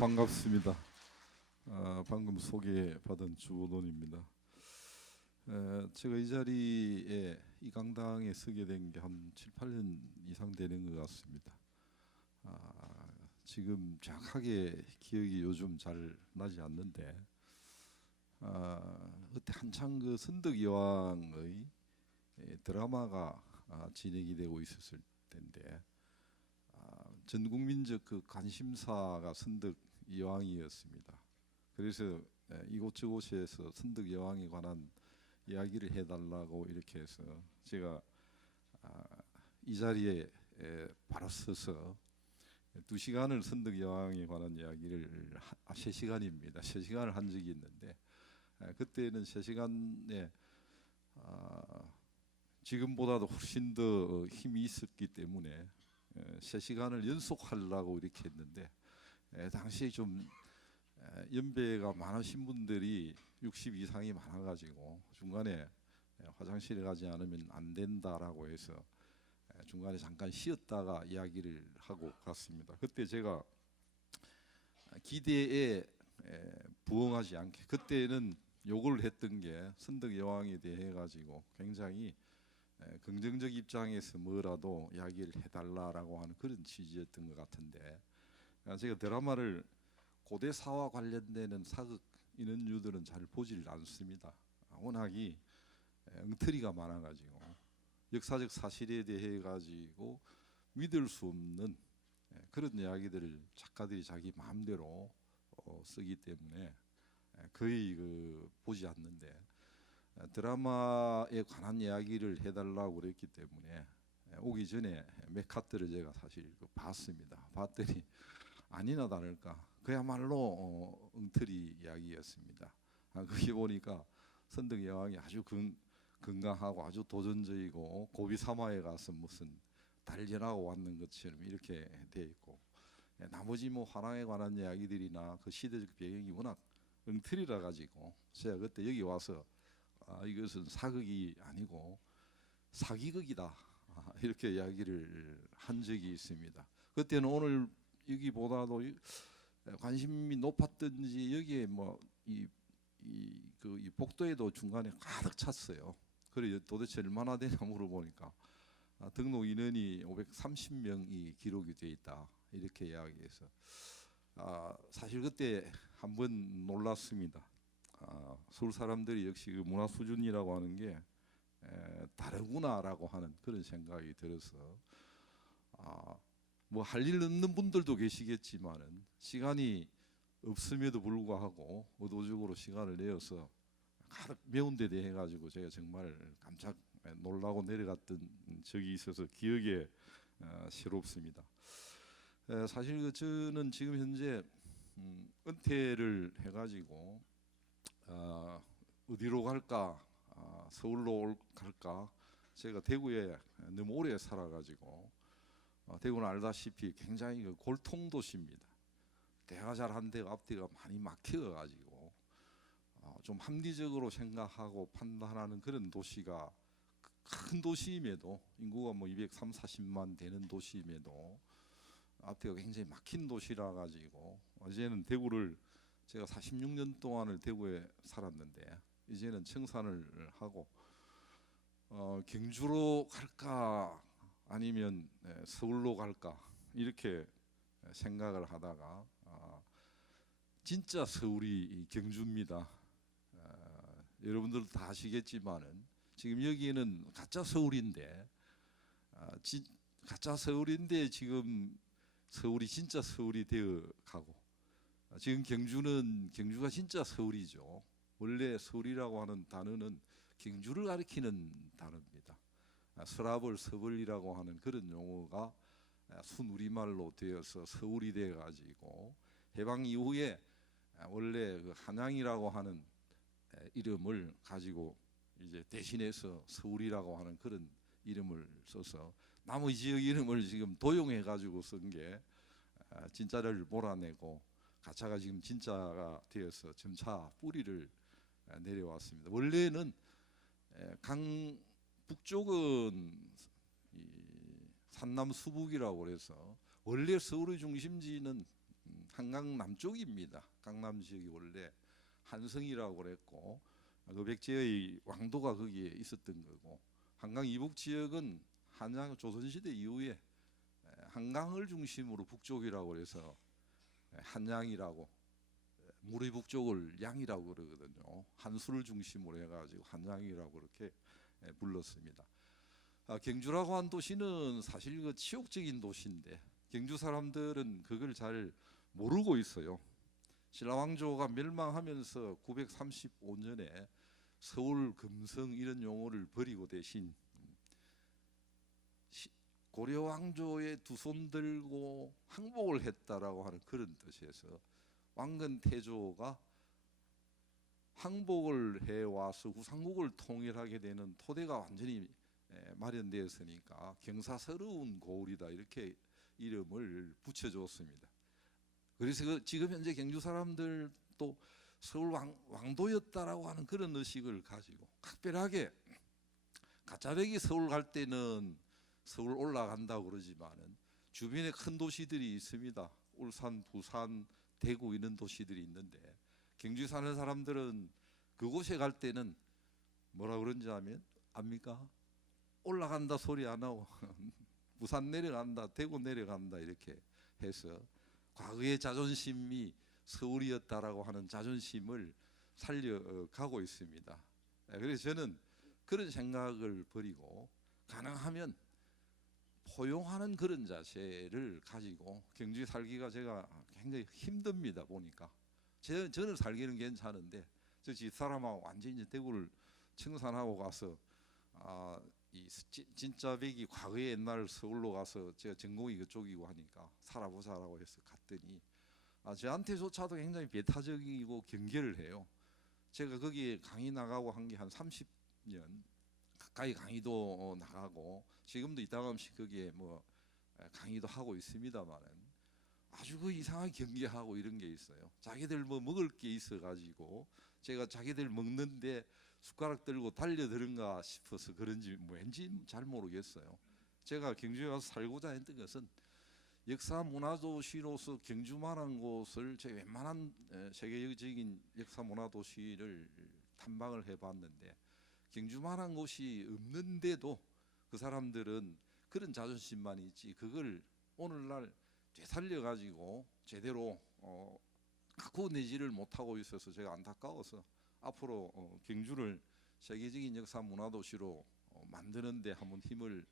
반갑습니다. 방금 소개받은 주호돈입니다. 제가 이 자리에 이 강당에 서게 된 게 한 7, 8년 이상 되는 것 같습니다. 지금 정확하게 기억이 요즘 잘 나지 않는데 그때 한창 그 선덕여왕의 드라마가 진행이 되고 있었을 텐데 전 국민적 그 관심사가 선덕여왕이었습니다. 그래서 이곳저곳에서 선덕여왕에 관한 이야기를 해달라고 이렇게 해서 제가 이 자리에 바로 서서 2시간을 선덕여왕에 관한 이야기를 3시간입니다. 3시간을 한 적이 있는데 그때는 3시간에 지금보다도 훨씬 더 힘이 있었기 때문에 3시간을 연속하려고 이렇게 했는데 당시에 좀 연배가 많으신 분들이 60 이상이 많아가지고 중간에 화장실에 가지 않으면 안 된다라고 해서 중간에 잠깐 쉬었다가 이야기를 하고 갔습니다. 그때 제가 기대에 부응하지 않게 그때는 욕을 했던 게 선덕여왕에 대해 가지고 굉장히 긍정적 입장에서 뭐라도 이야기를 해달라라고 하는 그런 취지였던 것 같은데 제가 드라마를 고대사와 관련되는 사극 인원류들은 잘 보질 않습니다. 워낙이 엉터리가 많아가지고 역사적 사실에 대해 가지고 믿을 수 없는 그런 이야기들을 작가들이 자기 마음대로 쓰기 때문에 거의 보지 않는데 드라마에 관한 이야기를 해달라고 그랬기 때문에 오기 전에 몇 카트를 제가 사실 봤습니다. 봤더니 아니나 다를까 그야말로 엉터리 이야기였습니다. 거기 보니까 선덕여왕이 아주 건강하고 아주 도전적이고 고비사마에 가서 무슨 단련하고 왔는 것처럼 이렇게 돼 있고 나머지 뭐 화랑에 관한 이야기들이나 그 시대적 배경이 워낙 엉터리라 가지고 제가 그때 여기 와서 이것은 사극이 아니고 사기극이다 이렇게 이야기를 한 적이 있습니다. 그때는 오늘 여기보다도 관심이 높았던지 여기에 이 복도에도 중간에 가득 찼어요. 그래 도대체 얼마나 되냐 물어보니까 등록 인원이 530명이 기록이 돼 있다 이렇게 이야기해서 사실 그때 한번 놀랐습니다. 서울 사람들이 역시 그 문화 수준이라고 하는 게 다르구나라고 하는 그런 생각이 들어서 뭐 할 일 없는 분들도 계시겠지만은 시간이 없음에도 불구하고 의도적으로 시간을 내어서 가득 매운 데 대해 가지고 제가 정말 깜짝 놀라고 내려갔던 적이 있어서 기억에 새롭습니다. 사실 저는 지금 현재 은퇴를 해가지고 어디로 갈까 서울로 갈까 제가 대구에 너무 오래 살아가지고 대구는 알다시피 굉장히 골통 도시입니다. 대가 잘한 데가 앞뒤가 많이 막혀가지고 좀 합리적으로 생각하고 판단하는 그런 도시가 큰 도시임에도 인구가 뭐 230만 되는 도시임에도 앞뒤가 굉장히 막힌 도시라 가지고 이제는 대구를 제가 46년 동안을 대구에 살았는데 이제는 청산을 하고 경주로 갈까 아니면 서울로 갈까 이렇게 생각을 하다가 진짜 서울이 경주입니다. 여러분들도 다 아시겠지만은 지금 여기는 가짜 서울인데 가짜 서울인데 지금 서울이 진짜 서울이 되어 가고 지금 경주가 진짜 서울이죠. 원래 서울이라고 하는 단어는 경주를 가리키는 단어입니다. 서라벌 서벌이라고 하는 그런 용어가 순우리말로 되어서 서울이 되어 가지고 해방 이후에 원래 그 한양이라고 하는 이름을 가지고 이제 대신해서 서울이라고 하는 그런 이름을 써서 나머지 지역 이름을 지금 도용해 가지고 쓴 게 진짜를 몰아내고 가짜가 지금 진짜가 되어서 점차 뿌리를 내려왔습니다. 원래는 강 북쪽은 이 산남 수북이라고 그래서 원래 서울의 중심지는 한강 남쪽입니다. 강남 지역이 원래 한성이라고 그랬고 그 백제의 왕도가 거기에 있었던 거고, 한강 이북 지역은 한양 조선시대 이후에 한강을 중심으로 북쪽이라고 해서 한양이라고, 물의 북쪽을 양이라고 그러거든요. 한수를 중심으로 해가지고 한양이라고 그렇게 불렀습니다. 경주라고 한 도시는 사실 그 치욕적인 도시인데 경주 사람들은 그걸 잘 모르고 있어요. 신라왕조가 멸망하면서 935년에 서울 금성 이런 용어를 버리고 대신 고려 왕조의 두 손 들고 항복을 했다라고 하는 그런 뜻에서 왕건 태조가 항복을 해와서 후삼국을 통일하게 되는 토대가 완전히 마련되었으니까 경사스러운 고을이다 이렇게 이름을 붙여줬습니다. 그래서 지금 현재 경주 사람들도 서울 왕도였다라고 하는 그런 의식을 가지고 각별하게 가짜배기 서울 갈 때는 서울 올라간다고 그러지만은 주변에 큰 도시들이 있습니다. 울산, 부산, 대구 이런 도시들이 있는데 경주 사는 사람들은 그곳에 갈 때는 뭐라 그런지 압니까? 올라간다 소리 안 하고 부산 내려간다, 대구 내려간다 이렇게 해서 과거의 자존심이 서울이었다라고 하는 자존심을 살려가고 있습니다. 그래서 저는 그런 생각을 버리고 가능하면 포용하는 그런 자세를 가지고 경주에 살기가 제가 굉장히 힘듭니다. 보니까 저는 살기는 괜찮은데 저 집사람하고 완전히 대구를 청산하고 가서 이 진짜 백이 과거의 옛날 서울로 가서 제가 전공이 그쪽이고 하니까 살아보자라고 해서 갔더니 저한테조차도 굉장히 배타적이고 경계를 해요. 제가 거기에 강의 나가고 한 게 한 30년 가까이 강의도 나가고 지금도 이따금씩 거기에 뭐 강의도 하고 있습니다만은 아주 그 이상하게 경계하고 이런 게 있어요. 자기들 뭐 먹을 게 있어 가지고 제가 자기들 먹는데 숟가락 들고 달려드는가 싶어서 그런지 왠지 잘 모르겠어요. 제가 경주에 와서 살고자 했던 것은 역사 문화도시로서 경주만한 곳을 제가 웬만한 세계적인 역사 문화도시를 탐방을 해봤는데 경주만한 곳이 없는데도 그 사람들은 그런 자존심만 있지 그걸 오늘날 되살려 가지고 제대로 갖고 내지를 못하고 있어서 제가 안타까워서 앞으로 경주를 세계적인 역사 문화도시로 만드는데 한번 힘을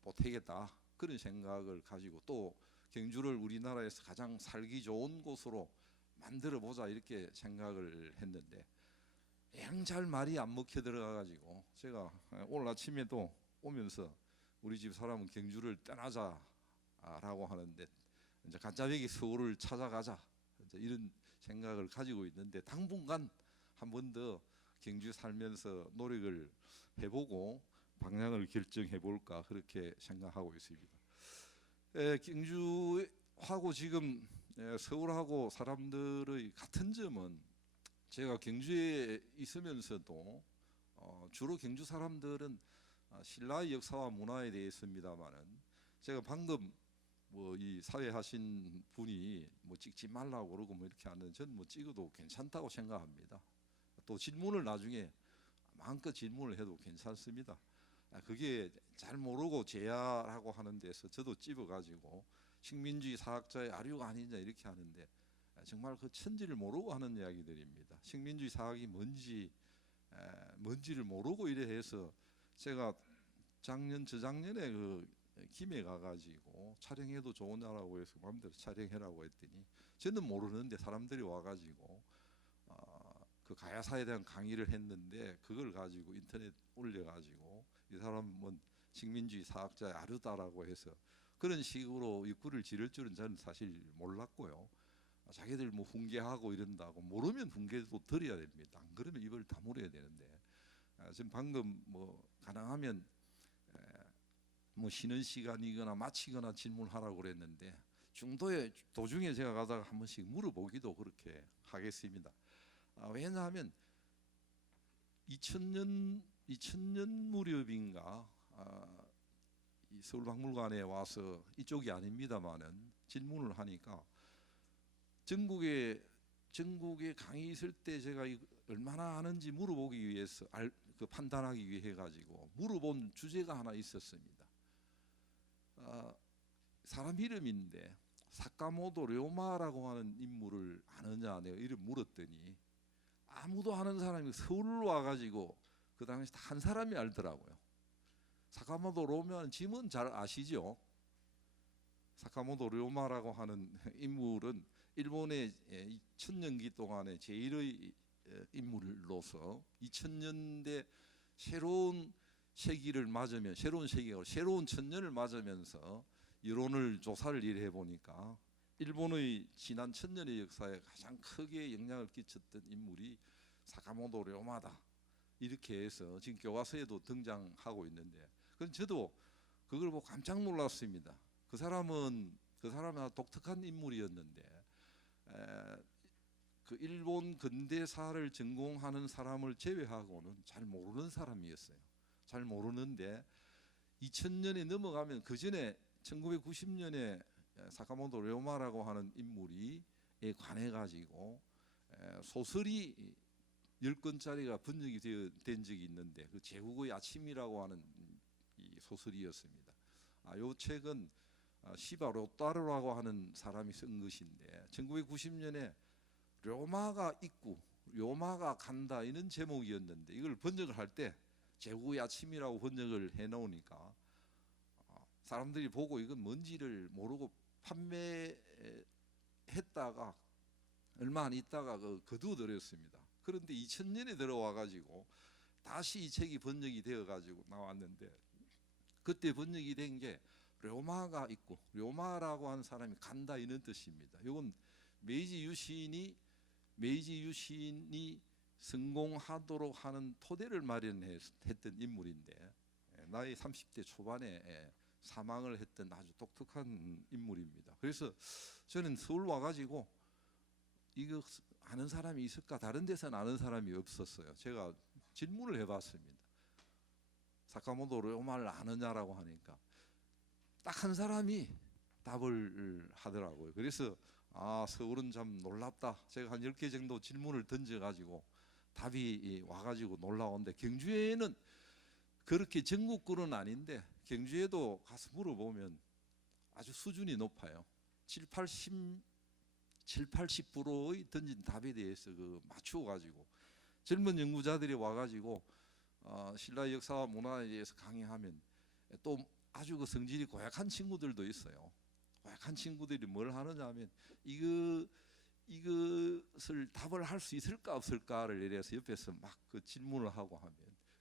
보태겠다 그런 생각을 가지고 또 경주를 우리나라에서 가장 살기 좋은 곳으로 만들어 보자 이렇게 생각을 했는데 영 잘 말이 안 먹혀 들어가 가지고 제가 오늘 아침에도 오면서 우리 집 사람은 경주를 떠나자라고 하는데 이제 가짜배기 서울을 찾아가자 이제 이런 생각을 가지고 있는데 당분간 한 번 더 경주 살면서 노력을 해보고 방향을 결정해 볼까 그렇게 생각하고 있습니다. 경주하고 지금 서울하고 사람들의 같은 점은 제가 경주에 있으면서도 주로 경주 사람들은 신라의 역사와 문화에 대해서입니다만은 제가 방금 뭐 이 사회 하신 분이 뭐 찍지 말라고 그러고 뭐 이렇게 하는 전 뭐 찍어도 괜찮다고 생각합니다. 또 질문을 나중에 마음껏 질문을 해도 괜찮습니다. 그게 잘 모르고 제야라고 하는 데서 저도 찝어가지고 식민주의 사학자의 아류가 아니냐 이렇게 하는데 정말 그 천지를 모르고 하는 이야기들입니다. 식민주의 사학이 뭔지를 모르고 이래 해서 제가 저작년에 그 김해 가가지고 촬영해도 좋으냐라고 해서 마음대로 촬영해라고 했더니 저는 모르는데 사람들이 와가지고 그 가야사에 대한 강의를 했는데 그걸 가지고 인터넷 올려가지고 이 사람은 식민주의 사학자의 아류다라고 해서 그런 식으로 입구를 지를 줄은 저는 사실 몰랐고요. 자기들 뭐 훈계하고 이런다고 모르면 훈계도 드려야 됩니다. 안 그러면 입을 다물어야 되는데 지금 방금 뭐 가능하면 뭐 쉬는 시간이거나 마치거나 질문하라고 그랬는데 도중에 제가 가다가 한 번씩 물어보기도 그렇게 하겠습니다. 왜냐하면 2000년 무렵인가 이 서울박물관에 와서 이쪽이 아닙니다만은 질문을 하니까 전국에 강의 있을 때 제가 얼마나 아는지 물어보기 위해서 판단하기 위해 가지고 물어본 주제가 하나 있었습니다. 사람 이름인데 사카모토 료마라고 하는 인물을 아느냐 내가 이름 물었더니 아무도 아는 사람이 서울로 와가지고 그 당시 한 사람이 알더라고요. 사카모토 료마는 짐은 잘 아시죠? 사카모토 료마라고 하는 인물은 일본의 2000년기 동안에 제일의 인물로서 2000년대 새로운 세기를 맞으면 새로운 천년을 맞으면서 여론을 조사를 일해 보니까 일본의 지난 천년의 역사에 가장 크게 영향을 끼쳤던 인물이 사카모토 료마다 이렇게 해서 지금 교과서에도 등장하고 있는데 그건 저도 그걸 보고 깜짝 놀랐습니다. 그 사람은 독특한 인물이었는데 그 일본 근대사를 전공하는 사람을 제외하고는 잘 모르는 사람이었어요. 잘 모르는데 2000년에 넘어가면 그 전에 1990년에 사카모토 료마라고 하는 인물이 관해 가지고 소설이 10권짜리가 번역이 된 적이 있는데 그 제국의 아침이라고 하는 이 소설이었습니다. 이 책은 시바 로타르라고 하는 사람이 쓴 것인데 1990년에 료마가 있고 료마가 간다 이런 제목이었는데 이걸 번역을 할 때 제국의 아침이라고 번역을 해놓으니까 사람들이 보고 이건 뭔지를 모르고 판매했다가 얼마 안 있다가 거두어들였습니다. 그런데 2000년에 들어와 가지고 다시 이 책이 번역이 되어 가지고 나왔는데 그때 번역이 된 게 료마가 있고 료마라고 하는 사람이 간다 이런 뜻입니다. 이건 메이지 유신이 성공하도록 하는 토대를 마련했던 인물인데 나이 30대 초반에 사망을 했던 아주 독특한 인물입니다. 그래서 저는 서울 와가지고 이거 아는 사람이 있을까? 다른 데서는 아는 사람이 없었어요. 제가 질문을 해봤습니다. 사카모토 료마를 아느냐라고 하니까 딱 한 사람이 답을 하더라고요. 그래서 서울은 참 놀랍다. 제가 한 10개 정도 질문을 던져가지고 답이 와가지고 놀라운데 경주에는 그렇게 전국구는 아닌데 경주에도 가서 물어보면 아주 수준이 높아요. 80%의 던진 답에 대해서 맞추어 가지고 젊은 연구자들이 와가지고 신라의 역사와 문화에 대해서 강의하면 또 아주 성질이 고약한 친구들도 있어요. 고약한 친구들이 뭘 하느냐 하면 이것을 답을 할 수 있을까 없을까를 이래서 옆에서 막 질문을 하고 하면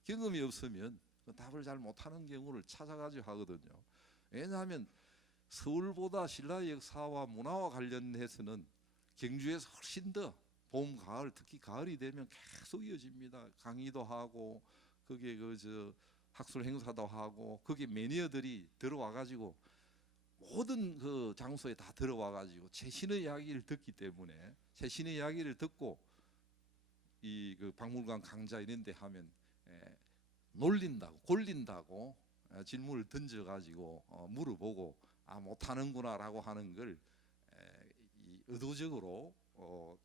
경험이 없으면 답을 잘 못하는 경우를 찾아가지고 하거든요. 왜냐하면 서울보다 신라의 역사와 문화와 관련해서는 경주에서 훨씬 더 봄, 가을, 특히 가을이 되면 계속 이어집니다. 강의도 하고 거기에 학술 행사도 하고 거기 매니어들이 들어와 가지고 모든 그 장소에 다 들어와 가지고 최신의 이야기를 듣기 때문에 최신의 이야기를 듣고 그 박물관 강좌 이런 데 하면 놀린다고 골린다고 질문을 던져 가지고 물어보고 못하는구나라고 하는 걸 의도적으로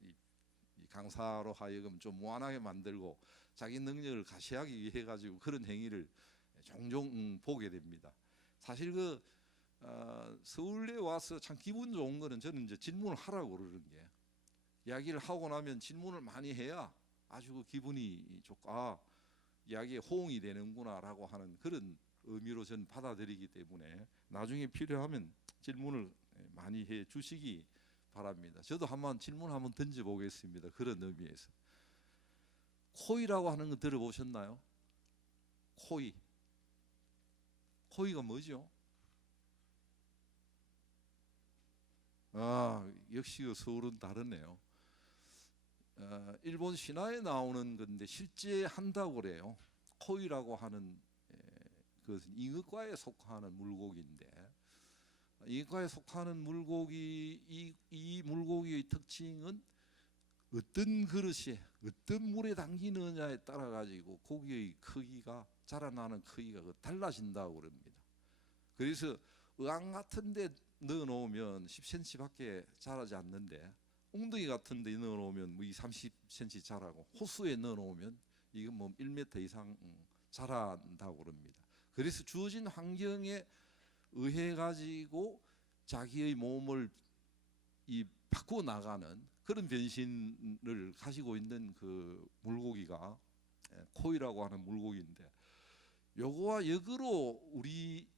이 강사로 하여금 좀 무한하게 만들고 자기 능력을 과시하기 위해 가지고 그런 행위를 종종 보게 됩니다. 사실 서울에 와서 참 기분 좋은 거는 저는 이제 질문을 하라고 그러는 게 이야기를 하고 나면 질문을 많이 해야 아주 기분이 좋고 이야기에 호응이 되는구나라고 하는 그런 의미로 저는 받아들이기 때문에 나중에 필요하면 질문을 많이 해 주시기 바랍니다. 저도 질문 한번 던져 보겠습니다. 그런 의미에서 코이라고 하는 거 들어보셨나요? 코이가 뭐죠? 역시 서울은 다르네요. 일본 신화에 나오는 건데 실제 한다고 그래요. 코이라고 하는 그것은 잉어과에 속하는 물고기인데 잉어과에 속하는 물고기 이 물고기의 특징은 어떤 그릇에 어떤 물에 담기느냐에 따라 가지고 고기의 크기가 자라나는 크기가 달라진다고 그럽니다. 그래서 의왕 같은 데 넣어 놓으면 10cm밖에 자라지 않는데 웅덩이 같은 데 넣어 놓으면 뭐 2, 30cm 자라고, 호수에 넣어 놓으면 이거 뭐 1m 이상 자란다고 그럽니다. 그래서 주어진 환경에 의해 가지고 자기의 몸을 이 바꾸어 나가는 그런 변신을 가지고 있는 그 물고기가 코이라고 하는 물고기인데, 요거와 역으로 우리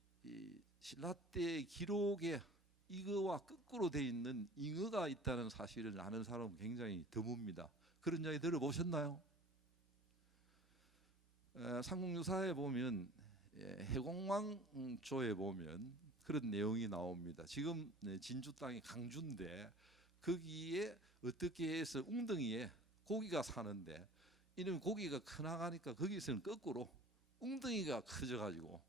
신라때 기록에 이거와 거꾸로 돼 있는 잉어가 있다는 사실을 아는 사람은 굉장히 드뭅니다. 그런 이야기 들어보셨나요? 삼국유사에 보면 해공왕조에 보면 그런 내용이 나옵니다. 지금 진주 땅이 강주인데 거기에 어떻게 해서 웅덩이에 고기가 사는데, 이는 고기가 커나가니까 거기서는 거꾸로 웅덩이가 커져가지고,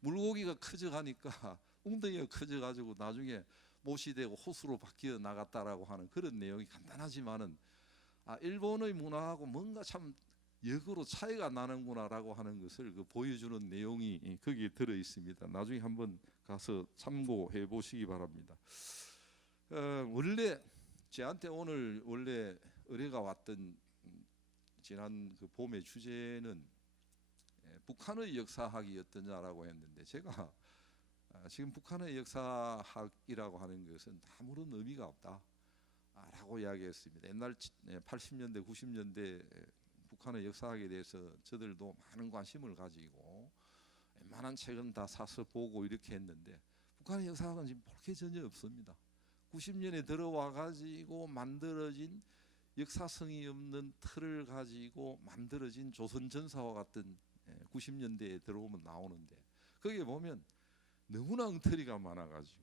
물고기가 커져가니까 웅덩이가 커져가지고 나중에 못이 되고 호수로 바뀌어 나갔다라고 하는 그런 내용이 간단하지만은, 일본의 문화하고 뭔가 참 역으로 차이가 나는구나라고 하는 것을 보여주는 내용이 거기에 들어 있습니다. 나중에 한번 가서 참고해 보시기 바랍니다. 원래 저한테 오늘 원래 의뢰가 왔던 지난 그 봄의 주제는 북한의 역사학이 어떠냐라고 했는데, 제가 지금 북한의 역사학이라고 하는 것은 아무런 의미가 없다라고 이야기했습니다. 옛날 80년대 90년대 북한의 역사학에 대해서 저들도 많은 관심을 가지고 웬만한 책은 다 사서 보고 이렇게 했는데, 북한의 역사학은 지금 볼 게 전혀 없습니다. 90년에 들어와 가지고 만들어진 역사성이 없는 틀을 가지고 만들어진 조선 전사와 같은 90년대에 들어오면 나오는데, 거기에 보면 너무나 엉터리가 많아가지고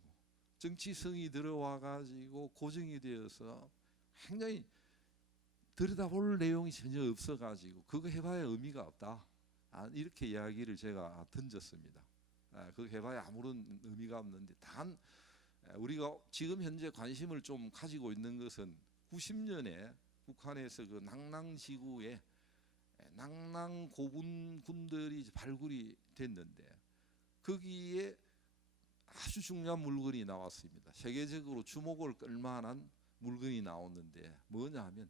정치성이 들어와 가지고 고정이 되어서 굉장히 들여다볼 내용이 전혀 없어가지고 그거 해봐야 의미가 없다, 이렇게 이야기를 제가 던졌습니다. 그거 해봐야 아무런 의미가 없는데, 단 우리가 지금 현재 관심을 좀 가지고 있는 것은 90년에 북한에서 그 낙랑지구에 낙랑 고분군들이 발굴이 됐는데, 거기에 아주 중요한 물건이 나왔습니다. 세계적으로 주목을 끌만한 물건이 나왔는데 뭐냐 하면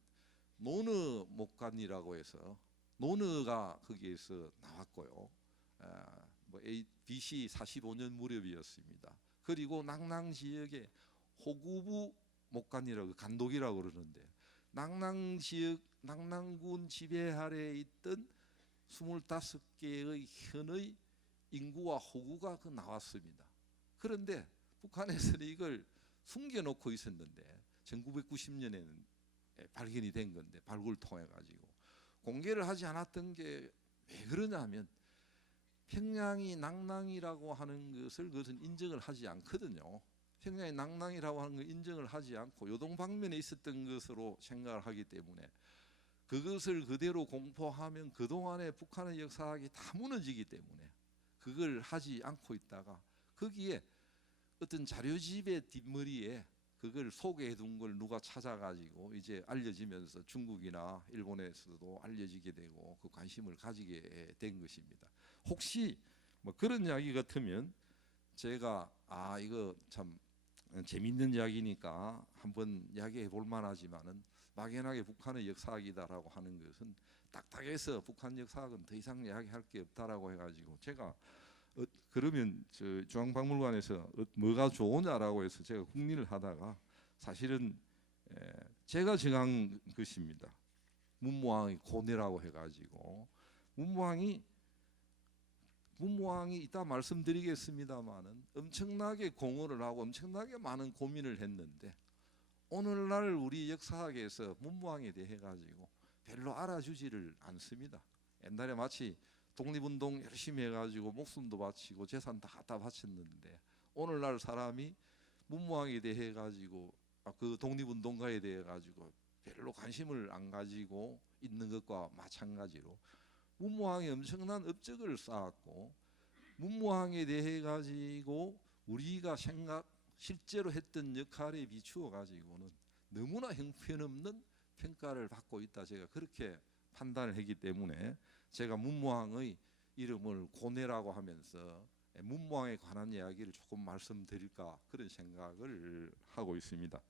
노느 목관이라고 해서, 노느가 거기에서 나왔고요. BC 45년 무렵이었습니다. 그리고 낙랑 지역에 호구부 목관이라고, 간독이라고 그러는데, 낙랑 지역 낙랑군 지배 아래에 있던 25개의 현의 인구와 호구가 나왔습니다. 그런데 북한에서는 이걸 숨겨놓고 있었는데 1990년에는 발견이 된 건데, 발굴을 통해 가지고 공개를 하지 않았던 게 왜 그러냐면, 평양이 낙랑이라고 하는 것을 그것은 인정을 하지 않거든요. 평양이 낙랑이라고 하는 걸 인정을 하지 않고 요동 방면에 있었던 것으로 생각을 하기 때문에, 그것을 그대로 공포하면 그동안의 북한의 역사학이 다 무너지기 때문에 그걸 하지 않고 있다가, 거기에 어떤 자료집의 뒷머리에 그걸 소개해 둔 걸 누가 찾아가지고 이제 알려지면서 중국이나 일본에서도 알려지게 되고 그 관심을 가지게 된 것입니다. 혹시 뭐 그런 이야기 같으면 제가 이거 참 재밌는 이야기니까 한번 이야기해 볼 만하지만은, 막연하게 북한의 역사학이다라고 하는 것은 딱딱해서 북한 역사학은 더 이상 이야기할 게 없다라고 해가지고, 제가 그러면 저 중앙박물관에서 뭐가 좋으냐라고 해서 제가 궁리를 하다가, 사실은 제가 정한 것입니다. 문무왕의 고뇌라고 해가지고, 문무왕이 이따 말씀드리겠습니다만은 엄청나게 공헌을 하고 엄청나게 많은 고민을 했는데, 오늘날 우리 역사학에서 문무왕에 대해 가지고 별로 알아주지를 않습니다. 옛날에 마치 독립운동 열심히 해가지고 목숨도 바치고 재산 다 갖다 바쳤는데, 오늘날 사람이 문무왕에 대해 가지고 그 독립운동가에 대해 가지고 별로 관심을 안 가지고 있는 것과 마찬가지로, 문무왕이 엄청난 업적을 쌓았고 문무왕에 대해 가지고 우리가 실제로 했던 역할에 비추어 가지고는 너무나 형편없는 평가를 받고 있다, 제가 그렇게 판단을 했기 때문에 제가 문무왕의 이름을 고뇌라고 하면서 문무왕에 관한 이야기를 조금 말씀드릴까, 그런 생각을 하고 있습니다.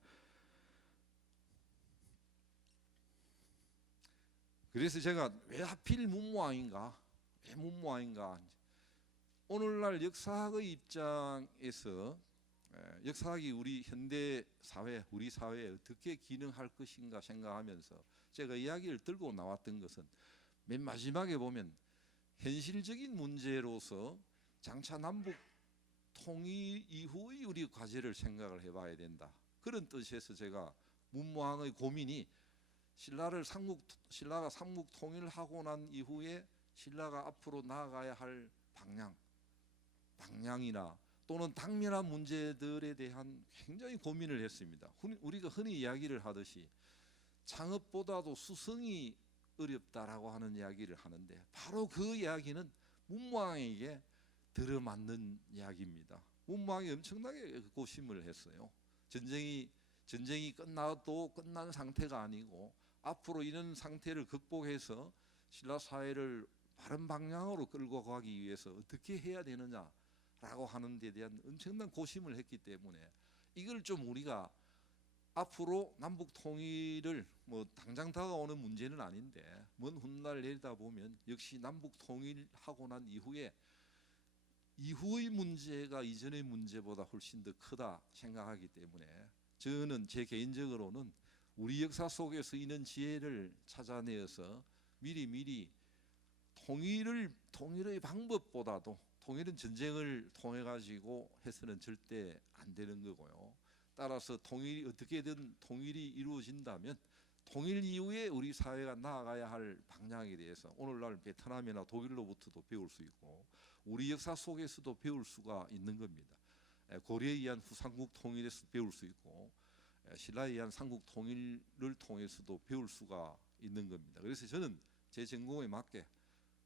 그래서 제가 왜 하필 문무왕인가? 왜 문무왕인가? 오늘날 역사학의 입장에서 역사학이 우리 현대 사회, 우리 사회에 어떻게 기능할 것인가 생각하면서 제가 이야기를 들고 나왔던 것은 맨 마지막에 보면 현실적인 문제로서 장차 남북 통일 이후의 우리 과제를 생각을 해봐야 된다. 그런 뜻에서 제가 문무왕의 고민이 신라가 삼국 통일하고 난 이후에 신라가 앞으로 나아가야 할 방향이나 또는 당면한 문제들에 대한 굉장히 고민을 했습니다. 우리가 흔히 이야기를 하듯이 창업보다도 수성이 어렵다라고 하는 이야기를 하는데 바로 그 이야기는 문무왕에게 들어맞는 이야기입니다. 문무왕이 엄청나게 고심을 했어요. 전쟁이 끝나도 끝난 상태가 아니고 앞으로 이런 상태를 극복해서 신라 사회를 바른 방향으로 끌고 가기 위해서 어떻게 해야 되느냐라고 하는 데 대한 엄청난 고심을 했기 때문에 이걸 좀 우리가 앞으로 남북 통일을 뭐 당장 다가오는 문제는 아닌데 먼 훗날 내리다 보면 역시 남북 통일하고 난 이후의 문제가 이전의 문제보다 훨씬 더 크다 생각하기 때문에 저는 제 개인적으로는 우리 역사 속에서 있는 지혜를 찾아내어서 미리 통일의 방법보다도 통일은 전쟁을 통해 가지고 해서는 절대 안 되는 거고요. 따라서 어떻게든 통일이 이루어진다면 통일 이후에 우리 사회가 나아가야 할 방향에 대해서 오늘날 베트남이나 독일로부터도 배울 수 있고 우리 역사 속에서도 배울 수가 있는 겁니다. 고려에 의한 후삼국 통일에서 배울 수 있고 신라에 의한 삼국 통일을 통해서도 배울 수가 있는 겁니다. 그래서 저는 제 전공에 맞게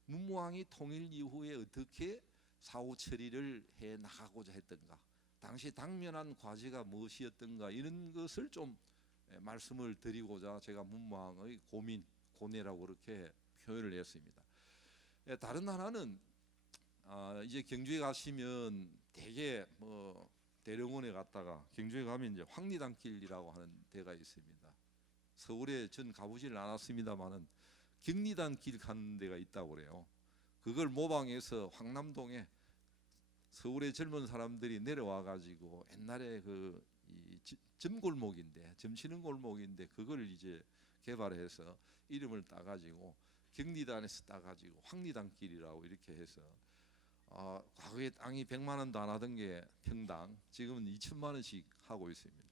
문무왕이 통일 이후에 어떻게 사후 처리를 해 나가고자 했던가, 당시 당면한 과제가 무엇이었던가 이런 것을 좀 말씀을 드리고자 제가 문무왕의 고뇌라고 그렇게 표현을 했습니다. 다른 하나는 이제 경주에 가시면 대개 뭐 대령원에 갔다가 경주에 가면 이제 황리단길이라고 하는 데가 있습니다. 서울에 전 가보질 않았습니다만은 경리단길 가는 데가 있다고 그래요. 그걸 모방해서 황남동에 서울의 젊은 사람들이 내려와 가지고 옛날에 점골목인데 점치는 골목인데 그걸 이제 개발해서 이름을 따가지고 경리단에서 따가지고 황리단길이라고 이렇게 해서 과거에 땅이 100만 원도 안 하던 게 평당 지금은 2천만 원씩 하고 있습니다.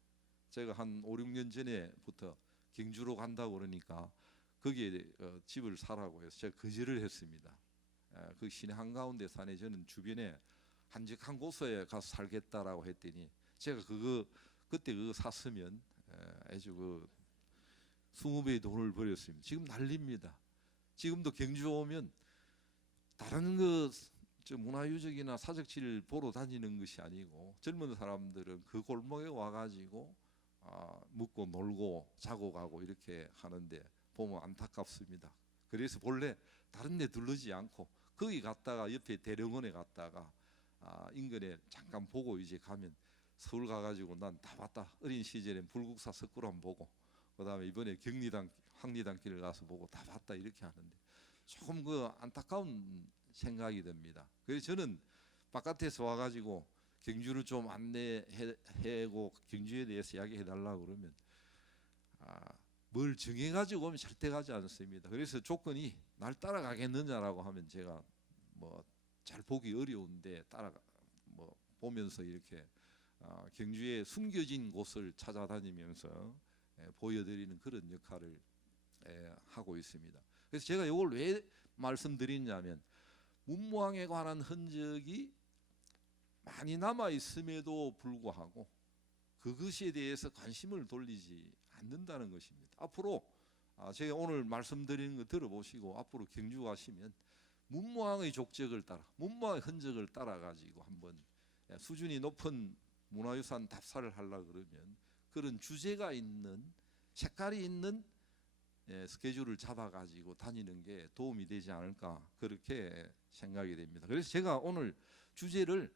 제가 한 5, 6년 전에부터 경주로 간다고 그러니까 거기에 집을 사라고 해서 제가 거절을 했습니다. 그 시내 한가운데 사네 저는 주변에 한적한 곳에 가서 살겠다라고 했더니 제가 그때 그거 샀으면 아주 20배의 돈을 벌였습니다. 지금 난립니다. 지금도 경주 오면 다른 문화유적이나 사적지를 보러 다니는 것이 아니고 젊은 사람들은 그 골목에 와가지고 묵고 놀고 자고 가고 이렇게 하는데 보면 안타깝습니다. 그래서 본래 다른 데 들르지 않고 거기 갔다가 옆에 대령원에 갔다가 인근에 잠깐 보고 이제 가면 서울 가가지고 난 다 봤다. 어린 시절엔 불국사 석굴암 보고 그다음에 이번에 황리단 길을 가서 보고 다 봤다 이렇게 하는데 조금 안타까운 생각이 듭니다. 그래서 저는 바깥에서 와가지고 경주를 좀 안내해고 경주에 대해서 이야기해달라고 그러면 뭘 정해가지고 오면 절대 가지 않습니다. 그래서 조건이 날 따라가겠느냐라고 하면 제가 잘 보기 어려운데 보면서 이렇게 경주의 숨겨진 곳을 찾아다니면서 보여드리는 그런 역할을 하고 있습니다. 그래서 제가 이걸 왜 말씀드리냐면 문무왕에 관한 흔적이 많이 남아 있음에도 불구하고 그것에 대해서 관심을 돌리지 않는다는 것입니다. 앞으로 제가 오늘 말씀드리는 거 들어보시고 앞으로 경주 가시면 문무왕의 족적을 따라 문무왕의 흔적을 따라 가지고 한번 수준이 높은 문화유산 답사를 하려고 그러면 그런 주제가 있는 색깔이 있는 스케줄을 잡아가지고 다니는 게 도움이 되지 않을까 그렇게 생각이 됩니다. 그래서 제가 오늘 주제를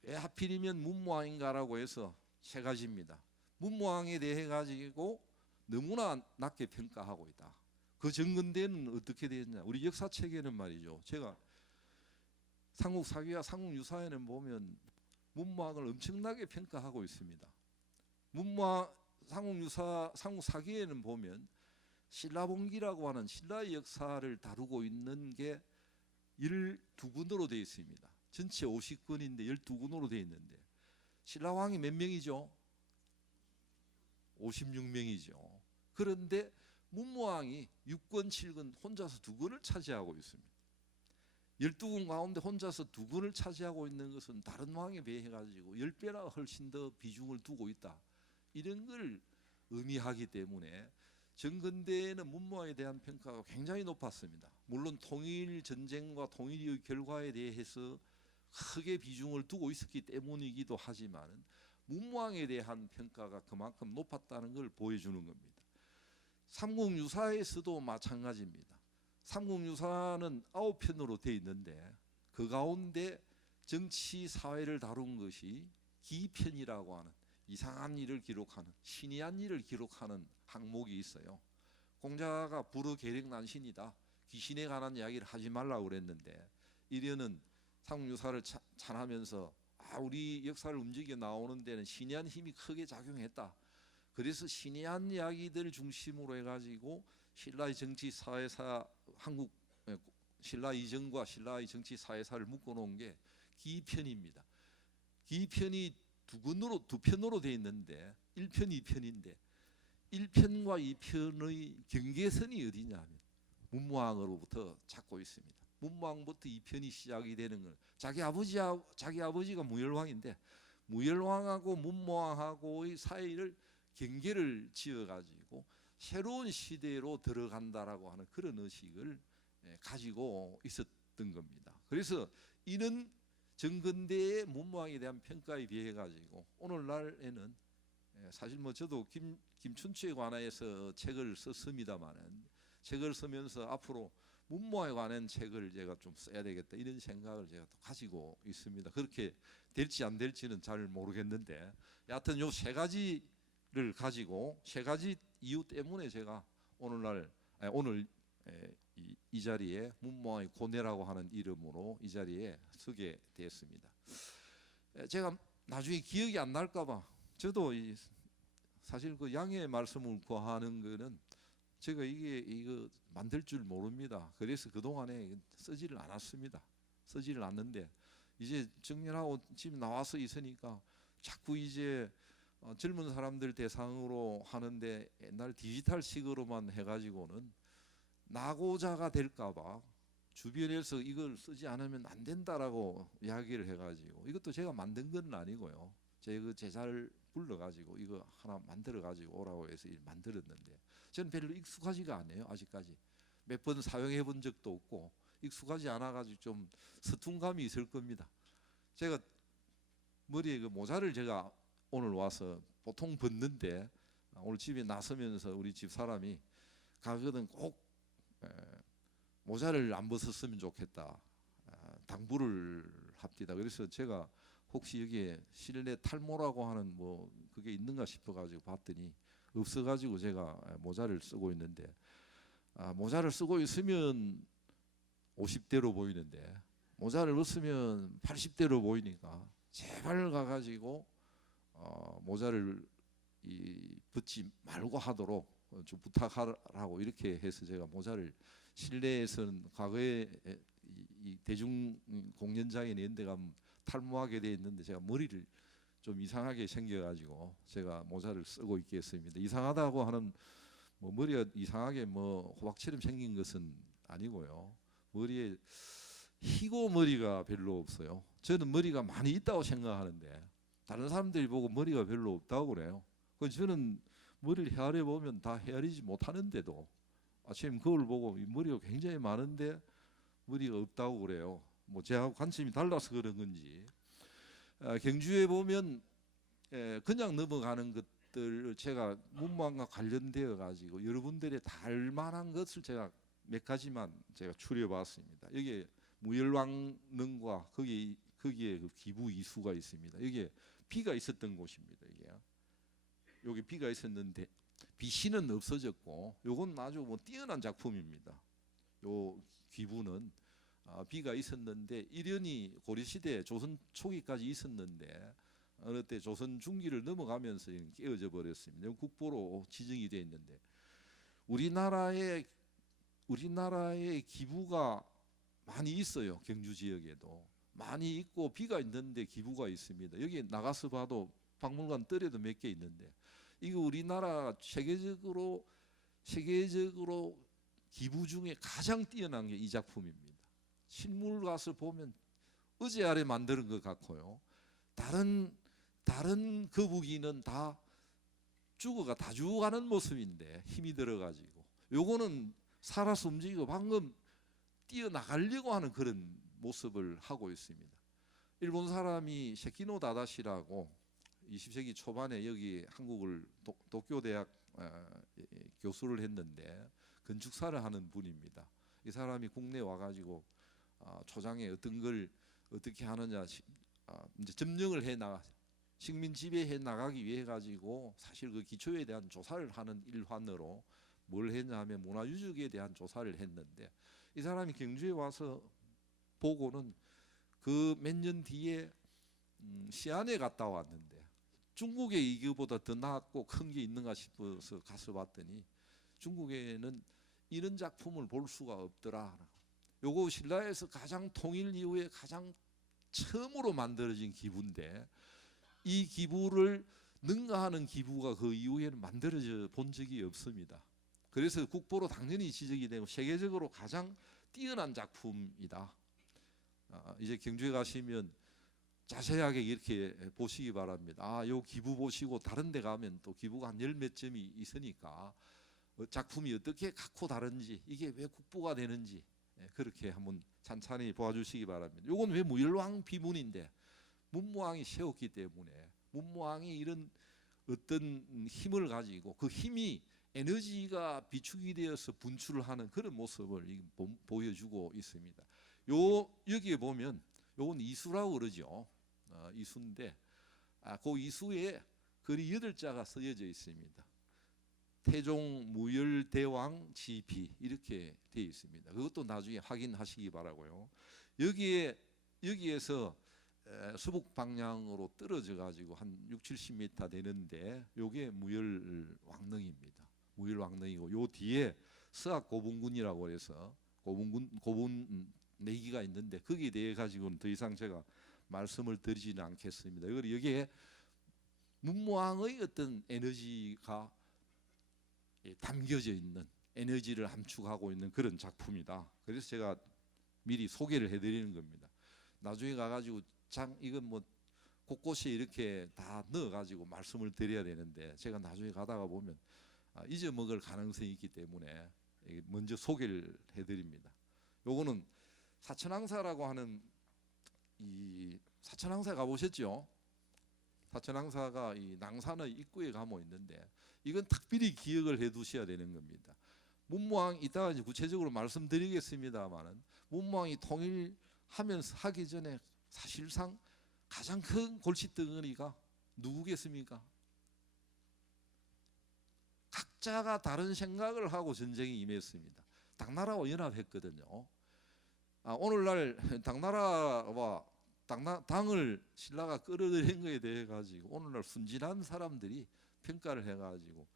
왜 하필이면 문무왕인가라고 해서 세 가지입니다. 문무왕에 대해 가지고 너무나 낮게 평가하고 있다. 그 정근대는 어떻게 되었냐? 우리 역사책에는 말이죠. 제가 삼국사기와 삼국유사에는 보면 문무왕을 엄청나게 평가하고 있습니다. 문무왕 삼국유사 삼국사기에는 보면 신라봉기라고 하는 신라의 역사를 다루고 있는 게 12군으로 되어 있습니다. 전체 50권인데 12군으로 되어 있는데 신라왕이 몇 명이죠? 56명이죠. 그런데 문무왕이 6권, 7권 혼자서 2권을 차지하고 있습니다. 12군 가운데 혼자서 2권을 차지하고 있는 것은 다른 왕에 비해 가지고 10배나 훨씬 더 비중을 두고 있다. 이런 걸 의미하기 때문에 정근대에는 문무왕에 대한 평가가 굉장히 높았습니다. 물론 통일 전쟁과 통일의 결과에 대해서 크게 비중을 두고 있었기 때문이기도 하지만 문무왕에 대한 평가가 그만큼 높았다는 걸 보여주는 겁니다. 삼국유사에서도 마찬가지입니다. 삼국유사는 9편으로 되어 있는데 그 가운데 정치 사회를 다룬 것이 기편이라고 하는 이상한 일을 기록하는 신이한 일을 기록하는 항목이 있어요. 공자가 불의 계력난신이다. 귀신에 관한 이야기를 하지 말라고 그랬는데 이련은 삼국유사를 찬하면서 우리 역사를 움직여 나오는 데는 신이한 힘이 크게 작용했다. 그래서 신이한 이야기들 중심으로 해가지고 신라의 정치 사회사 한국 신라 이전과 신라의 정치 사회사를 묶어놓은 게 기편입니다. 기편이 두 편으로 되어 있는데 1편, 2편인데 1편과 2편의 경계선이 어디냐면 문무왕으로부터 찾고 있습니다. 문무왕부터 2편이 시작이 되는 건 자기 아버지가 무열왕인데 무열왕하고 문무왕하고의 사이를 경계를 지어가지고 새로운 시대로 들어간다라고 하는 그런 의식을 가지고 있었던 겁니다. 그래서 이는 정근대의 문무왕에 대한 평가에 비해 가지고 오늘날에는 사실 뭐 저도 김춘추에 관해서 책을 썼습니다만은 책을 쓰면서 앞으로 문무왕에 관한 책을 제가 좀 써야 되겠다 이런 생각을 제가 또 가지고 있습니다. 그렇게 될지 안 될지는 잘 모르겠는데 여하튼 요 세 가지를 가지고 세 가지 이유 때문에 제가 오늘 이 자리에 문무왕의 고뇌라고 하는 이름으로 이 자리에 서게 되었습니다. 제가 나중에 기억이 안 날까봐 저도 사실 그 양해의 말씀을 구하는 거는 제가 이거 만들 줄 모릅니다. 그래서 그 동안에 쓰지를 않았습니다. 쓰지를 않는데 이제 정년하고 지금 나와서 있으니까 자꾸 이제 젊은 사람들 대상으로 하는데 옛날 디지털식으로만 해가지고는 낙오자가 될까봐 주변에서 이걸 쓰지 않으면 안 된다라고 이야기를 해가지고 이것도 제가 만든 건 아니고요. 제 그 제자를 불러가지고 이거 하나 만들어가지고 오라고 해서 만들었는데 저는 별로 익숙하지가 않아요. 아직까지 몇 번 사용해 본 적도 없고 익숙하지 않아가지고 좀 서툰감이 있을 겁니다. 제가 머리에 그 모자를 제가 오늘 와서 보통 벗는데 오늘 집에 나서면서 우리 집 사람이 가거든 꼭 모자를 안 벗었으면 좋겠다 당부를 합디다. 그래서 제가 혹시 여기에 실내 탈모라고 하는 뭐 그게 있는가 싶어가지고 봤더니 없어가지고 제가 모자를 쓰고 있는데 모자를 쓰고 있으면 50대로 보이는데 모자를 벗으면 80대로 보이니까 제발 가가지고 모자를 벗지 말고 하도록 좀 부탁하라고 이렇게 해서 제가 모자를 실내에서는 과거에 이 대중 공연장에 내는데 가면 탈모하게 돼 있는데 제가 머리를 좀 이상하게 생겨가지고 제가 모자를 쓰고 있겠습니다. 이상하다고 하는 뭐 머리가 이상하게 뭐 호박처럼 생긴 것은 아니고요. 머리에 희고 머리가 별로 없어요. 저는 머리가 많이 있다고 생각하는데 다른 사람들이 보고 머리가 별로 없다고 그래요. 그래서 저는 머리를 헤아려 보면 다 헤아리지 못하는데도 아침 거울 보고 머리가 굉장히 많은데 머리가 없다고 그래요. 뭐 제하고 관점이 달라서 그런 건지. 경주에 보면 그냥 넘어가는 것들 제가 문무왕과 관련되어 가지고 여러분들의 닮만한 것을 제가 몇 가지만 제가 추려봤습니다. 여기에 무열왕릉과 거기에 그 기부 이수가 있습니다. 여기에 비가 있었던 곳입니다. 여기 비가 있었는데 비신은 없어졌고, 요건 아주 뭐 뛰어난 작품입니다. 요 기부는 비가 있었는데 일연히 고려시대 조선 초기까지 있었는데 어느 때 조선 중기를 넘어가면서 깨어져 버렸습니다. 국보로 지정이 되어 있는데 우리나라의 기부가 많이 있어요. 경주 지역에도 많이 있고 비가 있는데 기부가 있습니다. 여기 나가서 봐도 박물관 뜰에도 몇 개 있는데 이거 우리나라 세계적으로 기부 중에 가장 뛰어난 게 이 작품입니다. 실물 가서 보면 어제 아래 만드는 것 같고요. 다른 거북이는 다 죽어가는 모습인데 힘이 들어가지고 요거는 살아서 움직이고 방금 뛰어나가려고 하는 그런 모습을 하고 있습니다. 일본 사람이 세키노 다다시라고 20세기 초반에 여기 한국을 도쿄대학 교수를 했는데 건축사를 하는 분입니다. 이 사람이 국내에 와가지고 초장에 어떤 걸 어떻게 하느냐 이제 점령을 식민 지배해 나가기 위해 가지고 사실 그 기초에 대한 조사를 하는 일환으로 뭘 했냐면 문화유적에 대한 조사를 했는데 이 사람이 경주에 와서 보고는 그 몇 년 뒤에 시안에 갔다 왔는데 중국에 이거보다 더 낫고 큰 게 있는가 싶어서 가서 봤더니 중국에는 이런 작품을 볼 수가 없더라. 요거 신라에서 가장 통일 이후에 가장 처음으로 만들어진 기부인데 이 기부를 능가하는 기부가 그 이후에는 만들어져 본 적이 없습니다. 그래서 국보로 당연히 지적이 되고 세계적으로 가장 뛰어난 작품이다. 이제 경주에 가시면 자세하게 이렇게 보시기 바랍니다. 요 기부 보시고 다른 데 가면 또 기부가 한 열 몇 점이 있으니까 작품이 어떻게 각고 다른지 이게 왜 국보가 되는지 그렇게 한번 찬찬히 보아주시기 바랍니다. 요건 왜 무열왕 비문인데 문무왕이 세웠기 때문에 문무왕이 이런 어떤 힘을 가지고 그 힘이 에너지가 비축이 되어서 분출을 하는 그런 모습을 보여주고 있습니다. 여기에 보면 요건 이수라고 그러죠. 이수인데 그 이수에 글이 8자가 쓰여져 있습니다. 태종 무열대왕 지비 이렇게 되어 있습니다. 그것도 나중에 확인하시기 바라고요. 여기에서 서북 방향으로 떨어져 가지고 한 60-70m 되는데 요게 무열왕릉입니다. 무열왕릉이고 요 뒤에 서학고분군이라고 해서 고분 내기가 있는데 거기에 대해 가지고는 더 이상 제가 말씀을 드리지는 않겠습니다. 여기에 문무왕의 어떤 에너지가 담겨져 있는 에너지를 함축하고 있는 그런 작품이다. 그래서 제가 미리 소개를 해드리는 겁니다. 나중에 가가지고 이건 뭐 곳곳에 이렇게 다 넣어가지고 말씀을 드려야 되는데 제가 나중에 가다가 보면 잊어먹을 가능성이 있기 때문에 먼저 소개를 해드립니다. 요거는 사천항사라고 하는 이 사천항사 가보셨죠? 사천항사가 이 낭산의 입구에 가모 있는데 이건 특별히 기억을 해두셔야 되는 겁니다. 문무왕 이따가 이제 구체적으로 말씀드리겠습니다만은 문무왕이 통일하면서 하기 전에 사실상 가장 큰 골칫덩어리가 누구겠습니까? 각자가 다른 생각을 하고 전쟁에 임했습니다. 당나라와 연합했거든요. 오늘날 당나라와 당을 신라가 끌어들인 것에 대해 가지고 오늘날 순진한 사람들이 평가를 해가지고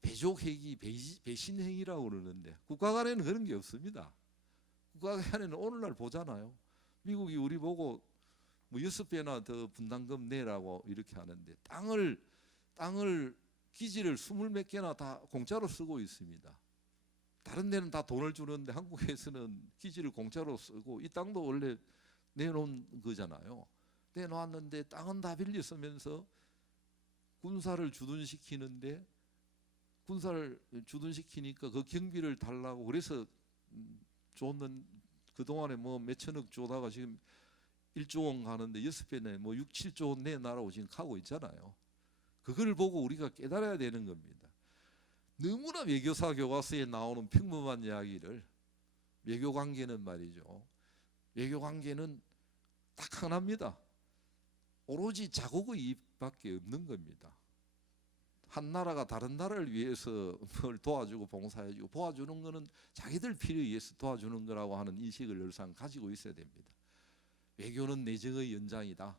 배족행위, 배신행위라고 그러는데 국가 간에는 그런 게 없습니다. 국가 간에는 오늘날 보잖아요. 미국이 우리 보고 뭐 6배나 더 분담금 내라고 이렇게 하는데 땅을 기지를 20몇 개나 다 공짜로 쓰고 있습니다. 다른 데는 다 돈을 주는데 한국에서는 기지를 공짜로 쓰고 이 땅도 원래 내놓은 거잖아요. 내놓았는데 땅은 다 빌려 쓰면서 군사를 주둔시키는데 군사를 주둔시키니까 그 경비를 달라고 그래서 줬는 그동안에 뭐 몇천억 주다가 지금 1조 원 가는데 6배네 뭐 6, 7조 원 내놔라고 지금 가고 있잖아요. 그걸 보고 우리가 깨달아야 되는 겁니다. 너무나 외교사 교과서에 나오는 평범한 이야기를 외교관계는 말이죠. 외교관계는 딱 하나입니다. 오로지 자국의 이익밖에 없는 겁니다. 한 나라가 다른 나라를 위해서 뭘 도와주고 봉사해주고 도와주는 거는 자기들 필요에 의해서 도와주는 거라고 하는 인식을 항상 가지고 있어야 됩니다. 외교는 내정의 연장이다.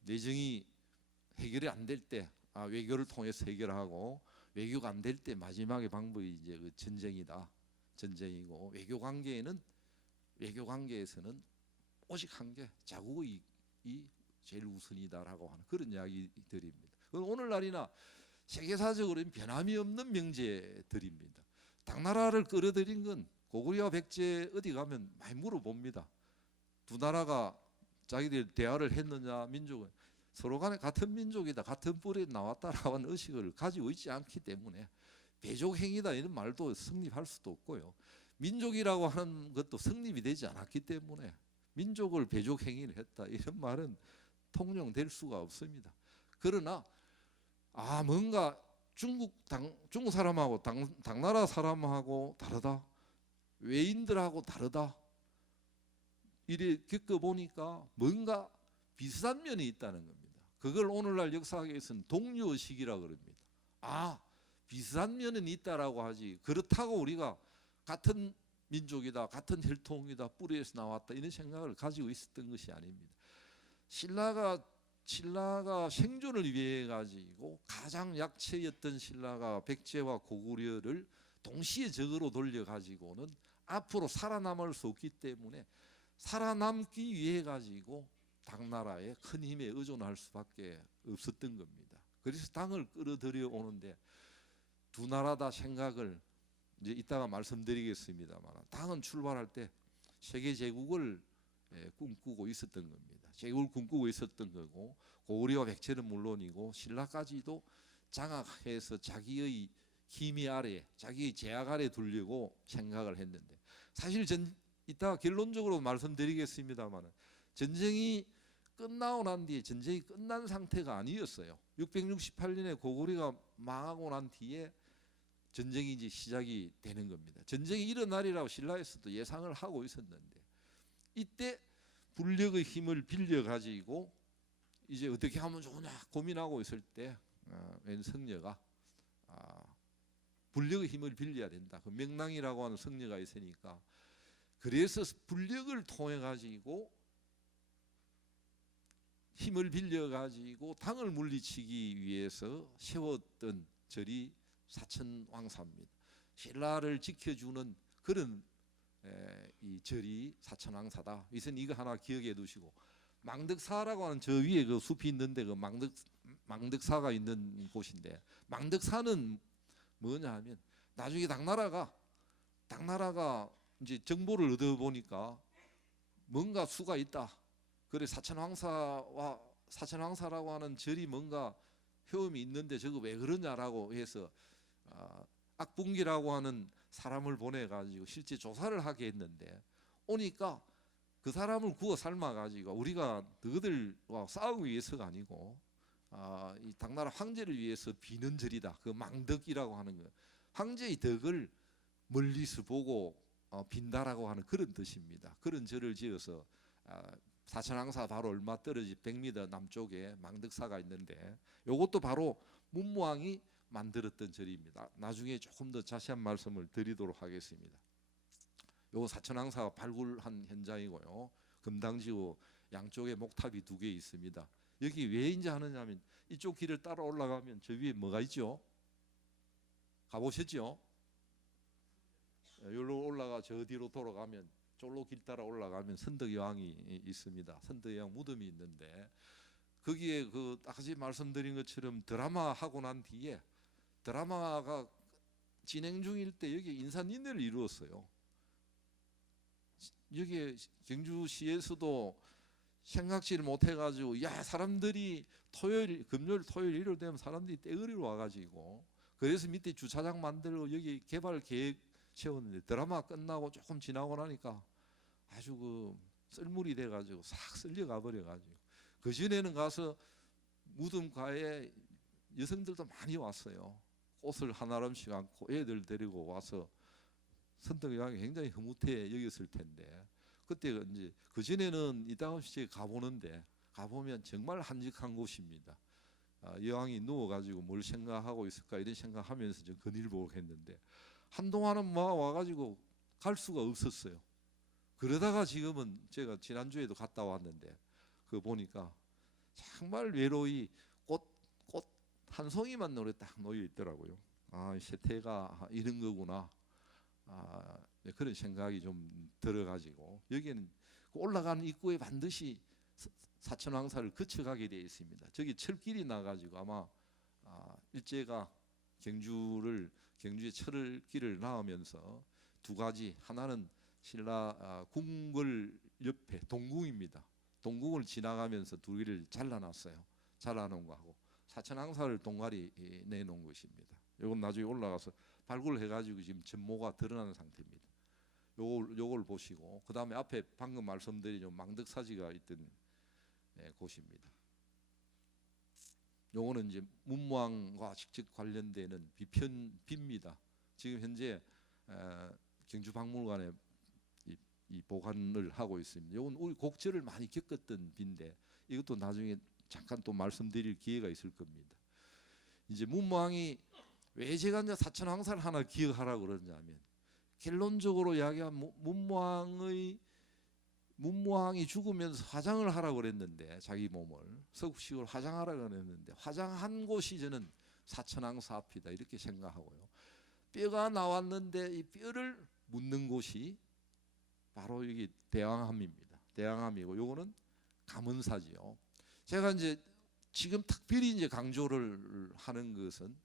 내정이 해결이 안 될 때 외교를 통해서 해결하고, 외교가 안 될 때 마지막의 방법이 이제 그 전쟁이다. 전쟁이고, 외교 관계에서는 오직 한 개, 자국의 이익이 제일 우선이다라고 하는 그런 이야기들입니다. 오늘날이나 세계사적으로는 변함이 없는 명제들입니다. 당나라를 끌어들인 건 고구려와 백제 어디 가면 많이 물어봅니다. 두 나라가 자기들 대화를 했느냐, 민족은 서로 간에 같은 민족이다, 같은 뿌리에 나왔다라고 하는 의식을 가지고 있지 않기 때문에 배족행위다 이런 말도 성립할 수도 없고요. 민족이라고 하는 것도 성립이 되지 않았기 때문에 민족을 배족행위를 했다 이런 말은 통용될 수가 없습니다. 그러나 뭔가 중국 사람하고 당나라 사람하고 다르다, 외인들하고 다르다, 이래 겪어보니까 뭔가 비슷한 면이 있다는 겁니다. 그걸 오늘날 역사학에서는 동료의식이라고 그럽니다. 비슷한 면은 있다라고 하지, 그렇다고 우리가 같은 민족이다, 같은 혈통이다, 뿌리에서 나왔다 이런 생각을 가지고 있었던 것이 아닙니다. 신라가 생존을 위해 가지고 가장 약체였던 신라가 백제와 고구려를 동시에 적으로 돌려 가지고는 앞으로 살아남을 수 없기 때문에 살아남기 위해 가지고 당나라의 큰 힘에 의존할 수밖에 없었던 겁니다. 그래서 당을 끌어들여 오는데 두 나라 다 생각을 이제 이따가 말씀드리겠습니다만, 당은 출발할 때 세계 제국을 꿈꾸고 있었던 겁니다. 제국을 꿈꾸고 있었던 거고, 고구려와 백제는 물론이고 신라까지도 장악해서 자기의 기미 아래, 자기의 제약 아래 두려고 생각을 했는데, 사실 이따 결론적으로 말씀드리겠습니다만 전쟁이 끝나고 난 뒤에 전쟁이 끝난 상태가 아니었어요. 668년에 고구려가 망하고 난 뒤에 전쟁이 이제 시작이 되는 겁니다. 전쟁이 일어나리라고 신라에서도 예상을 하고 있었는데, 이때 불력의 힘을 빌려 가지고 이제 어떻게 하면 좋으냐 고민하고 있을 때 웬 성녀가 불력의 힘을 빌려야 된다. 그 명랑이라고 하는 성녀가 있으니까, 그래서 불력을 통해 가지고 힘을 빌려 가지고 당을 물리치기 위해서 세웠던 절이 사천왕사입니다. 신라를 지켜주는 그런 이 절이 사천왕사다. 이선 이거 하나 기억해 두시고, 망덕사라고 하는 저 위에 그 숲이 있는데 그 망덕사가 있는 곳인데, 망덕사는 뭐냐 하면 나중에 당나라가 이제 정보를 얻어 보니까 뭔가 수가 있다. 그래 사천왕사라고 하는 절이 뭔가 효험이 있는데 저거 왜 그러냐라고 해서 악분기라고 하는 사람을 보내 가지고 실제 조사를 하게 했는데, 오니까 그 사람을 구워 삶아 가지고 우리가 너희들과 싸우기 위해서가 아니고 이 당나라 황제를 위해서 비는 절이다. 그 망덕이라고 하는 거, 황제의 덕을 멀리서 보고 빈다라고 하는 그런 뜻입니다. 그런 절을 지어서 사천왕사 바로 얼마 떨어진 100m 남쪽에 망덕사가 있는데, 이것도 바로 문무왕이 만들었던 절입니다. 나중에 조금 더 자세한 말씀을 드리도록 하겠습니다. 요 사천왕사가 발굴한 현장이고요. 금당지구 양쪽에 목탑이 2개 있습니다. 여기 왜 인제 하느냐면 이쪽 길을 따라 올라가면 저 위에 뭐가 있죠? 가보셨죠? 여기로 올라가 저 뒤로 돌아가면 쫄로 길 따라 올라가면 선덕여왕이 있습니다. 선덕여왕 무덤이 있는데, 거기에 그 아까 말씀드린 것처럼 드라마 하고 난 뒤에 드라마가 진행 중일 때 여기 인산인해를 이루었어요. 여기에 경주시에서도 생각지를 못해가지고 사람들이 금요일 토요일 일요일 되면 사람들이 떼거리로 와가지고, 그래서 밑에 주차장 만들고 여기 개발 계획 세웠는데 드라마 끝나고 조금 지나고 나니까 아주 그 썰물이 돼가지고 싹 쓸려가 버려가지고, 그 전에는 가서 무덤가에 여성들도 많이 왔어요. 꽃을 하나름씩 안고 애들 데리고 와서 선덕여왕이 굉장히 흐뭇해 여겼을 텐데, 그때 이제 그 전에는 이따금씩 가보는데 가보면 정말 한적한 곳입니다. 여왕이 누워가지고 뭘 생각하고 있을까 이런 생각하면서 좀 건일보했는데 한동안은 뭐 와가지고 갈 수가 없었어요. 그러다가 지금은 제가 지난주에도 갔다 왔는데 그 보니까 정말 외로이 꽃 한 송이만 노래 딱 놓여 있더라고요. 아, 세태가 이런 거구나. 그런 생각이 좀 들어가지고 여기는 올라가는 입구에 반드시 사천왕사를 거쳐가게 되어 있습니다. 저기 철길이 나가지고 아마 일제가 경주의 철길을 나오면서 두 가지, 하나는 신라 궁궐 옆에 동궁입니다. 동궁을 지나가면서 두 개를 잘라놨어요. 잘라놓은 거하고 사천왕사를 동가리 내놓은 것입니다. 이건 나중에 올라가서 발굴해가지고 지금 전모가 드러나는 상태입니다. 요걸 보시고 그 다음에 앞에 방금 말씀드린 망덕사지가 있던 곳입니다. 요거는 이제 문무왕과 직접 관련되는 비입니다. 지금 현재 경주박물관에 이 보관을 하고 있습니다. 요건 우리 곡절을 많이 겪었던 비인데 이것도 나중에 잠깐 또 말씀드릴 기회가 있을 겁니다. 이제 문무왕이 왜 제가 이제 사천왕사를 하나 기억하라고 그러냐면 결론적으로 이야기한 문무왕이 죽으면서 화장을 하라고 그랬는데 자기 몸을 서국식으로 화장하라고 그랬는데 화장한 곳이 저는 사천왕사 앞이다 이렇게 생각하고요. 뼈가 나왔는데 이 뼈를 묻는 곳이 바로 여기 대왕암입니다. 대왕암이고 요거는 감은사지요. 제가 이제 지금 특별히 이제 강조를 하는 것은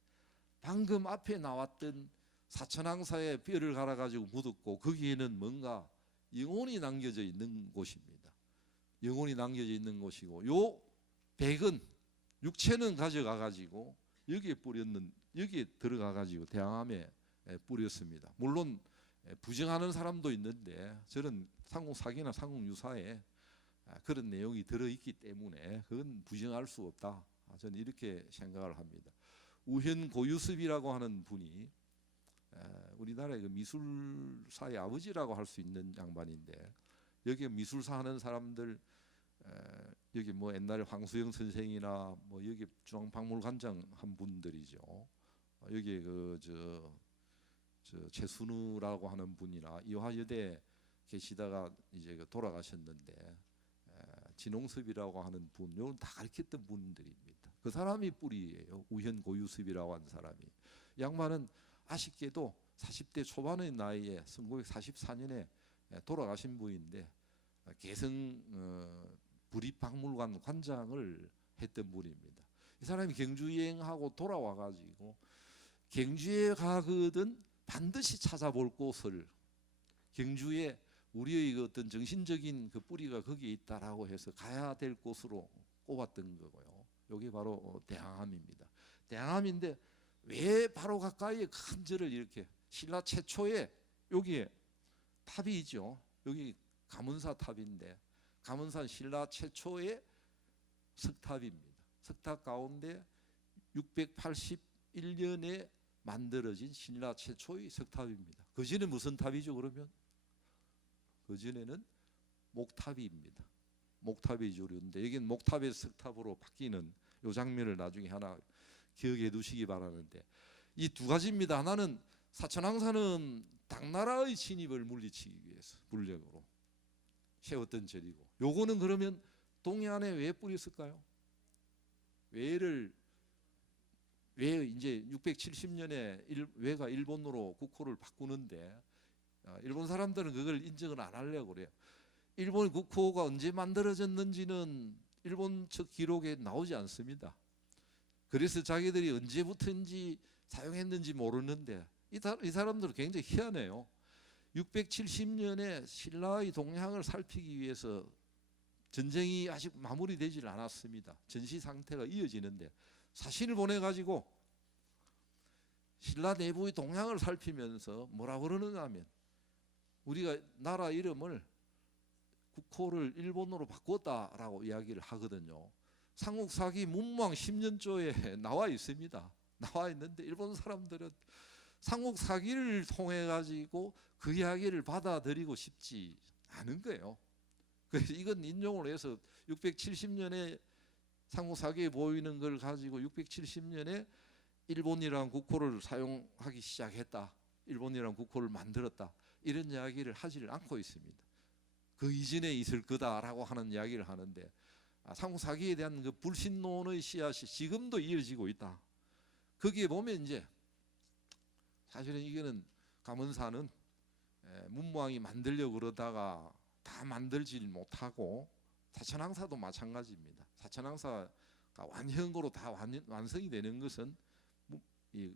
방금 앞에 나왔던 사천왕사에 뼈를 갈아가지고 묻었고 거기에는 뭔가 영혼이 남겨져 있는 곳입니다. 영혼이 남겨져 있는 곳이고 요 백은 육체는 가져가가지고 여기에 들어가가지고 대왕암에 뿌렸습니다. 물론 부정하는 사람도 있는데 저는 삼국사기나 삼국유사에 그런 내용이 들어있기 때문에 그건 부정할 수 없다. 저는 이렇게 생각을 합니다. 우현고유습이라고 하는 분이 우리나라의 그 미술사의 아버지라고 할 수 있는 양반인데 여기 미술사 하는 사람들 여기 뭐 옛날에 황수영 선생이나 뭐 여기 중앙박물관장 한 분들이죠. 여기 저 최순우라고 하는 분이나 이화여대 계시다가 이제 돌아가셨는데 진홍섭이라고 하는 분, 이건 다 가르쳤던 분들입니다. 그 사람이 뿌리예요. 우현고유습이라고 하는 사람이. 양반은 아쉽게도 40대 초반의 나이에 1944년에 돌아가신 분인데 개성 부립박물관 관장을 했던 분입니다. 이 사람이 경주 여행하고 돌아와가지고 경주에 가거든 반드시 찾아볼 곳을 경주에 우리의 그 어떤 정신적인 그 뿌리가 거기에 있다라고 해서 가야 될 곳으로 꼽았던 거고요. 여기 바로 대항암입니다. 대항암인데 왜 바로 가까이에 큰 절을 이렇게 신라 최초의 여기에 탑이 있죠. 여기 감은사 탑인데 감은사 신라 최초의 석탑입니다. 석탑 가운데 681년에 만들어진 신라 최초의 석탑입니다. 그 전에 무슨 탑이죠 그러면? 그 전에는 목탑입니다. 목탑이죠. 그런데 여기는 목탑의 석탑으로 바뀌는 이 장면을 나중에 하나 기억해 두시기 바라는데 이 두 가지입니다. 하나는 사천왕사는 당나라의 침입을 물리치기 위해서 물력으로 세웠던 절이고 요거는 그러면 동해안에 왜 뿌렸을까요? 왜 이제 670년에 왜가 일본으로 국호를 바꾸는데 일본 사람들은 그걸 인정을 안 하려고 그래요. 일본 국호가 언제 만들어졌는지는 일본 측 기록에 나오지 않습니다. 그래서 자기들이 언제부터인지 사용했는지 모르는데 이 사람들은 굉장히 희한해요. 670년에 신라의 동향을 살피기 위해서 전쟁이 아직 마무리되질 않았습니다. 전시 상태가 이어지는데 사신을 보내가지고 신라 내부의 동향을 살피면서 뭐라 그러는가 하면 우리가 나라 이름을 국호를 일본어로 바꿨다라고 이야기를 하거든요. 삼국사기 문무왕 10년조에 나와 있습니다. 나와 있는데 일본 사람들은 삼국사기를 통해 가지고 그 이야기를 받아들이고 싶지 않은 거예요. 그래서 이건 인용을 해서 670년에 상호사기에 보이는 걸 가지고 670년에 일본이라는 국호를 사용하기 시작했다. 일본이라는 국호를 만들었다. 이런 이야기를 하지를 않고 있습니다. 그 이전에 있을 거다라고 하는 이야기를 하는데 상호사기에 대한 그 불신론의 씨앗이 지금도 이어지고 있다. 거기에 보면 이제 사실은 이거는 감언사는 문무왕이 만들려고 그러다가 다 만들지 못하고 사천왕사도 마찬가지입니다. 사천왕사가 완형으로 다 완성이 되는 것은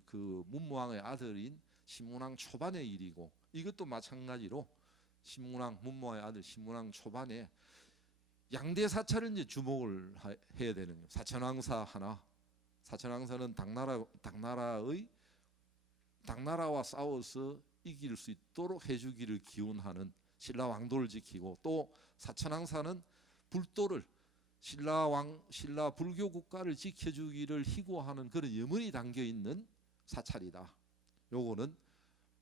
그 문무왕의 아들인 신문왕 초반의 일이고, 이것도 마찬가지로 신문왕 문무왕의 아들 신문왕 초반에 양대 사찰을 이제 주목을 해야 되는 거예요. 사천왕사 하나, 사천왕사는 당나라와 싸워서 이길 수 있도록 해주기를 기원하는 신라 왕도를 지키고, 또 사천왕사는 불도를 신라 불교 국가를 지켜주기를 희고하는 그런 염원이 담겨 있는 사찰이다. 요거는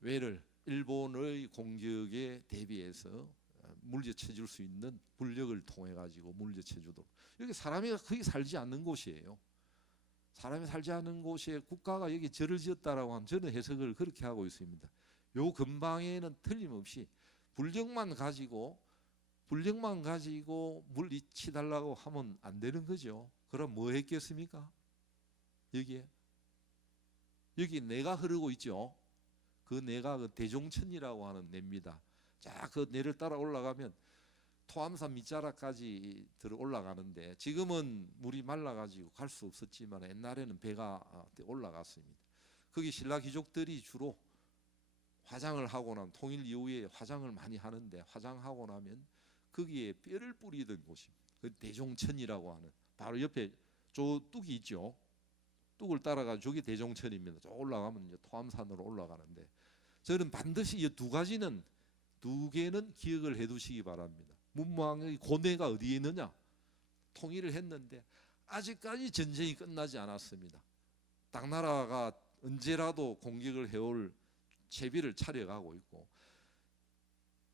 왜를 일본의 공격에 대비해서 물리쳐 줄 수 있는 불력을 통해 가지고 물리쳐 주도록. 여기 사람이 거의 살지 않는 곳이에요. 사람이 살지 않는 곳에 국가가 여기 절을 지었다라고 하면 저는 해석을 그렇게 하고 있습니다. 요 근방에는 틀림없이 불력만 가지고 물리치 달라고 하면 안 되는 거죠. 그럼 뭐 했겠습니까? 여기 내가 흐르고 있죠. 그 내가 그 대종천이라고 하는 내입니다. 자, 그 내를 따라 올라가면 토암산 밑자락까지 들어 올라가는데, 지금은 물이 말라가지고 갈 수 없었지만 옛날에는 배가 올라갔습니다. 거기 신라 귀족들이 주로 화장을 하고 나면, 통일 이후에 화장을 많이 하는데, 화장하고 나면 거기에 뼈를 뿌리던 곳입니다. 그 대종천이라고 하는, 바로 옆에 저 뚝이 있죠. 뚝을 따라가 저기 대종천입니다. 저 올라가면 이제 토암산으로 올라가는데, 저는 반드시 이 두 개는 기억을 해두시기 바랍니다. 문무왕의 고뇌가 어디에 있느냐? 통일을 했는데 아직까지 전쟁이 끝나지 않았습니다. 당나라가 언제라도 공격을 해올 채비를 차려가고 있고,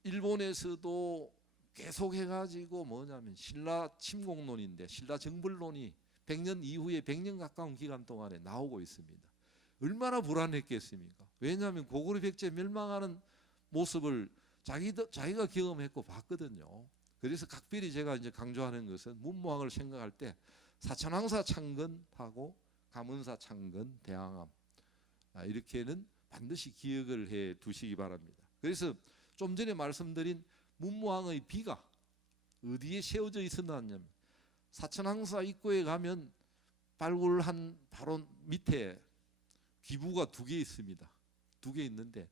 일본에서도 계속해가지고 뭐냐면 신라 침공론인데, 신라 정벌론이 100년 이후에 100년 가까운 기간 동안에 나오고 있습니다. 얼마나 불안했겠습니까? 왜냐하면 고구려 백제 멸망하는 모습을 자기가 경험했고 봤거든요. 그래서 각별히 제가 이제 강조하는 것은 문무왕을 생각할 때 사천왕사 창건하고 감언사 창건, 대항암, 이렇게는 반드시 기억을 해 두시기 바랍니다. 그래서 좀 전에 말씀드린 문무왕의 비가 어디에 세워져 있었냐면, 사천왕사 입구에 가면 발굴한 바로 밑에 기부가 2개 있습니다. 2개 있는데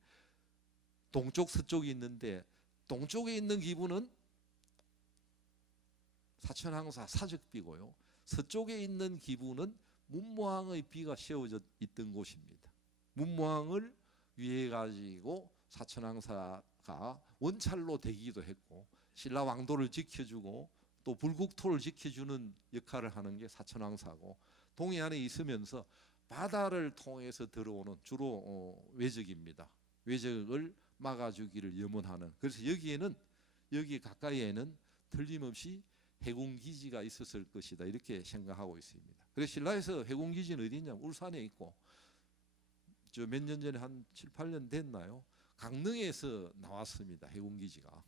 동쪽 서쪽이 있는데, 동쪽에 있는 기부는 사천왕사 사적비고요, 서쪽에 있는 기부는 문무왕의 비가 세워져 있던 곳입니다. 문무왕을 위해 가지고 사천왕사가 원찰로 되기도 했고, 신라 왕도를 지켜주고 또 불국토를 지켜주는 역할을 하는 게 사천왕사고, 동해안에 있으면서 바다를 통해서 들어오는 주로 외적입니다. 외적을 막아주기를 염원하는. 그래서 여기 가까이에는 틀림없이 해군기지가 있었을 것이다, 이렇게 생각하고 있습니다. 그래서 신라에서 해군기지는 어디 있냐면 울산에 있고, 저 몇 년 전에 한 7, 8년 됐나요? 강릉에서 나왔습니다, 해군기지가.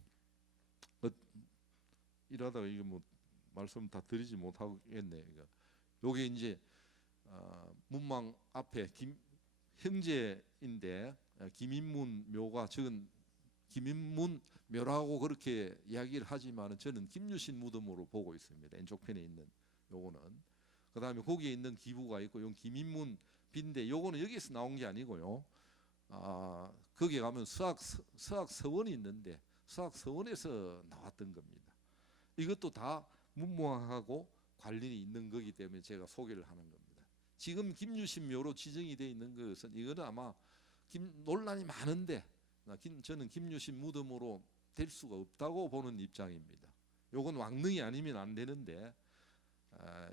이러다가 이거 뭐 말씀 다 드리지 못하겠네. 요게 이제 문망 앞에 형제인데, 김인문 묘가, 저는 김인문 묘라고 그렇게 이야기를 하지만 저는 김유신 무덤으로 보고 있습니다. 왼쪽 편에 있는 요거는. 그다음에 거기에 있는 기부가 있고, 요 김인문 빈데, 요거는 여기서 나온 게 아니고요. 거기에 가면 서학 서원이 있는데, 서학 서원에서 나왔던 겁니다. 이것도 다 문무왕하고 관련이 있는 거기 때문에 제가 소개를 하는 겁니다. 지금 김유신 묘로 지정이 되어 있는 것은, 이거는 아마 논란이 많은데 저는 김유신 무덤으로 될 수가 없다고 보는 입장입니다. 요건 왕릉이 아니면 안 되는데,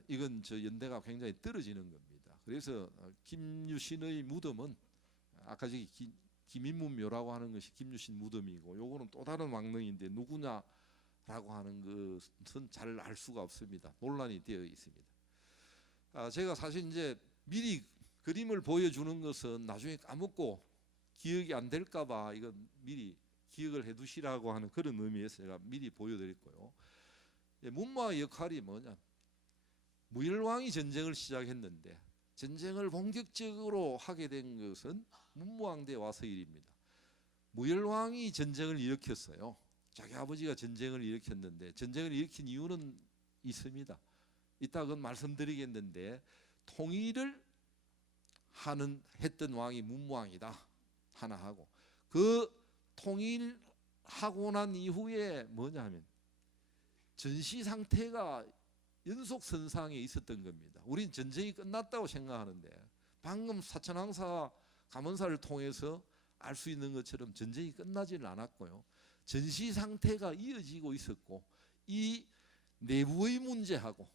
이건 저 연대가 굉장히 떨어지는 겁니다. 그래서 김유신의 무덤은 아까 저기 김인문 묘라고 하는 것이 김유신 무덤이고, 요거는 또 다른 왕릉인데 누구냐라고 하는 것은 잘 알 수가 없습니다. 논란이 되어 있습니다. 제가 사실 이제 미리 그림을 보여주는 것은 나중에 까먹고 기억이 안 될까봐 이건 미리 기억을 해두시라고 하는 그런 의미에서 제가 미리 보여드렸고요. 문무왕의 역할이 뭐냐? 무열왕이 전쟁을 시작했는데 전쟁을 본격적으로 하게 된 것은 문무왕 때 와서 일입니다. 무열왕이 전쟁을 일으켰어요. 자기 아버지가 전쟁을 일으켰는데 전쟁을 일으킨 이유는 있습니다. 이따 말씀드리겠는데 통일을 했던 왕이 문무왕이다 하나 하고, 그 통일하고 난 이후에 뭐냐면 전시 상태가 연속 선상에 있었던 겁니다. 우린 전쟁이 끝났다고 생각하는데 방금 사천왕사 감언사를 통해서 알 수 있는 것처럼 전쟁이 끝나지는 않았고요. 전시 상태가 이어지고 있었고, 이 내부의 문제하고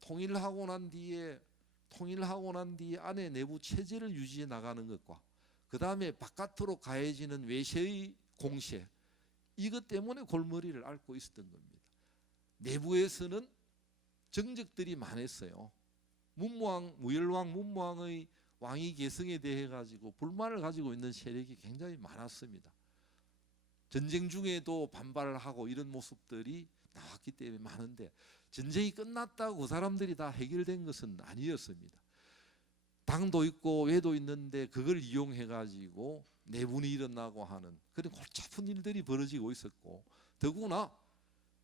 통일하고 난 뒤에 안에 내부 체제를 유지해 나가는 것과 그 다음에 바깥으로 가해지는 외세의 공세, 이것 때문에 골머리를 앓고 있었던 겁니다. 내부에서는 정적들이 많았어요. 무열왕 문무왕의 왕위 계승에 대해 가지고 불만을 가지고 있는 세력이 굉장히 많았습니다. 전쟁 중에도 반발을 하고 이런 모습들이 나왔기 때문에 많은데, 전쟁이 끝났다고 그 사람들이 다 해결된 것은 아니었습니다. 당도 있고 외도 있는데 그걸 이용해 가지고 내분이 일어나고 하는 그런 골치 아픈 일들이 벌어지고 있었고, 더구나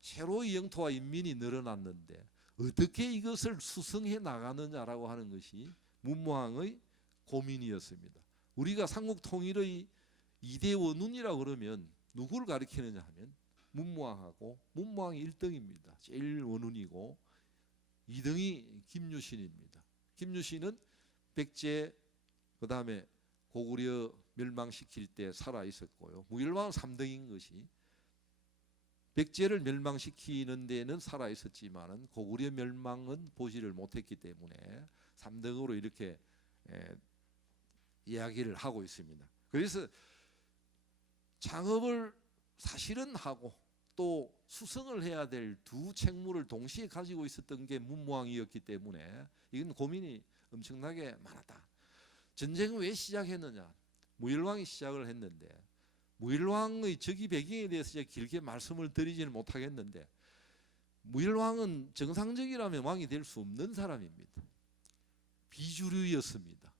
새로이 영토와 인민이 늘어났는데 어떻게 이것을 수성해 나가느냐라고 하는 것이 문무왕의 고민이었습니다. 우리가 삼국 통일의 2대 원운이라고 그러면 누구를 가리키느냐 하면 문무왕하고, 문무왕이 1등입니다. 제일 원운이고 2등이 김유신입니다. 김유신은 백제 그 다음에 고구려 멸망시킬 때 살아 있었고요. 무열왕은 3등인 것이, 백제를 멸망시키는 데는 살아 있었지만은 고구려 멸망은 보지를 못했기 때문에 3등으로 이렇게 이야기를 하고 있습니다. 그래서 창업을 사실은 하고 또 수성을 해야 될 두 책무를 동시에 가지고 있었던 게 문무왕이었기 때문에 이건 고민이 엄청나게 많았다. 전쟁은 왜 시작했느냐? 무열왕이 시작을 했는데, 무열왕의 적이 배경에 대해서 제가 길게 말씀을 드리지는 못하겠는데, 무열왕은 정상적이라면 왕이 될 수 없는 사람입니다. 비주류였습니다.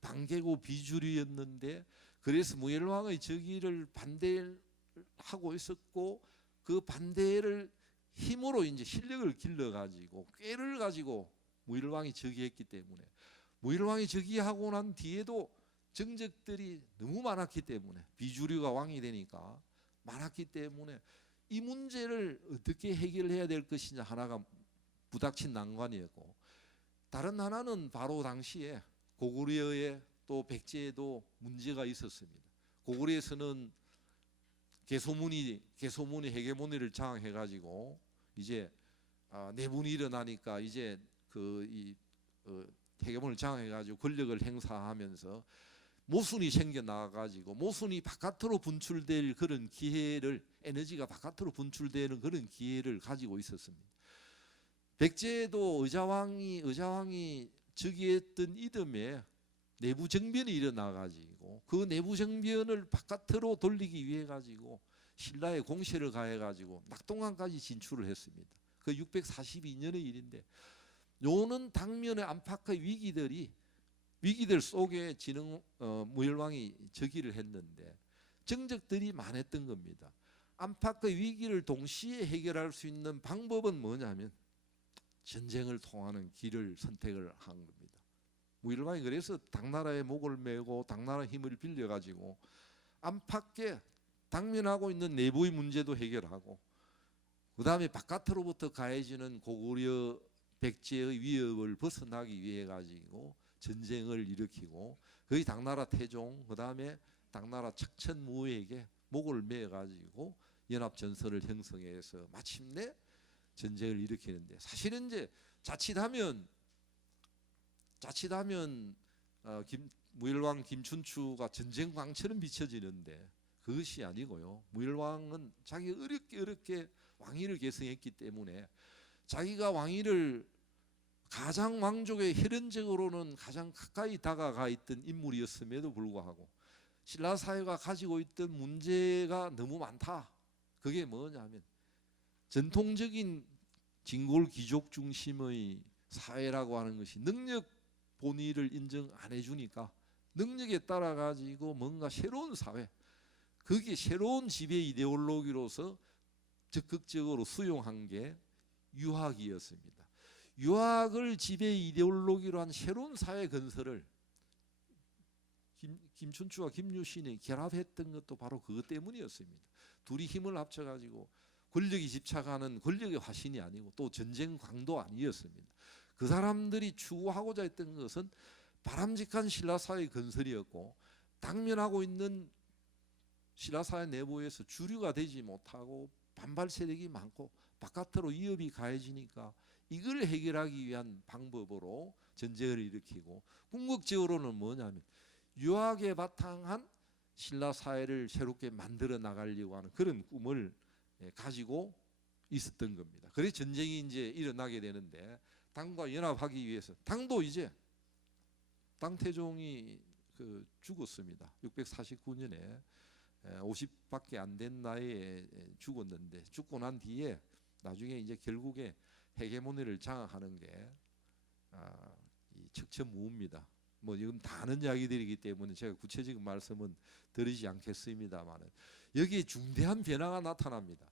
반개고 비주류였는데, 그래서 무열왕의 적의를 반대하고 있었고, 그 반대를 힘으로 이제 실력을 길러 가지고 꾀를 가지고 무열왕이 즉위했기 때문에, 무열왕이 즉위하고 난 뒤에도 정적들이 너무 많았기 때문에, 비주류가 왕이 되니까 많았기 때문에 이 문제를 어떻게 해결해야 될 것이냐 하나가 부닥친 난관이었고, 다른 하나는 바로 당시에 고구려에 또 백제에도 문제가 있었습니다. 고구려에서는 개소문이 헤게모니를 장악해 가지고 이제 내분이 일어나니까 이제 헤게모니를 장악해 가지고 권력을 행사하면서 모순이 생겨 나가 가지고 모순이 바깥으로 분출될 그런 기회를, 에너지가 바깥으로 분출되는 그런 기회를 가지고 있었습니다. 백제에도 의자왕이 즉위했던 이듬해 내부 정변이 일어나 가지고 그 내부 정변을 바깥으로 돌리기 위해 가지고 신라에 공세를 가해 가지고 낙동강까지 진출을 했습니다. 그 642년의 일인데, 요는 당면의 안팎의 위기들 속에 무열왕이 즉위를 했는데 정적들이 많았던 겁니다. 안팎의 위기를 동시에 해결할 수 있는 방법은 뭐냐면 전쟁을 통하는 길을 선택을 한 겁니다. 무열왕이 그래서 당나라의 목을 메고 당나라 힘을 빌려가지고 안팎에 당면하고 있는 내부의 문제도 해결하고, 그 다음에 바깥으로부터 가해지는 고구려 백제의 위협을 벗어나기 위해 가지고 전쟁을 일으키고, 거의 당나라 태종 그 다음에 당나라 척천무에게 목을 매어 가지고 연합 전선을 형성해서 마침내 전쟁을 일으키는데, 사실은 이제 자칫하면 무열왕 김춘추가 전쟁광처럼 비춰지는데 그것이 아니고요. 무열왕은 자기가 어렵게 왕위를 계승했기 때문에 자기가 왕위를 가장 왕족의 혈연적으로는 가장 가까이 다가가 있던 인물이었음에도 불구하고 신라 사회가 가지고 있던 문제가 너무 많다. 그게 뭐냐면 전통적인 진골 귀족 중심의 사회라고 하는 것이 능력 본위를 인정 안 해주니까 능력에 따라 가지고 뭔가 새로운 사회, 그게 새로운 지배 이데올로기로서 적극적으로 수용한 게 유학이었습니다. 유학을 지배 이데올로기로 한 새로운 사회 건설을 김춘추와 김유신이 결합했던 것도 바로 그것 때문이었습니다. 둘이 힘을 합쳐가지고 권력이 집착하는 권력의 화신이 아니고 또 전쟁 광도 아니었습니다. 그 사람들이 추구하고자 했던 것은 바람직한 신라사회 건설이었고, 당면하고 있는 신라사회 내부에서 주류가 되지 못하고 반발 세력이 많고 바깥으로 위협이 가해지니까 이걸 해결하기 위한 방법으로 전쟁을 일으키고, 궁극적으로는 뭐냐면 유학에 바탕한 신라사회를 새롭게 만들어 나가려고 하는 그런 꿈을 가지고 있었던 겁니다. 그래서 전쟁이 이제 일어나게 되는데, 당과 연합하기 위해서 당도 이제 당태종이 죽었습니다. 649년에 50밖에 안 된 나이에 죽었는데, 죽고 난 뒤에 나중에 이제 결국에 헤게모니를 장악하는 게 이 척천무우입니다. 뭐 이건 다 아는 이야기들이기 때문에 제가 구체적인 말씀은 드리지 않겠습니다만은 여기에 중대한 변화가 나타납니다.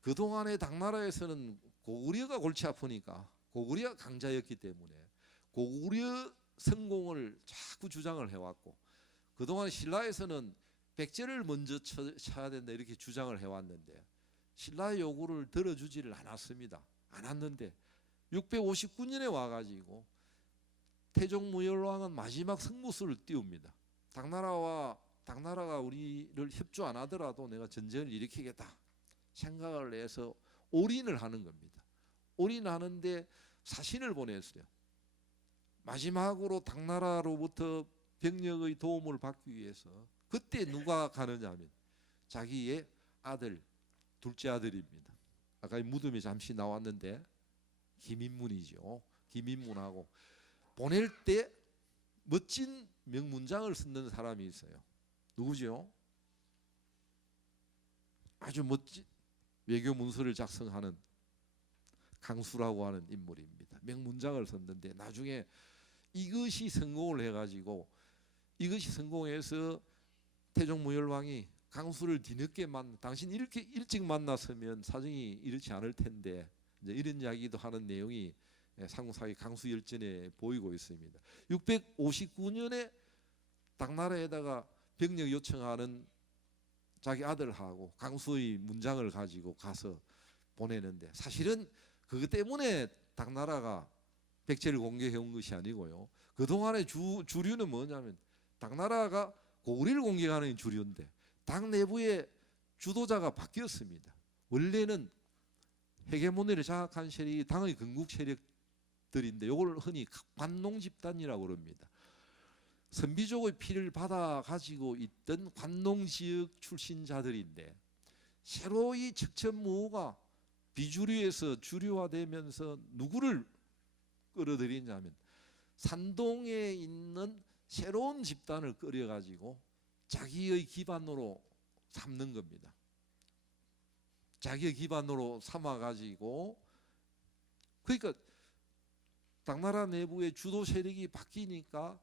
그 동안의 당나라에서는 고구려가 골치 아프니까 고구려가 강자였기 때문에 고구려 성공을 자꾸 주장을 해왔고, 그동안 신라에서는 백제를 먼저 쳐야 된다 이렇게 주장을 해왔는데 신라의 요구를 들어주지를 않았습니다. 않았는데 659년에 와가지고 태종 무열왕은 마지막 승부수를 띄웁니다. 당나라가 우리를 협조 안 하더라도 내가 전쟁을 일으키겠다 생각을 해서 올인을 하는 겁니다. 올인하는데 사신을 보냈어요. 마지막으로 당나라로부터 병력의 도움을 받기 위해서. 그때 누가 가느냐면 자기의 아들, 둘째 아들입니다. 아까 무덤에 잠시 나왔는데 김인문이죠. 김인문하고 보낼 때 멋진 명문장을 쓰는 사람이 있어요. 누구죠? 아주 멋진 외교 문서를 작성하는 강수라고 하는 인물입니다. 명문장을 썼는데 나중에 이것이 성공을 해가지고, 이것이 성공해서 태종무열왕이 강수를 뒤늦게 당신 이렇게 일찍 만났으면 사정이 이렇지 않을 텐데, 이제 이런 이야기도 하는 내용이 상사기 강수열전에 보이고 있습니다. 659년에 당나라에다가 병력 요청하는 자기 아들하고 강수의 문장을 가지고 가서 보내는데, 사실은 그것 때문에 당나라가 백제를 공격해 온 것이 아니고요. 그동안의 주류는 뭐냐면 당나라가 고구려를 공격하는 주류인데 당 내부의 주도자가 바뀌었습니다. 원래는 헤게모니를 장악한 세력이 당의 건국 세력들인데 이걸 흔히 관농 집단이라고 그럽니다. 선비족의 피를 받아 가지고 있던 관농 지역 출신자들인데 새로이 척천무우가 비주류에서 주류화되면서 누구를 끌어들이냐면 산동에 있는 새로운 집단을 끌어가지고 자기의 기반으로 삼는 겁니다. 자기의 기반으로 삼아가지고, 그러니까 당나라 내부의 주도 세력이 바뀌니까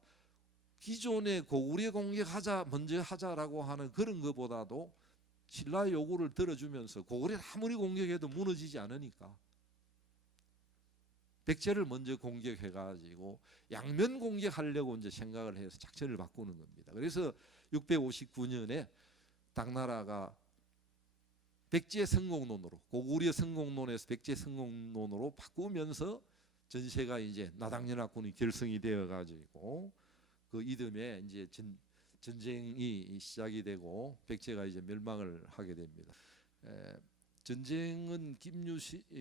기존의 고구려 공격하자 먼저 하자라고 하는 그런 것보다도 신라의 요구를 들어주면서 고구려를 아무리 공격해도 무너지지 않으니까 백제를 먼저 공격해가지고 양면 공격하려고 이제 생각을 해서 작전을 바꾸는 겁니다. 그래서 659년에 당나라가 백제 성공론으로, 고구려 성공론에서 백제 성공론으로 바꾸면서 전세가 이제 나당연합군이 결성이 되어가지고 그 이듬해 이제 전쟁이 시작이 되고 백제가 이제 멸망을 하게 됩니다. 전쟁은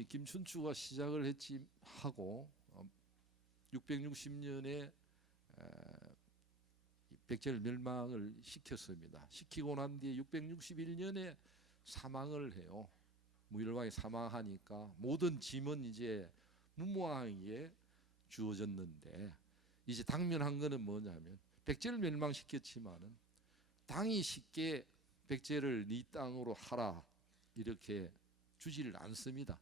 김춘추가 시작을 했지 하고 660년에 백제를 멸망을 시켰습니다. 시키고 난 뒤에 661년에 사망을 해요. 무열왕이 사망하니까 모든 짐은 이제 문무왕에게 주어졌는데 이제 당면한 거는 뭐냐면 백제를 멸망시켰지만은 당이 쉽게 백제를 네 땅으로 하라 이렇게 주지를 않습니다.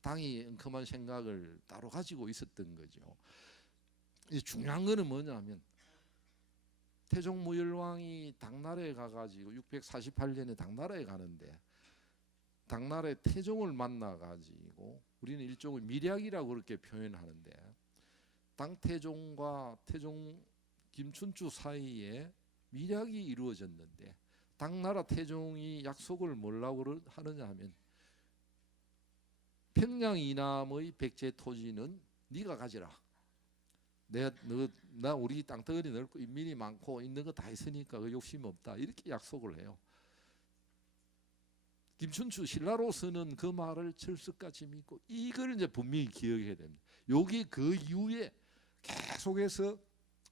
당이 엉큼한 생각을 따로 가지고 있었던 거죠. 이제 중요한 거는 뭐냐면 태종무열왕이 당나라에 가가지고 648년에 당나라에 가는데 당나라의 태종을 만나가지고 우리는 일종의 밀약이라고 그렇게 표현하는데 당태종과 태종 김춘추 사이에 밀약이 이루어졌는데 당나라 태종이 약속을 뭐라고 하느냐 하면 평양 이남의 백제 토지는 네가 가지라. 나 우리 땅덩어리 넓고 인민이 많고 있는 거 다 있으니까 그 욕심 없다. 이렇게 약속을 해요. 김춘추 신라로서는 그 말을 철석같이 믿고 이걸 이제 분명히 기억해야 됩니다. 여기 그 이후에 계속해서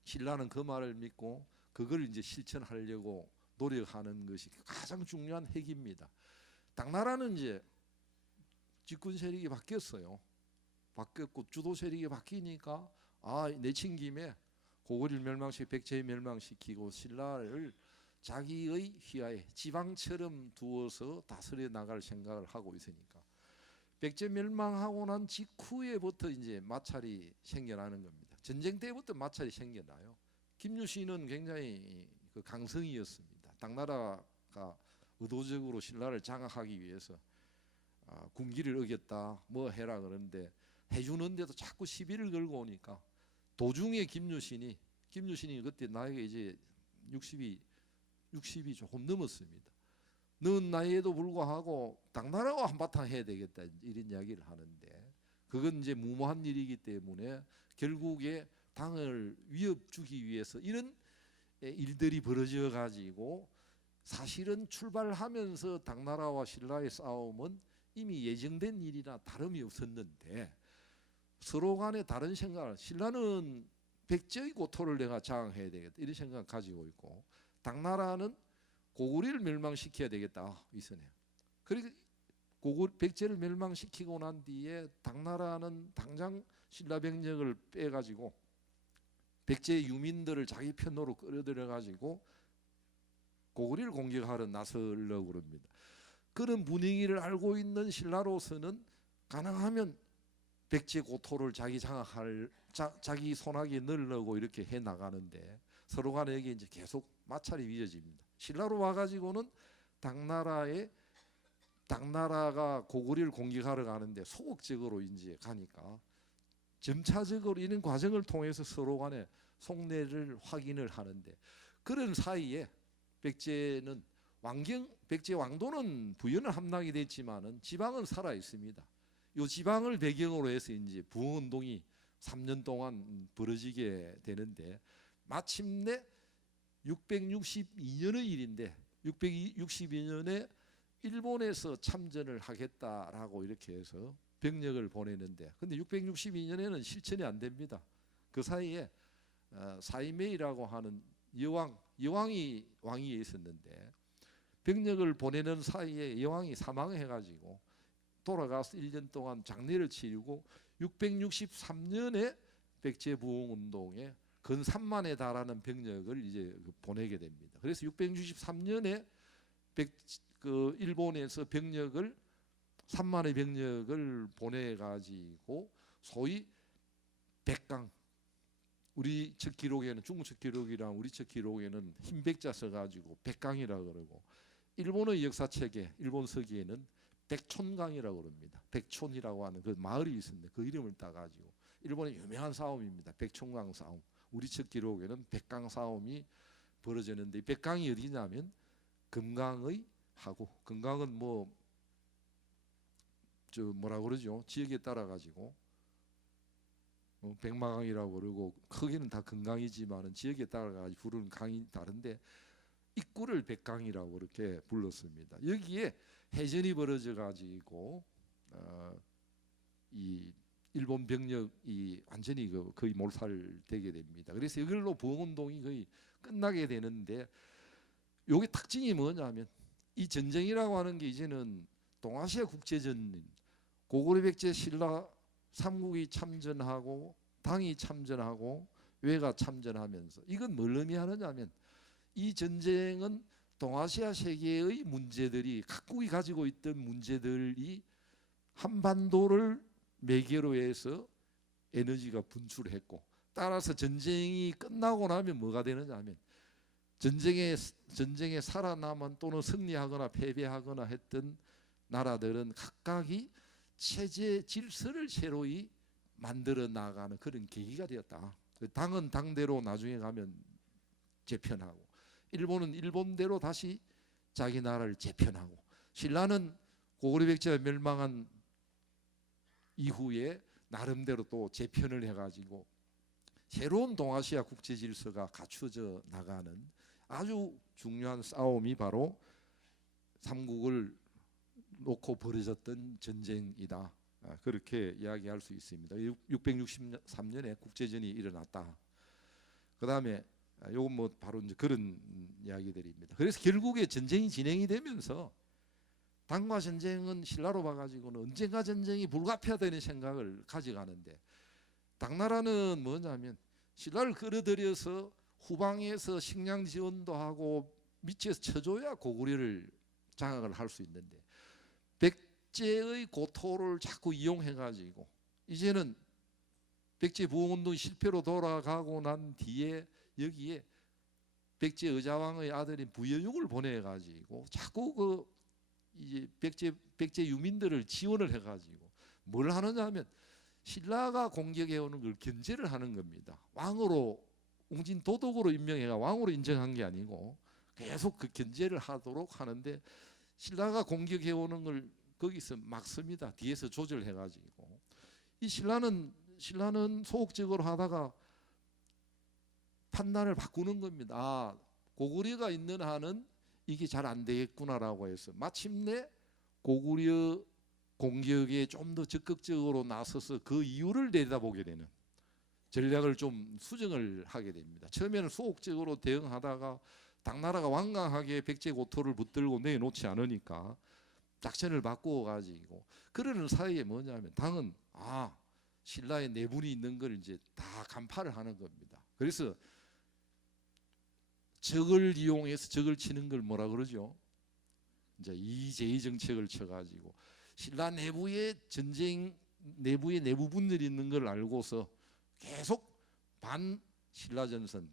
신라는 그 말을 믿고 그걸 이제 실천하려고 노력하는 것이 가장 중요한 핵입니다. 당나라는 이제 집권 세력이 바뀌었어요. 바뀌었고 주도 세력이 바뀌니까 내친 김에 고구려를 멸망시키고 백제를 멸망시키고 신라를 자기의 휘하에 지방처럼 두어서 다스려 나갈 생각을 하고 있으니까 백제 멸망하고 난 직후에부터 이제 마찰이 생겨나는 겁니다. 전쟁 때부터 마찰이 생겨나요. 김유신은 굉장히 그 강성이었습니다. 당나라가 의도적으로 신라를 장악하기 위해서 군기를 어겼다 뭐 해라 그러는데 해주는데도 자꾸 시비를 걸고 오니까 도중에 김유신이 그때 나이가 이제 60이 조금 넘었습니다. 늦은 나이에도 불구하고 당나라와 한바탕 해야 되겠다 이런 이야기를 하는데 그건 이제 무모한 일이기 때문에 결국에 당을 위협 주기 위해서 이런 일들이 벌어져 가지고 사실은 출발하면서 당나라와 신라의 싸움은 이미 예정된 일이나 다름이 없었는데 서로 간에 다른 생각을 신라는 백제의 고토를 내가 장악해야 되겠다 이런 생각을 가지고 있고 당나라는 고구려를 멸망시켜야 되겠다 이선해요. 그리고 백제를 멸망시키고 난 뒤에 당나라는 당장 신라 병력을 빼가지고 백제 유민들을 자기 편으로 끌어들여 가지고 고구려를 공격하러 나서려고 그럽니다. 그런 분위기를 알고 있는 신라로서는 가능하면 백제 고토를 자기 장악할 자기 손아귀에 넣으려고 이렇게 해 나가는데 서로 간에 여기 이제 계속 마찰이 빚어집니다. 신라로 와가지고는 당나라가 고구려를 공격하러 가는데 소극적으로 이제 가니까 점차적으로 이런 과정을 통해서 서로 간에 속내를 확인을 하는데 그런 사이에 백제는 백제 왕도는 부연을 함락이 됐지만은 지방은 살아 있습니다. 이 지방을 배경으로 해서 이제 부흥운동이 3년 동안 벌어지게 되는데 마침내 662년의 일인데 662년에 일본에서 참전을 하겠다라고 이렇게 해서 병력을 보내는데 근데 662년에는 실천이 안 됩니다. 그 사이에 사이메이라고 하는 여왕이 왕위에 있었는데 병력을 보내는 사이에 여왕이 사망해가지고 돌아가서 1년 동안 장례를 치르고 663년에 백제 부흥운동에 근 3만에 달하는 병력을 이제 보내게 됩니다. 그래서 663년에 일본에서 3만의 병력을 보내가지고 소위 백강 우리 첫 기록에는 중국 첫 기록이랑 우리 첫 기록에는 흰 백자 써가지고 백강이라 그러고 일본의 역사책에 일본 서기에는 백촌강이라고 그럽니다. 백촌이라고 하는 그 마을이 있었는데 그 이름을 따가지고 일본의 유명한 싸움입니다. 백촌강 싸움. 우리 첫 기록에는 백강 싸움이 벌어졌는데 백강이 어디냐면 금강의 하고 금강은 뭐라 그러죠? 지역에 따라 가지고 백마강이라고 그러고 크기는 다 금강이지만은 지역에 따라 가지고 부르는 강이 다른데 입구를 백강이라고 그렇게 불렀습니다. 여기에 해전이 벌어져 가지고 이 일본 병력이 완전히 거의 몰살되게 됩니다. 그래서 이걸로 부흥운동이 거의 끝나게 되는데 여기 특징이 뭐냐면 이 전쟁이라고 하는 게 이제는 동아시아 국제전 고구려 백제 신라 삼국이 참전하고 당이 참전하고 외가 참전하면서 이건 뭘 의미하느냐면 이 전쟁은 동아시아 세계의 문제들이 각국이 가지고 있던 문제들이 한반도를 매개로 해서 에너지가 분출했고 따라서 전쟁이 끝나고 나면 뭐가 되느냐 하면 전쟁에 살아남은 또는 승리하거나 패배하거나 했던 나라들은 각각이 체제 질서를 새로이 만들어 나가는 그런 계기가 되었다. 당은 당대로 나중에 가면 재편하고 일본은 일본대로 다시 자기 나라를 재편하고 신라는 고구려 백제가 멸망한 이후에 나름대로 또 재편을 해가지고 새로운 동아시아 국제 질서가 갖춰져 나가는 아주 중요한 싸움이 바로 삼국을 놓고 벌어졌던 전쟁이다. 그렇게 이야기할 수 있습니다. 663년에 국제전이 일어났다. 그 다음에 요건 뭐 바로 이제 그런 이야기들입니다. 그래서 결국에 전쟁이 진행이 되면서 당과 전쟁은 신라로 봐가지고는 언젠가 전쟁이 불가피하다는 생각을 가져가는데 당나라는 뭐냐면 신라를 끌어들여서 후방에서 식량 지원도 하고 밑에서 쳐줘야 고구려를 장악을 할 수 있는데 백제의 고토를 자꾸 이용해가지고 이제는 백제 부흥운동이 실패로 돌아가고 난 뒤에 여기에 백제 의자왕의 아들인 부여육을 보내가지고 자꾸 그 이제 백제 유민들을 지원을 해가지고 뭘 하느냐면 신라가 공격해 오는 걸 견제를 하는 겁니다. 왕으로 웅진 도독으로 임명해가 왕으로 인정한 게 아니고 계속 그 견제를 하도록 하는데 신라가 공격해 오는 걸 거기서 막습니다. 뒤에서 조절해가지고 이 신라는 소극적으로 하다가 판단을 바꾸는 겁니다. 아, 고구려가 있는 한은 이게 잘 안 되겠구나라고 해서 마침내 고구려 공격에 좀 더 적극적으로 나서서 그 이유를 내다보게 되는 전략을 좀 수정을 하게 됩니다. 처음에는 소극적으로 대응하다가 당나라가 완강하게 백제 고토를 붙들고 내놓지 않으니까 작전을 바꾸어 가지고 그러는 사이에 뭐냐면 당은 신라의 내분이 있는 걸 이제 다 간파를 하는 겁니다. 그래서 적을 이용해서 적을 치는 걸 뭐라 그러죠? 이제 이재희 정책을 쳐가지고 신라 내부에 전쟁 내부에 내부 분열이 있는 걸 알고서 계속 반 신라 전선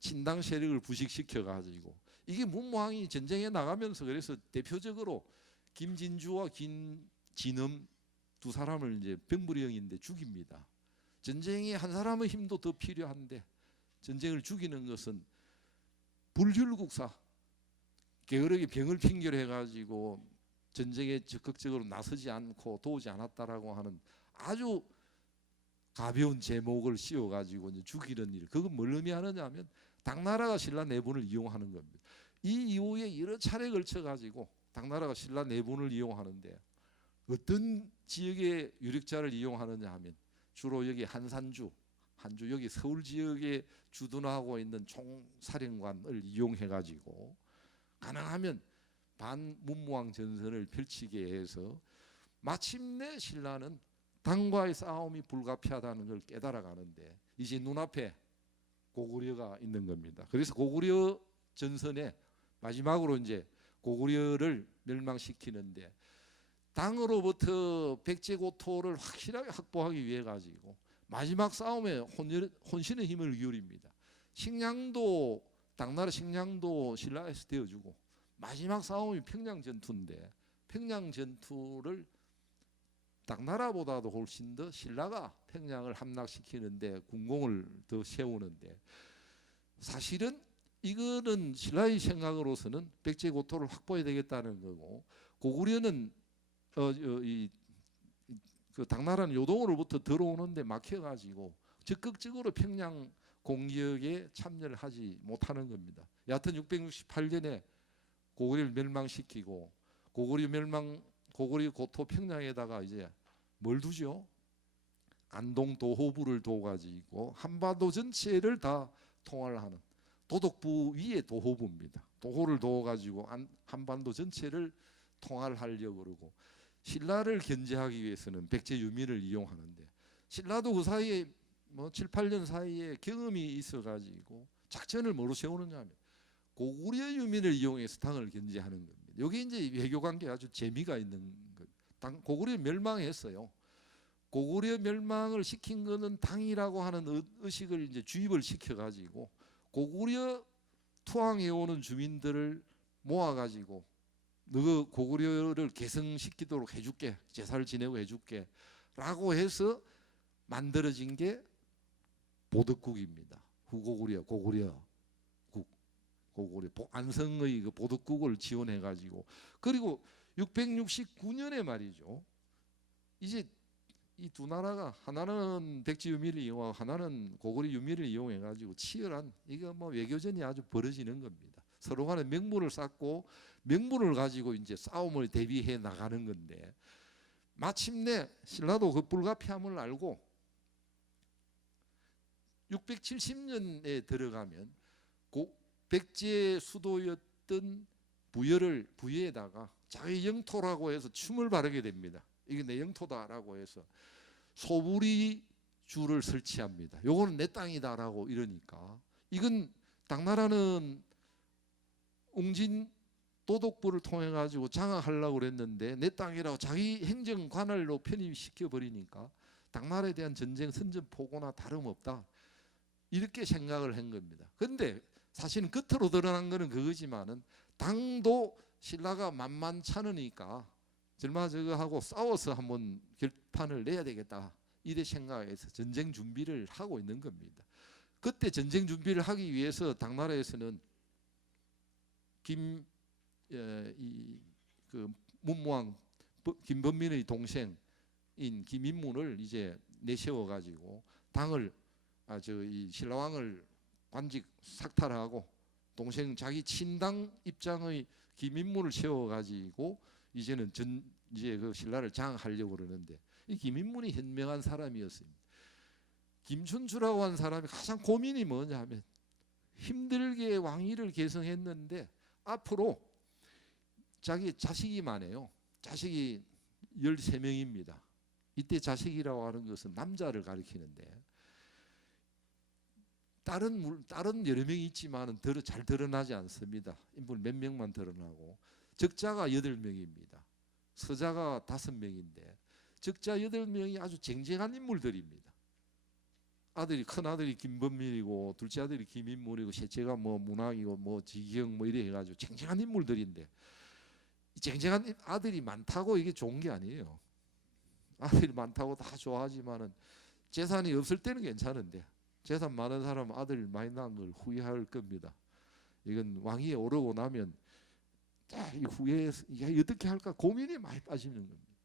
친당 세력을 부식시켜 가지고 이게 문무왕이 전쟁에 나가면서 그래서 대표적으로 김진주와 김진엄 두 사람을 이제 병부령인데 죽입니다. 전쟁에 한 사람의 힘도 더 필요한데 전쟁을 죽이는 것은 불휼국사 게으르게 병을 핑계로 해가지고 전쟁에 적극적으로 나서지 않고 도우지 않았다라고 하는 아주 가벼운 제목을 씌워가지고 이제 죽이는 일. 그건 뭘 의미하느냐면 당나라가 신라 내분을 이용하는 겁니다. 이 이후에 여러 차례 걸쳐가지고 당나라가 신라 내분을 이용하는데 어떤 지역의 유력자를 이용하느냐 하면 주로 여기 한산주 여기 서울 지역에 주둔하고 있는 총사령관을 이용해가지고 가능하면 반문무왕 전선을 펼치게 해서 마침내 신라는 당과의 싸움이 불가피하다는 걸 깨달아가는데 이제 눈앞에 고구려가 있는 겁니다. 그래서 고구려 전선에 마지막으로 이제 고구려를 멸망시키는데 당으로부터 백제고토를 확실하게 확보하기 위해 가지고 마지막 싸움에 혼신의 힘을 기울입니다. 식량도 당나라 식량도 신라에서 되어주고 마지막 싸움이 평양전투인데 평양전투를 당나라보다도 훨씬 더 신라가 평양을 함락시키는데 군공을 더 세우는데 사실은 이거는 신라의 생각으로서는 백제고토를 확보해야 되겠다는 거고 고구려는 그 당나라는 요동으로부터 들어오는데 막혀가지고 적극적으로 평양 공격에 참여를 하지 못하는 겁니다. 여하튼 668년에 고구려를 멸망시키고 고구려 고토 평양에다가 이제 뭘 두죠? 안동 도호부를 둬가지고 한반도 전체를 다 통할하는 도독부 위에 도호부입니다. 도호를 둬가지고 한반도 전체를 통할하려고 그러고 신라를 견제하기 위해서는 백제 유민을 이용하는데 신라도 그 사이에 뭐 7, 8년 사이에 경험이 있어가지고 작전을 뭐로 세우느냐면 고구려 유민을 이용해서 당을 견제하는 겁니다. 여기 이제 외교 관계 아주 재미가 있는 것. 고구려 멸망했어요. 고구려 멸망을 시킨 거는 당이라고 하는 의식을 이제 주입을 시켜가지고 고구려 투항해 오는 주민들을 모아가지고 너 고구려를 계승시키도록 해줄게, 제사를 지내고 해줄게라고 해서 만들어진 게 보덕국입니다. 후고구려, 고구려국, 고구려 안성의 그 보덕국을 지원해가지고 그리고 669년에 말이죠. 이제 이 두 나라가 하나는 백제 유미를 이용하고 하나는 고구려 유미를 이용해가지고 치열한 이게 뭐 외교전이 아주 벌어지는 겁니다. 서로 간에 명분을 쌓고 명분을 가지고 이제 싸움을 대비해 나가는 건데 마침내 신라도 그 불가피함을 알고 670년에 들어가면 백제 수도였던 부여에다가 자기 영토라고 해서 춤을 바르게 됩니다. 이게 내 영토다라고 해서 소부리 주를 설치합니다. 요거는 내 땅이다라고 이러니까 이건 당나라는 웅진 도독부를 통해 가지고 장악하려고 그랬는데 내 땅이라고 자기 행정 관할로 편입시켜 버리니까 당나라에 대한 전쟁 선전포고나 다름없다 이렇게 생각을 한 겁니다. 그런데 사실은 끝으로 드러난 거는 그거지만은 당도 신라가 만만찮으니까 절마저거하고 싸워서 한번 결판을 내야 되겠다 이래 생각해서 전쟁 준비를 하고 있는 겁니다. 그때 전쟁 준비를 하기 위해서 당나라에서는 문무왕 김범민의 동생인 김인문을 이제 내세워 가지고 당을 이 신라왕을 관직 삭탈하고 동생 자기 친당 입장의 김인문을 세워 가지고 이제는 이제 그 신라를 장악하려고 그러는데 이 김인문이 현명한 사람이었습니다. 김춘추라고 한 사람이 가장 고민이 뭐냐 하면 힘들게 왕위를 계승했는데 앞으로 자기 자식이 많아요. 자식이 13명입니다. 이때 자식이라고 하는 것은 남자를 가리키는데 다른 여러 명이 있지만은 잘 드러나지 않습니다. 인물 몇 명만 드러나고 적자가 8명입니다. 서자가 5명인데 적자 8명이 아주 쟁쟁한 인물들입니다. 큰 아들이 김범민이고 둘째 아들이 김인문이고 셋째가 뭐 문왕이고 뭐 지경 뭐 이래 해가지고 쟁쟁한 인물들인데 쟁쟁한 아들이 많다고 이게 좋은 게 아니에요. 아들이 많다고 다 좋아하지만은 재산이 없을 때는 괜찮은데 재산 많은 사람은 아들 많이 낳은 걸 후회할 겁니다. 이건 왕위에 오르고 나면 이 후에 이게 어떻게 할까 고민이 많이 빠지는 겁니다.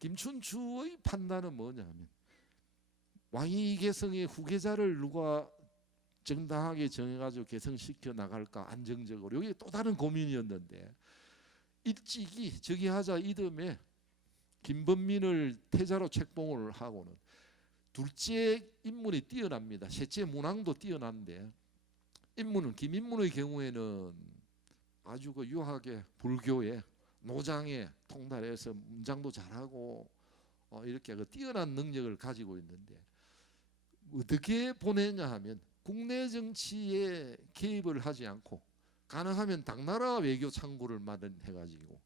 김춘추의 판단은 뭐냐면 왕위 계승의 후계자를 누가 정당하게 정해가지고 계승시켜 나갈까 안정적으로 이게 또 다른 고민이었는데 일찍이 저기 하자 이듬해 김범민을 태자로 책봉을 하고는 둘째 인문이 뛰어납니다. 셋째 문왕도 뛰어난데 김인문의 경우에는 아주 그 유하게 불교에 노장에 통달해서 문장도 잘하고 이렇게 그 뛰어난 능력을 가지고 있는데 어떻게 보내냐 하면 국내 정치에 개입을 하지 않고 가능하면 당나라 외교 창구를 마련해가지고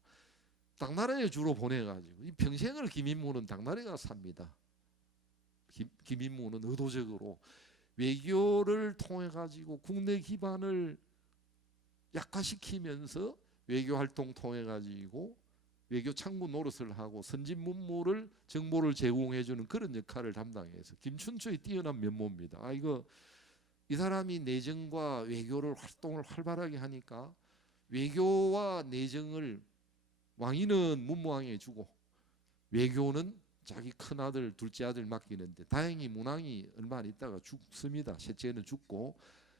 당나라에 주로 보내가지고 이 평생을 김인문은 당나라가 삽니다. 김인문은 의도적으로 외교를 통해 가지고 국내 기반을 약화시키면서 외교 활동 통해 가지고 외교 창구 노릇을 하고 선진 문물을 정보를 제공해 주는 그런 역할을 담당해서 김춘추의 뛰어난 면모입니다. 이 사람이 내정과 외교를 활동을 활발하게 하니까 외교와 내정을 왕위는 문무왕에 주고 외교는 자기 큰아들 둘째 아들 맡기는데 다행히 문왕이 얼마 안 있다가 죽습니다. 셋째는 죽고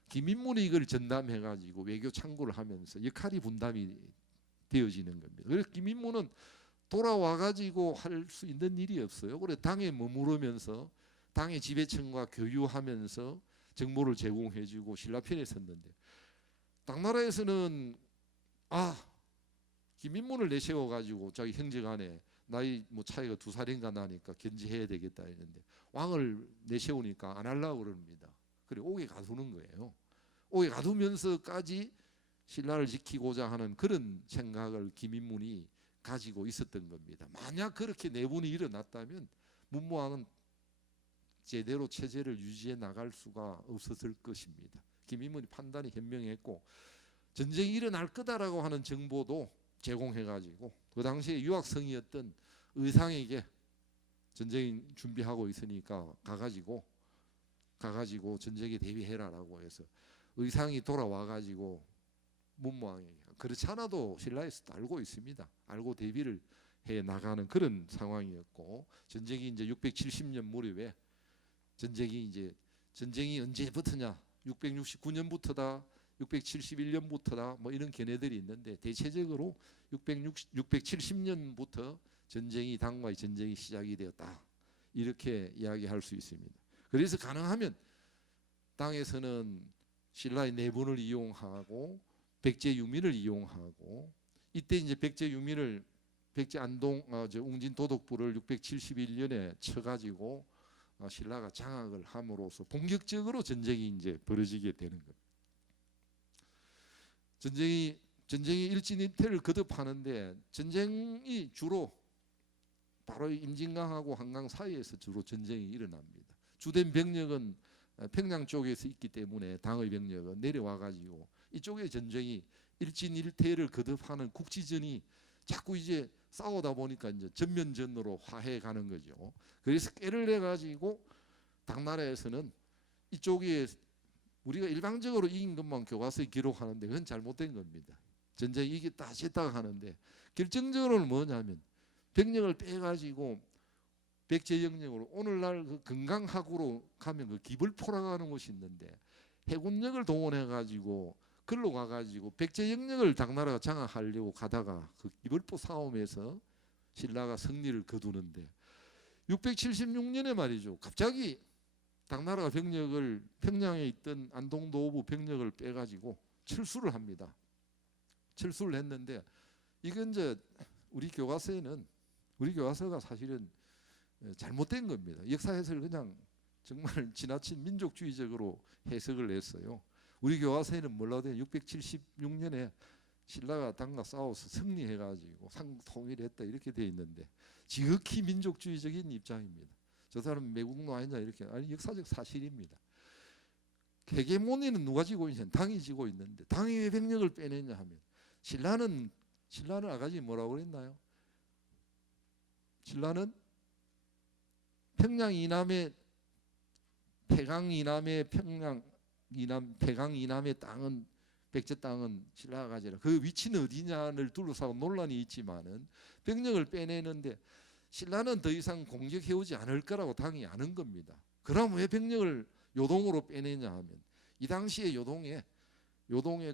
김인문이 이걸 전담해가지고 외교 창구를 하면서 역할이 분담이 되어지는 겁니다. 그래서 김인문은 돌아와가지고 할 수 있는 일이 없어요. 그래 당에 머무르면서 당의 지배층과 교류하면서 정보를 제공해주고 신라 편에 섰는데 당나라에서는 김인문을 내세워가지고 자기 형제간에 나이 뭐 차이가 2살인가 나니까 견지해야 되겠다 했는데 왕을 내세우니까 안 하려고 그럽니다. 그래 옥에 가두는 거예요. 옥에 가두면서까지 신라를 지키고자 하는 그런 생각을 김인문이 가지고 있었던 겁니다. 만약 그렇게 내분이 일어났다면 문무왕은 제대로 체제를 유지해 나갈 수가 없었을 것입니다. 김인문이 판단이 현명했고 전쟁이 일어날 거다라고 하는 정보도 제공해가지고 그 당시에 유학생이었던 의상에게 전쟁 준비하고 있으니까 가가지고 전쟁에 대비해라라고 해서 의상이 돌아와가지고 문무왕에게 그렇지 않아도 신라에서도 알고 있습니다. 알고 대비를 해 나가는 그런 상황이었고 전쟁이 이제 670년 무렵에 전쟁이 언제부터냐 669년부터다 671년부터다 뭐 이런 견해들이 있는데 대체적으로 670년부터 당과의 전쟁이 시작이 되었다 이렇게 이야기할 수 있습니다. 그래서 가능하면 당에서는 신라의 내분을 이용하고 백제 유민을 이용하고 이때 이제 백제 안동 웅진 도독부를 671년에 쳐가지고 신라가 장악을 함으로써 본격적으로 전쟁이 이제 벌어지게 되는 겁니다. 전쟁이 일진일퇴를 거듭하는데 전쟁이 주로 바로 임진강하고 한강 사이에서 주로 전쟁이 일어납니다. 주된 병력은 평양 쪽에서 있기 때문에 당의 병력은 내려와 가지고 이쪽의 전쟁이 일진일퇴를 거듭하는 국지전이 자꾸 이제 싸우다 보니까 이제 전면전으로 화해 가는 거죠. 그래서 꾀를 내 가지고 당나라에서는 이쪽에 우리가 일방적으로 이긴 것만 교과서에 기록하는데 그건 잘못된 겁니다. 전쟁이 이겼다 졌다 하는데 결정적으로는 뭐냐면 병력을 빼가지고 백제 영역으로 오늘날 그 금강하구로 가면 그 기벌포라고 하는 곳이 있는데 해군력을 동원해가지고 글로 가가지고 백제 영역을 당나라가 장악하려고 가다가 그 기벌포 싸움에서 신라가 승리를 거두는데 676년에 말이죠. 갑자기 당나라가 병력을 평양에 있던 안동도부 병력을 빼가지고 철수를 합니다. 철수를 했는데 이건 이제 우리 교과서가 사실은 잘못된 겁니다. 역사 해석을 그냥 정말 지나친 민족주의적으로 해석을 했어요. 우리 교과서에는 뭐라고 돼? 676년에 신라가 당과 싸워서 승리해가지고 삼국 통일했다 이렇게 돼 있는데 지극히 민족주의적인 입장입니다. 저 사람 매국노 아니냐 이렇게 아니 역사적 사실입니다. 헤게모니는 누가 지고 있냐? 당이 지고 있는데 당이 왜 병력을 빼내냐 하면 신라는 아가지 뭐라고 그랬나요? 신라는 평양 이남의 폐강 이남의 폐강 이남의 땅은 백제 땅은 신라가 가지라. 그 위치는 어디냐를 둘러싸고 논란이 있지만은 병력을 빼내는데 신라는 더 이상 공격해오지 않을 거라고 당이 아는 겁니다. 그럼 왜 병력을 요동으로 빼내냐 하면 이 당시에 요동에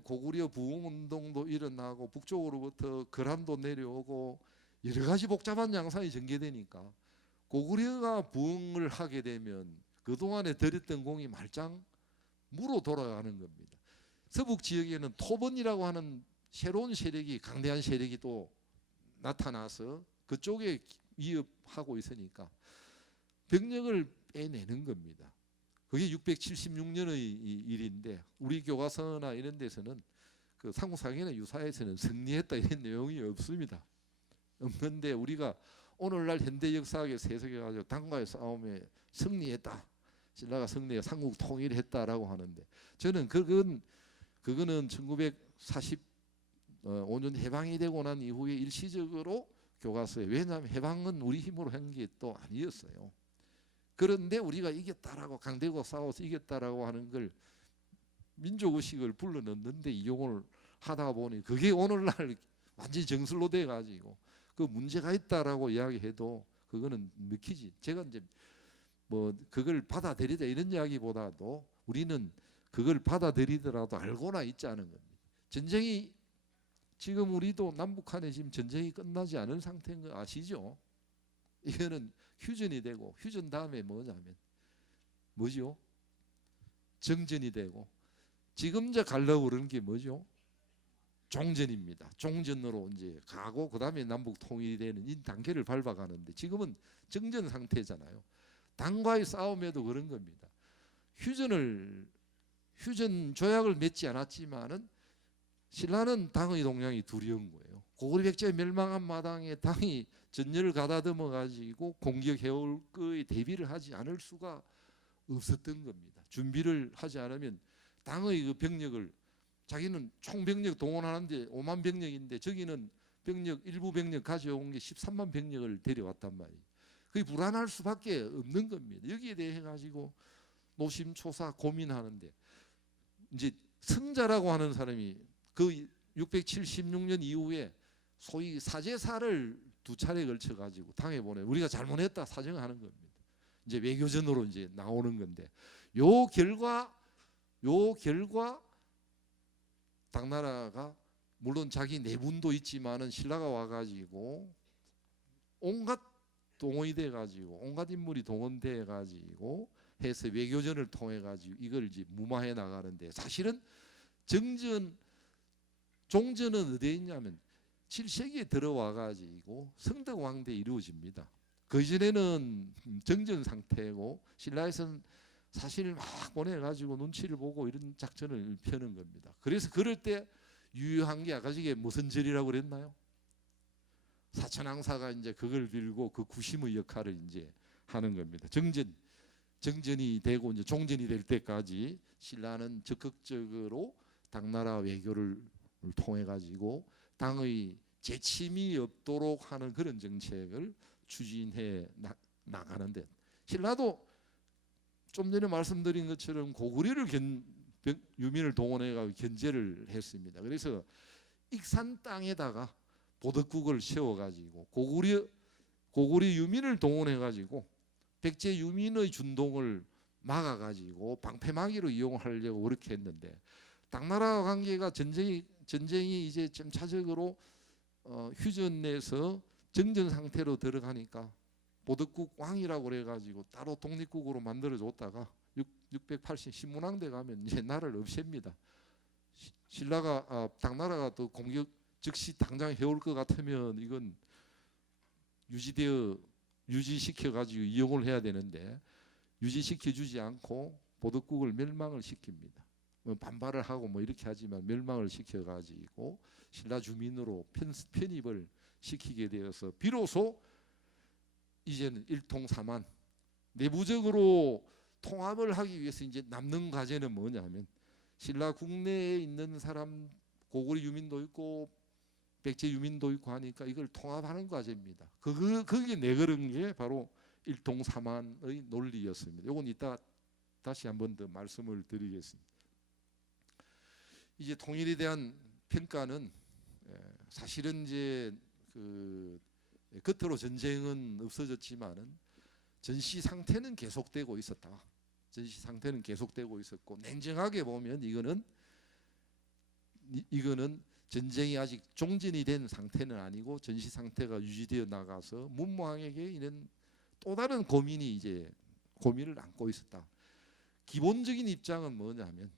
고구려 부흥운동도 일어나고 북쪽으로부터 거란도 내려오고 여러 가지 복잡한 양상이 전개되니까 고구려가 부흥을 하게 되면 그동안에 들였던 공이 말짱 무로 돌아가는 겁니다. 서북 지역에는 토번이라고 하는 새로운 세력이 강대한 세력이 또 나타나서 그쪽에 위협하고 있으니까 병력을 빼내는 겁니다. 그게 676년의 일인데 우리 교과서나 이런 데서는 그 삼국사기나 유사에서는 승리했다 이런 내용이 없습니다. 없는데 우리가 오늘날 현대 역사학에 세석해가지고 당과의 싸움에 승리했다. 신라가 승리해 삼국 통일했다라고 하는데 저는 그거는 1945년 해방이 되고 난 이후에 일시적으로 교과서에 왜냐하면 해방은 우리 힘으로 한 게 또 아니었어요. 그런데 우리가 이겼다라고 강대국과 싸워서 이겼다라고 하는 걸 민족의식을 불러넣는데 이용을 하다 보니 그게 오늘날 완전히 정설로 돼가지고 그 문제가 있다라고 이야기해도 그거는 먹히지. 제가 이제 뭐 그걸 받아들이자 이런 이야기보다도 우리는 그걸 받아들이더라도 알고나 있자는 겁니다. 전쟁이 지금 우리도 남북한에 지금 전쟁이 끝나지 않은 상태인 거 아시죠? 이거는 휴전이 되고 휴전 다음에 뭐냐면 뭐죠? 정전이 되고 지금 이제 가려고 그러는 게 뭐죠? 종전입니다. 종전으로 이제 가고 그다음에 남북 통일이 되는 이 단계를 밟아가는데 지금은 정전 상태잖아요. 당과의 싸움에도 그런 겁니다. 휴전 조약을 맺지 않았지만은 신라는 당의 동향이 두려운 거예요. 고구려 백제의 멸망한 마당에 당이 전열을 가다듬어 가지고 공격해올 거에 대비를 하지 않을 수가 없었던 겁니다. 준비를 하지 않으면 당의 그 병력을 자기는 총병력 동원하는데 5만 병력인데 저기는 병력 일부 병력 가져온 게 13만 병력을 데려왔단 말이에요. 그게 불안할 수밖에 없는 겁니다. 여기에 대해 가지고 노심초사 고민하는데 이제 승자라고 하는 사람이 그 676년 이후에 소위 사제사를 2차례 걸쳐 가지고 당에 보내 우리가 잘못했다 사정하는 겁니다. 이제 외교전으로 이제 나오는 건데 요 결과 당나라가 물론 자기 내분도 있지만은 신라가 와가지고 온갖 동원이 돼가지고 온갖 인물이 동원돼 가지고 해서 외교전을 통해 가지고 이걸 이제 무마해 나가는데 사실은 종전은 어디에 있냐면 7세기에 들어와 가지고 성덕왕대에 이루어집니다. 그 전에는 정전 상태고 신라에서는 사실 막 보내가지고 눈치를 보고 이런 작전을 펴는 겁니다. 그래서 그럴 때 유효한 게 아까 저게 무슨 절이라고 그랬나요? 사천왕사가 이제 그걸 빌고 그 구심의 역할을 이제 하는 겁니다. 정전이 되고 이제 종전이 될 때까지 신라는 적극적으로 당나라 외교를 통해 가지고 당의 재침이 없도록 하는 그런 정책을 추진해 나가는데 신라도 좀 전에 말씀드린 것처럼 고구려를 유민을 동원해가 견제를 했습니다. 그래서 익산 땅에다가 보덕국을 세워가지고 고구려 유민을 동원해가지고 백제 유민의 준동을 막아가지고 방패막이로 이용하려고 그렇게 했는데 당나라와 관계가 전쟁이 이제 점차적으로 휴전에서 정전 상태로 들어가니까 보덕국 왕이라고 그래가지고 따로 독립국으로 만들어줬다가 680 신문왕대 가면 이제 나라를 없앱니다. 당나라가 또 공격 즉시 당장 해올 것 같으면 이건 유지시켜 가지고 이용을 해야 되는데 유지시켜 주지 않고 보덕국을 멸망을 시킵니다. 뭐 반발을 하고 뭐 이렇게 하지만 멸망을 시켜 가지고 신라 주민으로 편입을 시키게 되어서 비로소 이제는 일통사만 내부적으로 통합을 하기 위해서 이제 남는 과제는 뭐냐면 신라 국내에 있는 사람 고구려 유민도 있고 백제 유민도 있고 하니까 이걸 통합하는 과제입니다. 그게 내걸은 게 바로 일통사만의 논리였습니다. 이건 이따 다시 한 번 더 말씀을 드리겠습니다. 이제 통일에 대한 평가는 사실은 이제 겉으로 전쟁은 없어졌지만은 전시 상태는 계속되고 있었다. 전시 상태는 계속되고 있었고 냉정하게 보면 이거는 전쟁이 아직 종전이 된 상태는 아니고 전시 상태가 유지되어 나가서 문무왕에게 이런 또 다른 고민을 안고 있었다. 기본적인 입장은 뭐냐면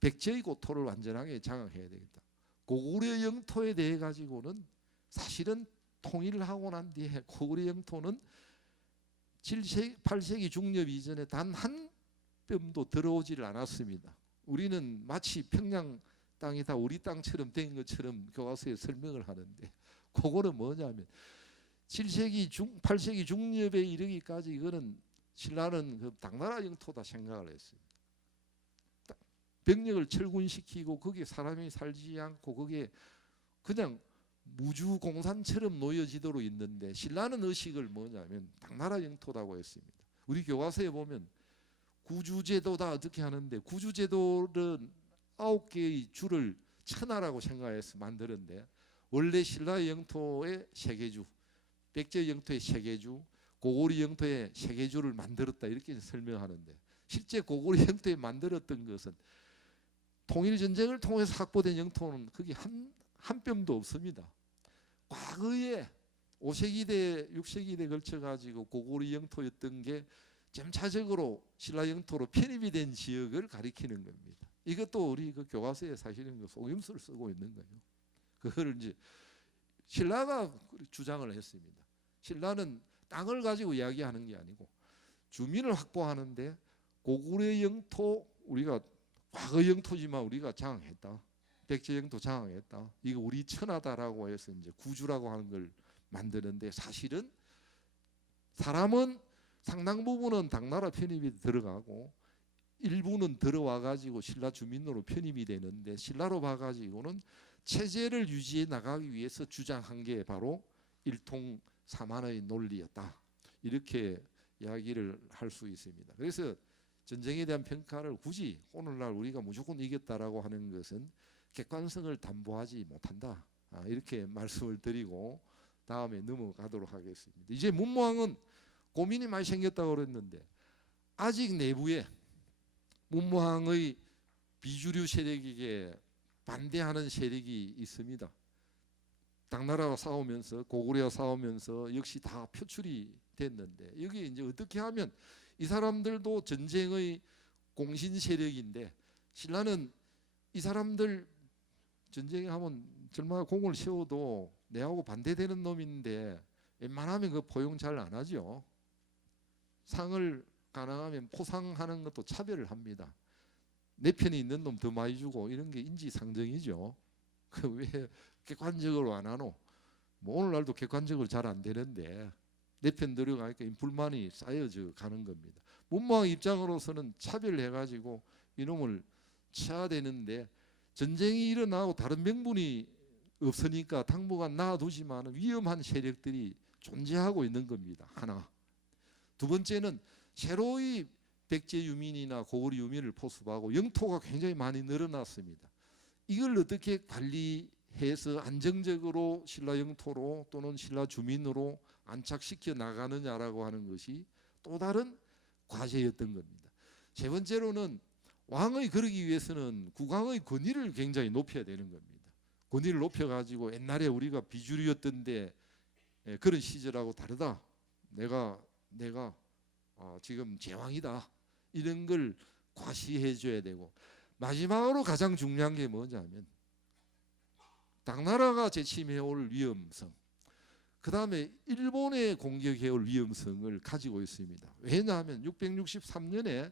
백제의 고토를 완전하게 장악해야 되겠다. 고구려 영토에 대해 가지고는 사실은 통일을 하고 난 뒤에 고구려 영토는 7세기, 8세기 중엽 이전에 단 한 뼘도 들어오지를 않았습니다. 우리는 마치 평양 땅이 다 우리 땅처럼 된 것처럼 교과서에 설명을 하는데 그거는 뭐냐면 7세기 8세기 중엽에 이르기까지 이거는 신라는 그 당나라 영토다 생각을 했어요. 병력을 철군시키고 거기에 사람이 살지 않고 거기에 그냥 무주공산처럼 놓여지도록 있는데 신라는 의식을 뭐냐면 당나라 영토라고 했습니다. 우리 교과서에 보면 구주제도다 어떻게 하는데 구주제도는 9개의 주를 천하라고 생각해서 만드는데 원래 신라 영토의 세계주, 백제 영토의 세계주, 고구려 영토의 세계주를 만들었다 이렇게 설명하는데 실제 고구려 영토에 만들었던 것은 통일전쟁을 통해서 확보된 영토는 거기 한 뼘도 없습니다. 과거에 5세기대 6세기대에 걸쳐가지고 고구려 영토였던 게 점차적으로 신라 영토로 편입이 된 지역을 가리키는 겁니다. 이것도 우리 그 교과서에 사실은 그 속임수를 쓰고 있는 거예요. 그걸 이제 신라가 주장을 했습니다. 신라는 땅을 가지고 이야기하는 게 아니고 주민을 확보하는데 고구려 영토, 우리가 과거 영토지만 우리가 장악했다. 백제 영토 장악했다. 이거 우리 천하다라고 해서 이제 구주라고 하는 걸 만드는데, 사실은 사람은 상당 부분은 당나라 편입이 들어가고 일부는 들어와 가지고 신라 주민으로 편입이 되는데, 신라로 봐 가지고는 체제를 유지해 나가기 위해서 주장한 게 바로 일통사만의 논리였다. 이렇게 이야기를 할 수 있습니다. 그래서 전쟁에 대한 평가를 굳이 오늘날 우리가 무조건 이겼다라고 하는 것은 객관성을 담보하지 못한다. 이렇게 말씀을 드리고 다음에 넘어가도록 하겠습니다. 이제 문무왕은 고민이 많이 생겼다고 그랬는데, 아직 내부에 문무왕의 비주류 세력에게 반대하는 세력이 있습니다. 당나라와 싸우면서, 고구려와 싸우면서 역시 다 표출이 됐는데, 여기 이제 어떻게 하면 이 사람들도 전쟁의 공신 세력인데, 신라는 이 사람들 전쟁에 하면 얼마나 공을 세워도 내하고 반대되는 놈인데 웬만하면 그 포용 잘 안 하죠. 상을 가능하면 포상하는 것도 차별을 합니다. 내 편에 있는 놈 더 많이 주고 이런 게 인지상정이죠. 그 왜 객관적으로 안 하노? 뭐 오늘날도 객관적으로 잘 안 되는데 내 편 들어가니까 불만이 쌓여져 가는 겁니다. 문무왕 입장으로서는 차별해가지고 이놈을 쳐야 되는데, 전쟁이 일어나고 다른 명분이 없으니까 당분간 놔두지만 위험한 세력들이 존재하고 있는 겁니다. 하나. 두 번째는 새로이 백제 유민이나 고구려 유민을 포섭하고 영토가 굉장히 많이 늘어났습니다. 이걸 어떻게 관리해서 안정적으로 신라 영토로 또는 신라 주민으로 안착시켜 나가느냐라고 하는 것이 또 다른 과제였던 겁니다. 세 번째로는 왕의 그러기 위해서는 국왕의 권위를 굉장히 높여야 되는 겁니다. 권위를 높여가지고 옛날에 우리가 비주류였던데 그런 시절하고 다르다. 내가 지금 제왕이다. 이런 걸 과시해 줘야 되고, 마지막으로 가장 중요한 게 뭐냐면 당나라가 재침해 올 위험성, 그 다음에 일본의 공격해 올 위험성을 가지고 있습니다. 왜냐하면 663년에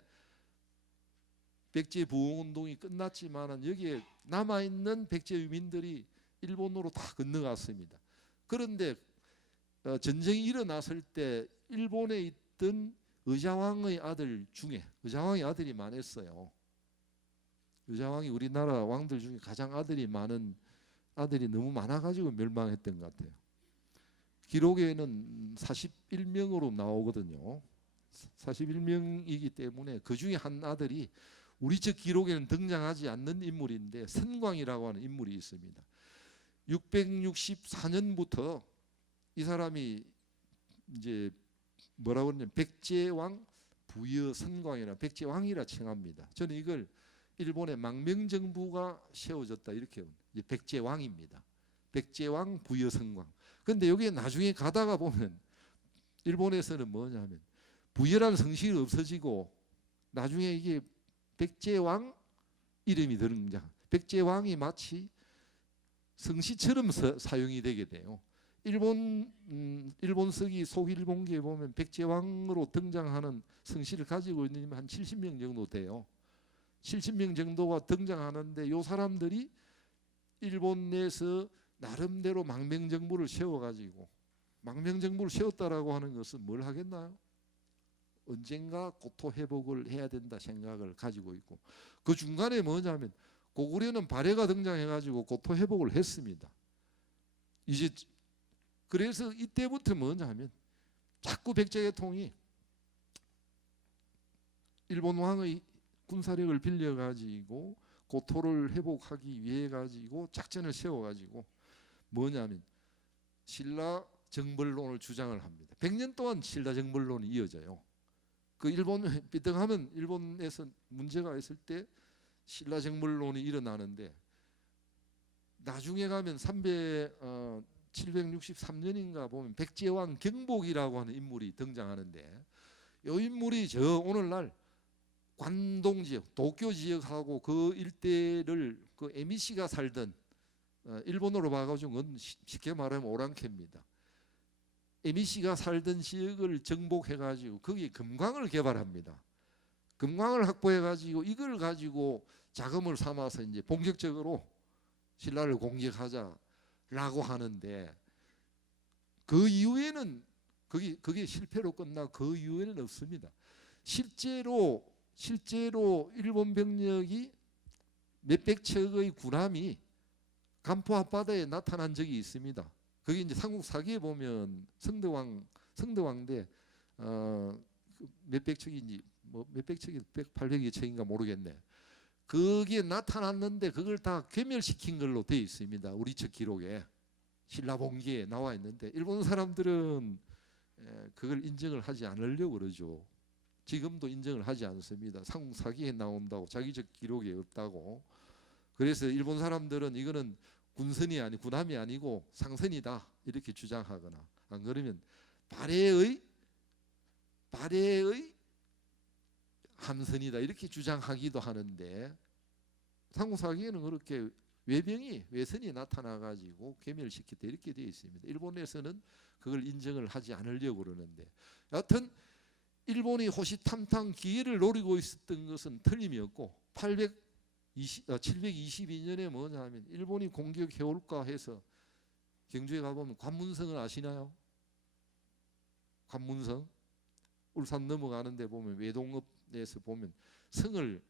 백제 부흥운동이 끝났지만 여기에 남아있는 백제 유민들이 일본으로 다 건너갔습니다. 그런데 전쟁이 일어났을 때 일본에 있던 의자왕의 아들 중에, 의자왕의 아들이 많았어요. 의자왕이 우리나라 왕들 중에 가장 아들이 많은, 아들이 너무 많아가지고 멸망했던 것 같아요. 기록에는 41명으로 나오거든요. 41명이기 때문에 그 중에 한 아들이 우리 쪽 기록에는 등장하지 않는 인물인데 선광이라고 하는 인물이 있습니다. 664년부터 이 사람이 이제 뭐라고 그러냐면 백제왕 부여 선광이라, 백제왕이라 칭합니다. 저는 이걸 일본의 망명정부가 세워졌다 이렇게, 이제 백제왕입니다. 백제왕 부여 선광. 근데 여기에 나중에 가다가 보면 일본에서는 뭐냐면 부여라는 성실이 없어지고 나중에 이게 백제왕 이름이 등장. 백제왕이 마치 성씨처럼 사용이 되게 돼요. 일본서기 소일본기에 보면 백제왕으로 등장하는 성씨를 가지고 있는 한 70명 정도 돼요. 70명 정도가 등장하는데 이 사람들이 일본 내에서 나름대로 망명정부를 세워가지고, 망명정부를 세웠다라고 하는 것은 뭘 하겠나요? 언젠가 고토 회복을 해야 된다 생각을 가지고 있고, 그 중간에 뭐냐면 고구려는 발해가 등장해가지고 고토 회복을 했습니다. 이제 그래서 이때부터 뭐냐면 자꾸 백제계통이 일본 왕의 군사력을 빌려가지고 고토를 회복하기 위해 가지고 작전을 세워가지고 뭐냐면 신라 정벌론을 주장을 합니다. 100년 동안 신라 정벌론이 이어져요. 그 일본 삐딱하면 일본에서 문제가 있을 때 신라 정벌론이 일어나는데, 나중에 가면 763년인가 보면 백제왕 경복이라고 하는 인물이 등장하는데, 이 인물이 저 오늘날 관동 지역, 도쿄 지역하고 그 일대를 그 에미시가 살던 일본어로 봐가지고 그건 쉽게 말하면 오랑캐입니다. 에미시가 살던 지역을 정복해가지고 거기에 금광을 개발합니다. 금광을 확보해가지고 이걸 가지고 자금을 삼아서 이제 본격적으로 신라를 공격하자라고 하는데 그 이후에는 그게 실패로 끝나고 그 이후에는 없습니다. 실제로 일본 병력이 몇백 척의 군함이 간포 앞바다에 나타난 적이 있습니다. 그게 이제 삼국사기에 보면 성대왕대 몇백 척인지 뭐 몇백 척이 800여 척인가 모르겠네. 그게 나타났는데 그걸 다 괴멸시킨 걸로 되어 있습니다. 우리 측 기록에 신라본기에 나와 있는데 일본 사람들은 그걸 인정을 하지 않으려고 그러죠. 지금도 인정을 하지 않습니다. 삼국사기에 나온다고 자기적 기록이 없다고. 그래서 일본 사람들은 이거는 군함이 아니고 상선이다 이렇게 주장하거나 안 그러면 발해의 함선이다 이렇게 주장하기도 하는데 삼국사기에는 그렇게 외선이 나타나가지고 괴멸시켰다 이렇게 되어 있습니다. 일본에서는 그걸 인정을 하지 않으려고 그러는데 여하튼 일본이 호시탐탐 기회를 노리고 있었던 것은 틀림이었고 722년에 뭐냐 하면 일본이 공격해올까 해서 경주에 가보면 관문성을 아시나요? 관문성 울산 넘어가는 데 보면 외동읍에서 보면 성을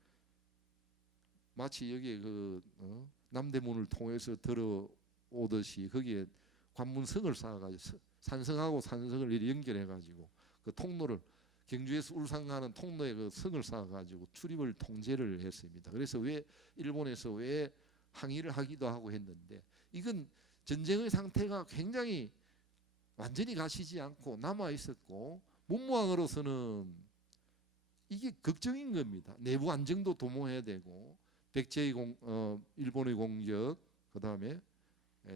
마치 여기에 남대문을 통해서 들어오듯이 거기에 관문성을 쌓아가지고 산성하고 산성을 연결해가지고 그 통로를 경주에서 울산 가는 통로에 그 성을 쌓아가지고 출입을 통제를 했습니다. 그래서 일본에서 왜 항의를 하기도 하고 했는데 이건 전쟁의 상태가 굉장히 완전히 가시지 않고 남아 있었고 문무왕으로서는 이게 걱정인 겁니다. 내부 안정도 도모해야 되고 백제의 일본의 공격, 그 다음에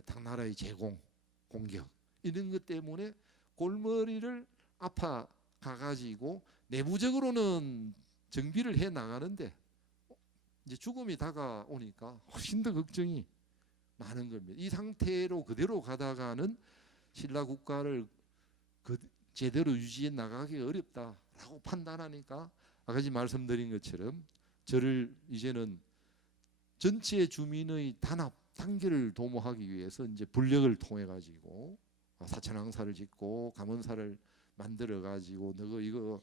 당나라의 제공 공격 이런 것 때문에 골머리를 아파 가가지고 내부적으로는 정비를 해 나가는데 이제 죽음이 다가오니까 훨씬 더 걱정이 많은 겁니다. 이 상태로 그대로 가다가는 신라 국가를 제대로 유지해 나가기 어렵다라고 판단하니까 아까 말씀드린 것처럼 저를 이제는 전체 주민의 단결을 도모하기 위해서 이제 불력을 통해 가지고 사천왕사를 짓고 감원사를 만들어 가지고 너 이거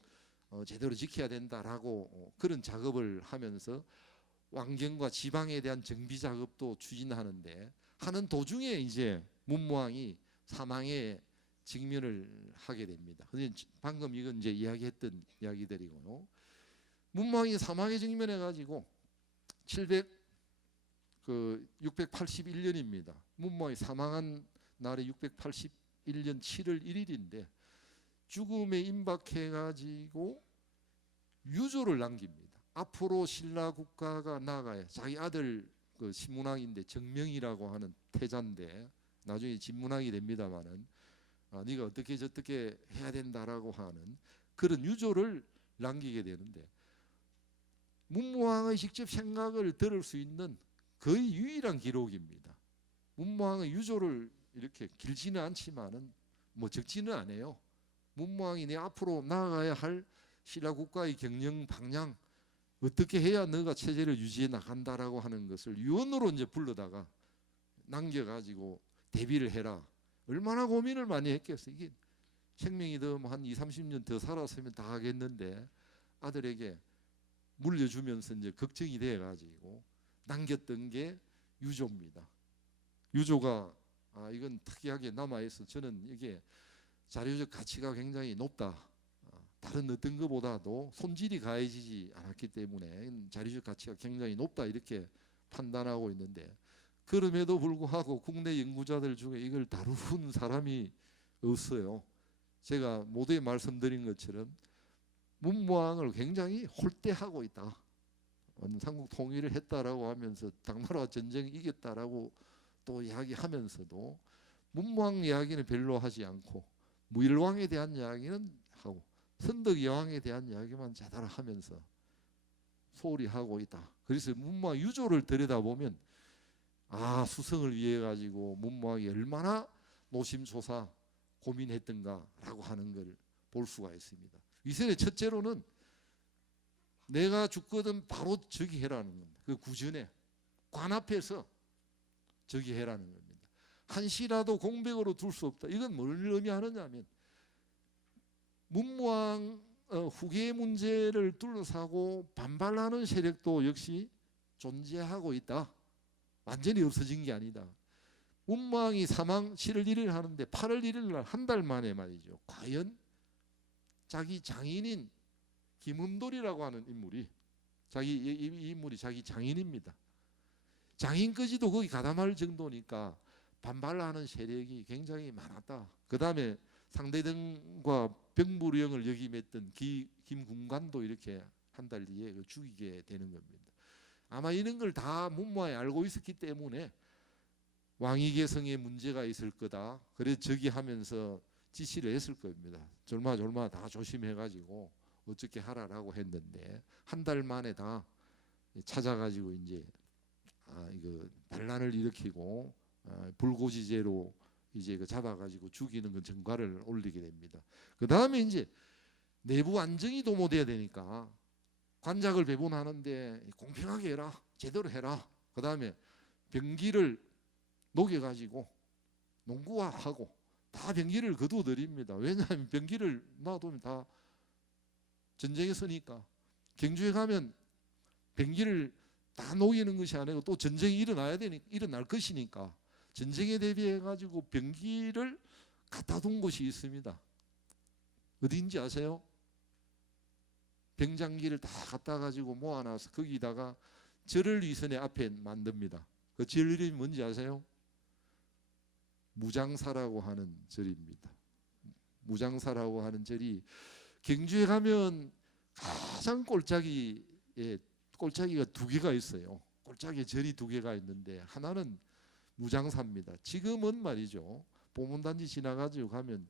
제대로 지켜야 된다라고 그런 작업을 하면서 왕경과 지방에 대한 정비 작업도 추진하는데 하는 도중에 이제 문무왕이 사망에 직면을 하게 됩니다. 방금 이건 이제 이야기했던 이야기들이고요. 문무왕이 사망에 직면해 가지고 681년입니다. 문무왕이 사망한 날이 681년 7월 1일인데 죽음에 임박해 가지고 유조를 남깁니다. 앞으로 신라 국가가 나아가야 자기 아들 그 신문왕인데 정명이라고 하는 태자인데 나중에 진문왕이 됩니다마는 네가 어떻게 저떻게 해야 된다라고 하는 그런 유조를 남기게 되는데 문무왕의 직접 생각을 들을 수 있는 거의 유일한 기록입니다. 문무왕의 유조를 이렇게 길지는 않지만은 뭐 적지는 않아요. 문무왕이 내 앞으로 나아가야 할 신라 국가의 경영 방향 어떻게 해야 너가 체제를 유지해 나간다라고 하는 것을 유언으로 이제 불러다가 남겨가지고 대비를 해라. 얼마나 고민을 많이 했겠어요. 이게 생명이 더 한 20-30년 더 살았으면 다 하겠는데 아들에게 물려주면서 이제 걱정이 돼가지고 남겼던 게 유조입니다. 유조가 이건 특이하게 남아있어. 저는 이게 자료적 가치가 굉장히 높다. 다른 어떤 것보다도 손질이 가해지지 않았기 때문에 자료적 가치가 굉장히 높다 이렇게 판단하고 있는데 그럼에도 불구하고 국내 연구자들 중에 이걸 다룬 사람이 없어요. 제가 모두에 말씀드린 것처럼 문무왕을 굉장히 홀대하고 있다. 삼국 통일을 했다라고 하면서 당나라 전쟁 이겼다라고 또 이야기하면서도 문무왕 이야기는 별로 하지 않고 무일왕에 대한 이야기는 하고 선덕 여왕에 대한 이야기만 제대로 하면서 소홀히 하고 있다. 그래서 문무왕 유조를 들여다보면 수성을 위해 가지고 문무왕이 얼마나 노심초사 고민했던가라고 하는 걸 볼 수가 있습니다. 위선의 첫째로는 내가 죽거든 바로 즉위해라는 겁니다. 그 구전에 관 앞에서 즉위해라는 겁니다. 한시라도 공백으로 둘 수 없다. 이건 뭘 의미하느냐면 문무왕 후계 문제를 둘러싸고 반발하는 세력도 역시 존재하고 있다. 완전히 없어진 게 아니다. 문무왕이 사망 7월 1일 하는데 8월 1일 날 한 달 만에 말이죠. 과연 자기 장인인 김은돌이라고 하는 인물이 이 인물이 자기 장인입니다. 장인까지도 거기 가담할 정도니까 반발하는 세력이 굉장히 많았다. 그 다음에 상대등과 병무령을 역임했던 김군관도 이렇게 한 달 뒤에 죽이게 되는 겁니다. 아마 이런 걸 다 문무왕이 알고 있었기 때문에 왕위계성에 문제가 있을 거다. 그래서 즉위하면서 지시를 했을 겁니다. 졸마 다 조심해가지고 어떻게 하라라고 했는데 한 달 만에 다 찾아가지고 이제 이거 반란을 일으키고 불고지죄로 이제 그 잡아가지고 죽이는 그 전과를 올리게 됩니다. 그 다음에 이제 내부 안정이 도모돼야 되니까 관작을 배분하는데 공평하게 해라, 제대로 해라. 그 다음에 병기를 녹여가지고 농구화하고 다 병기를 거두어드립니다. 왜냐하면 병기를 놔두면 다 전쟁에 쓰니까. 경주에 가면 병기를 다 녹이는 것이 아니고 또 전쟁이 일어날 것이니까 전쟁에 대비해 가지고 병기를 갖다 둔 곳이 있습니다. 어디인지 아세요? 병장기를 다 갖다 가지고 모아놔서 거기다가 절을 위선의 앞에 만듭니다. 그 절 이름이 뭔지 아세요? 무장사라고 하는 절입니다. 무장사라고 하는 절이 경주에 가면 가장 꼴짜기가 두 개가 있어요. 꼴짜기 절이 두 개가 있는데 하나는 무장사입니다. 지금은 말이죠. 보문단지 지나가지고 가면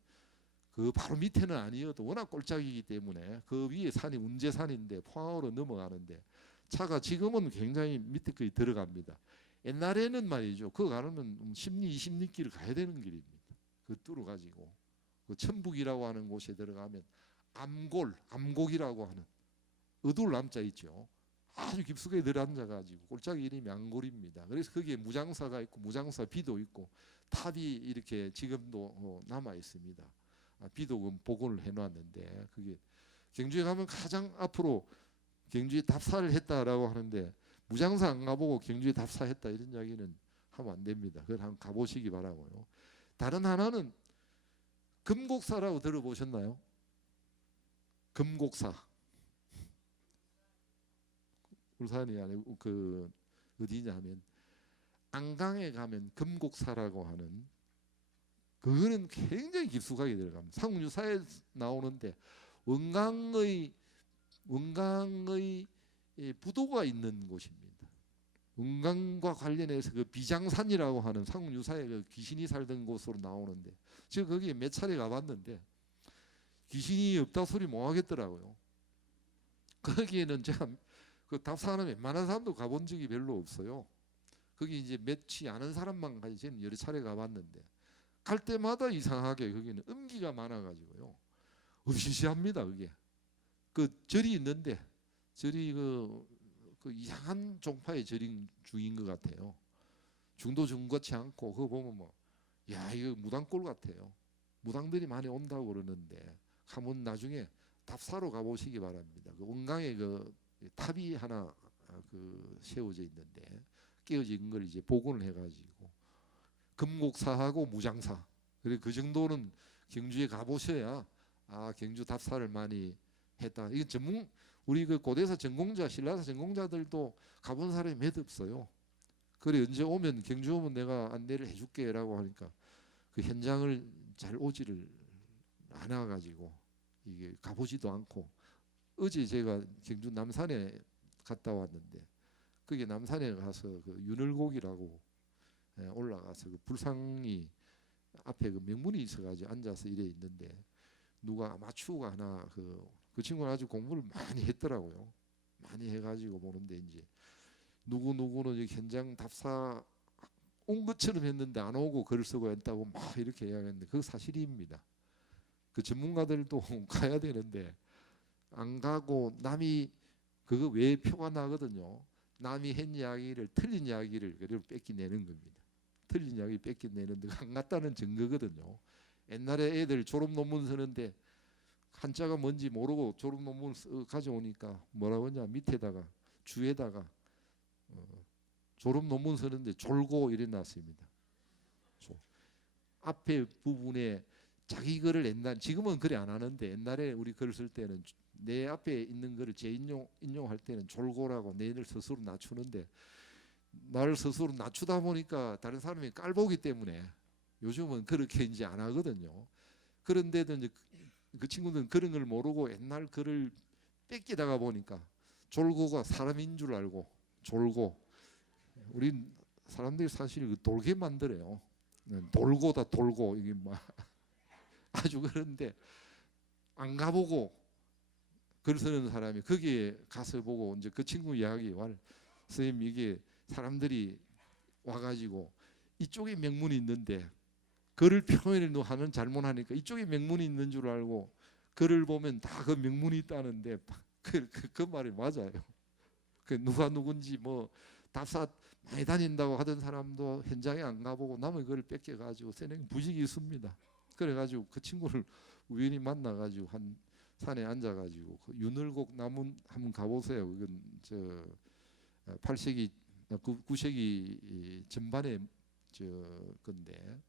그 바로 밑에는 아니어도 워낙 꼴짜기이기 때문에 그 위에 산이 운제산인데 포항으로 넘어가는데 차가 지금은 굉장히 밑에까지 들어갑니다. 옛날에는 말이죠. 그거 가려면 10리, 20리길을 가야 되는 길입니다. 그 뚫어가지고 그 천북이라고 하는 곳에 들어가면 암곡이라고 하는 어둘 남자 있죠. 아주 깊숙이 들어앉아가지고 꼴짜기 이름이 암골입니다. 그래서 거기에 무장사가 있고 무장사 비도 있고 탑이 이렇게 지금도 남아 있습니다. 비도 복원을 해놨는데 그게 경주에 가면 가장 앞으로 경주에 답사를 했다라고 하는데 무장사 안 가보고 경주에 답사했다 이런 이야기는 하면 안 됩니다. 그걸 한번 가보시기 바라고요. 다른 하나는 금곡사라고 들어보셨나요? 금곡사. 울산이 아니고 그 어디냐면 안강에 가면 금곡사라고 하는 그거는 굉장히 깊숙하게 들어갑니다. 상류사에 나오는데 원강의 부도가 있는 곳입니다. 원강과 관련해서 그 비장산이라고 하는 상류사에 그 귀신이 살던 곳으로 나오는데 제가 거기에 몇 차례 가봤는데 귀신이 없다 소리 못 하겠더라고요. 거기에는 제가 그 답사하는 웬만한 사람도 가본 적이 별로 없어요. 거기 이제 몇치 아는 사람만 가지 저는 여러 차례 가봤는데 갈 때마다 이상하게 거기는 음기가 많아가지고요. 으시시합니다. 그게 그 절이 있는데 절이 그 이상한 종파의 절인 중인 것 같아요. 중도 중거치 않고 그거 보면 이거 무당골 같아요. 무당들이 많이 온다고 그러는데 한번 나중에 답사로 가보시기 바랍니다. 그 원강에 그 탑이 하나 그 세워져 있는데 깨어진 걸 이제 복원을 해가지고 금곡사하고 무장사. 그래 그 정도는 경주에 가보셔야 경주 답사를 많이 했다. 이게 우리 그 고대사 전공자, 신라사 전공자들도 가본 사람이 몇 없어요. 그래 언제 오면 경주 오면 내가 안내를 해줄게라고 하니까 그 현장을 잘 오지를 않아가지고 이게 가보지도 않고 어제 제가 경주 남산에 갔다 왔는데 그게 남산에 가서 그 윤을곡이라고 올라가서 그 불상이 앞에 그 명문이 있어가지고 앉아서 이래 있는데 누가 아마추어가 하나 그 친구는 아주 공부를 많이 했더라고요. 많이 해가지고 보는데 이제 누구는 여기 현장 답사 온 것처럼 했는데 안 오고 글을 쓰고 했다고 막 이렇게 이야기했는데 그거 사실입니다. 그 전문가들도 가야 되는데 안 가고 남이 그거 왜 표가 나거든요. 남이 한 이야기를 틀린 이야기를 그대로 뺏기내는 겁니다. 틀린 이야기 뺏기내는데 안 갔다는 증거거든요. 옛날에 애들 졸업 논문 쓰는데 한자가 뭔지 모르고 졸업 논문 가져오니까 뭐라고 하냐 밑에다가 주에다가 졸업 논문 쓰는데 졸고 이래 놨습니다. 앞에 부분에 자기 글을 옛날 지금은 그래 안 하는데 옛날에 우리 글을 쓸 때는 내 앞에 있는 글을 인용할 때는 졸고라고 내를 스스로 낮추는데 나를 스스로 낮추다 보니까 다른 사람이 깔보기 때문에 요즘은 그렇게 이제 안 하거든요. 그런데도 이제 그 친구들은 그런 걸 모르고 옛날 글을 뺏기다가 보니까 졸고가 사람인 줄 알고 졸고 우리 사람들이 사실 돌게 만들어요. 돌고다 돌고 이게 막 아주 그런데 안 가보고 글 쓰는 사람이 거기에 가서 보고 이제 그 친구 이야기 와 선생님 이게 사람들이 와가지고 이쪽에 명문이 있는데 글을 표현을 하는 잘못하니까 이쪽에 명문이 있는 줄 알고 글을 보면 다 그 명문이 있다는데 그 말이 맞아요. 그 누가 누군지 뭐 답사 많이 다닌다고 하던 사람도 현장에 안 가보고 남의 글을 뺏겨가지고 선생님 부식이 있습니다. 그래가지고 그 친구를 우연히 만나가지고 한 산에 앉아가지고 그 윤을곡 나무 한번 가보세요. 이건 저 8세기 9세기 전반에 저 건데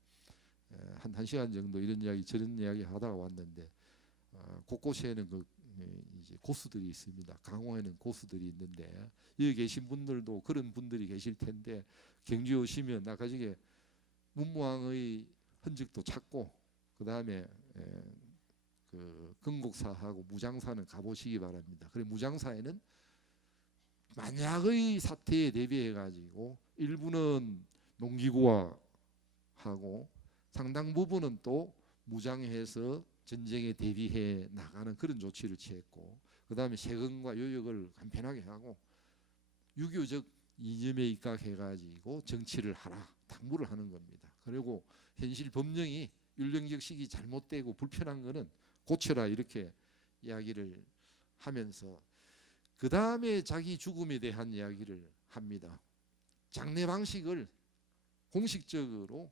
한 시간 정도 이런 이야기 저런 이야기 하다가 왔는데 곳곳에는 그 이제 고수들이 있습니다. 강화에는 고수들이 있는데 여기 계신 분들도 그런 분들이 계실 텐데 경주에 오시면 아까 저게 문무왕의 흔적도 찾고 그 다음에 그 금곡사하고 무장사는 가보시기 바랍니다. 그리고 무장사에는 만약의 사태에 대비해 가지고 일부는 농기구화하고 상당 부분은 또 무장해서 전쟁에 대비해 나가는 그런 조치를 취했고 그 다음에 세금과 요역을 간편하게 하고 유교적 이념에 입각해 가지고 정치를 하라 당부를 하는 겁니다. 그리고 현실 법령이 율령격식이 잘못되고 불편한 거는 고쳐라 이렇게 이야기를 하면서 그 다음에 자기 죽음에 대한 이야기를 합니다. 장례 방식을 공식적으로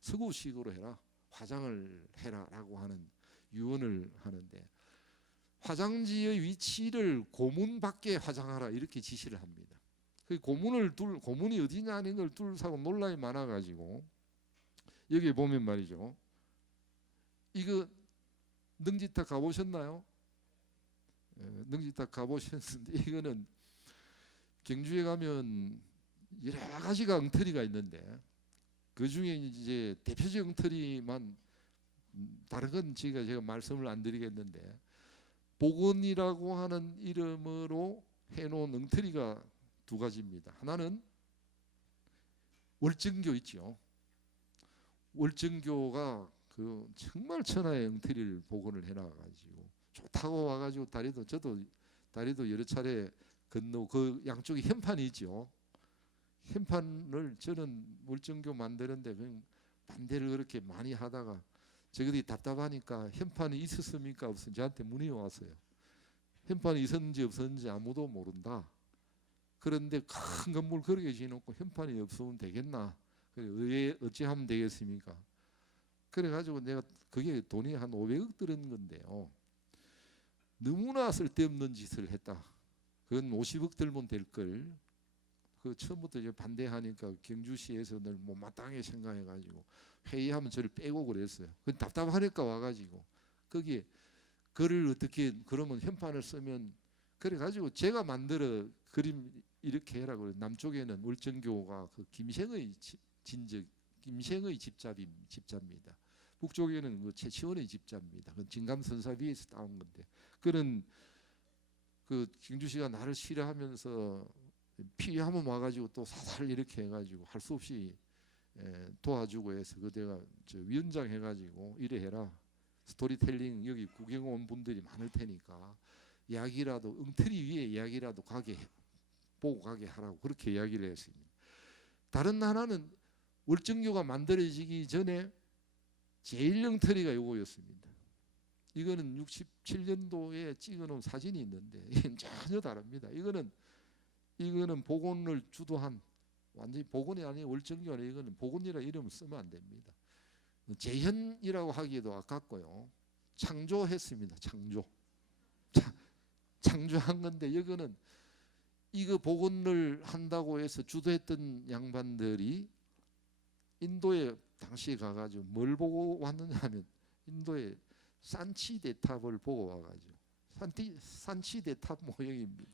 서구식으로 해라, 화장을 해라라고 하는 유언을 하는데 화장지의 위치를 고문 밖에 화장하라 이렇게 지시를 합니다. 그 고문이 어디냐 하는 걸 둘사고 논란이 많아가지고 여기 보면 말이죠. 이거 능지탑 가보셨나요? 능지탑 가보셨는데 이거는 경주에 가면 여러 가지가 엉터리가 있는데 그 중에 이제 대표적 엉터리만 다른 건 제가 말씀을 안 드리겠는데 복원이라고 하는 이름으로 해놓은 엉터리가 두 가지입니다. 하나는 월정교 있죠. 월정교가 그 정말 천하의 엉터리를 복원을 해놔가지고 좋다고 와가지고 저도 다리도 여러 차례 건너 그 양쪽에 현판이 있죠. 현판을 저는 월정교 만드는데 그냥 반대를 그렇게 많이 하다가 저희들이 답답하니까 현판이 있었습니까 없었는지 저한테 문의 왔어요. 현판이 있었는지 없었는지 아무도 모른다. 그런데 큰 건물 그렇게 지어놓고 현판이 없으면 되겠나? 그래 어찌하면 되겠습니까? 그래가지고 내가 그게 돈이 한 500억 들은 건데요. 너무나 쓸데없는 짓을 했다. 그건 50억 들면 될 걸. 그 처음부터 이제 반대하니까 경주시에서는 뭐 마땅하게 생각해가지고 회의하면 저를 빼고 그랬어요. 그 답답하니까 와가지고 거기에 글을 어떻게 그러면 현판을 쓰면 그래가지고 제가 만들어 그림 이렇게 해라 그래. 남쪽에는 월정교가 그 김생의 집자입니다. 북쪽에는 그 최치원의 집자입니다. 그 진감선사비에서 따온 건데 그런 그 경주시가 나를 싫어하면서 필요하면 와가지고 또 사살 이렇게 해가지고 할 수 없이 도와주고 해서 그 내가 저 위원장 해가지고 이래 해라 스토리텔링 여기 구경 온 분들이 많을 테니까 이야기라도 엉터리 위에 이야기라도 보고 가게 하라고 그렇게 이야기를 했습니다. 다른 하나는 월정교가 만들어지기 전에 제일 엉터리가 요거였습니다. 이거는 67년도에 찍어놓은 사진이 있는데 이건 전혀 다릅니다. 이거는 복원을 주도한 완전히 복원이 아니고 월정교 아니에요. 이거는 복원이라 이름 쓰면 안 됩니다. 재현이라고 하기에도 아깝고요. 창조했습니다. 창조한 건데 이거는 이거 복원을 한다고 해서 주도했던 양반들이 인도에 당시에 가가지고 뭘 보고 왔느냐 하면 인도에 산치대탑을 보고 와가지고 산치대탑 모형입니다.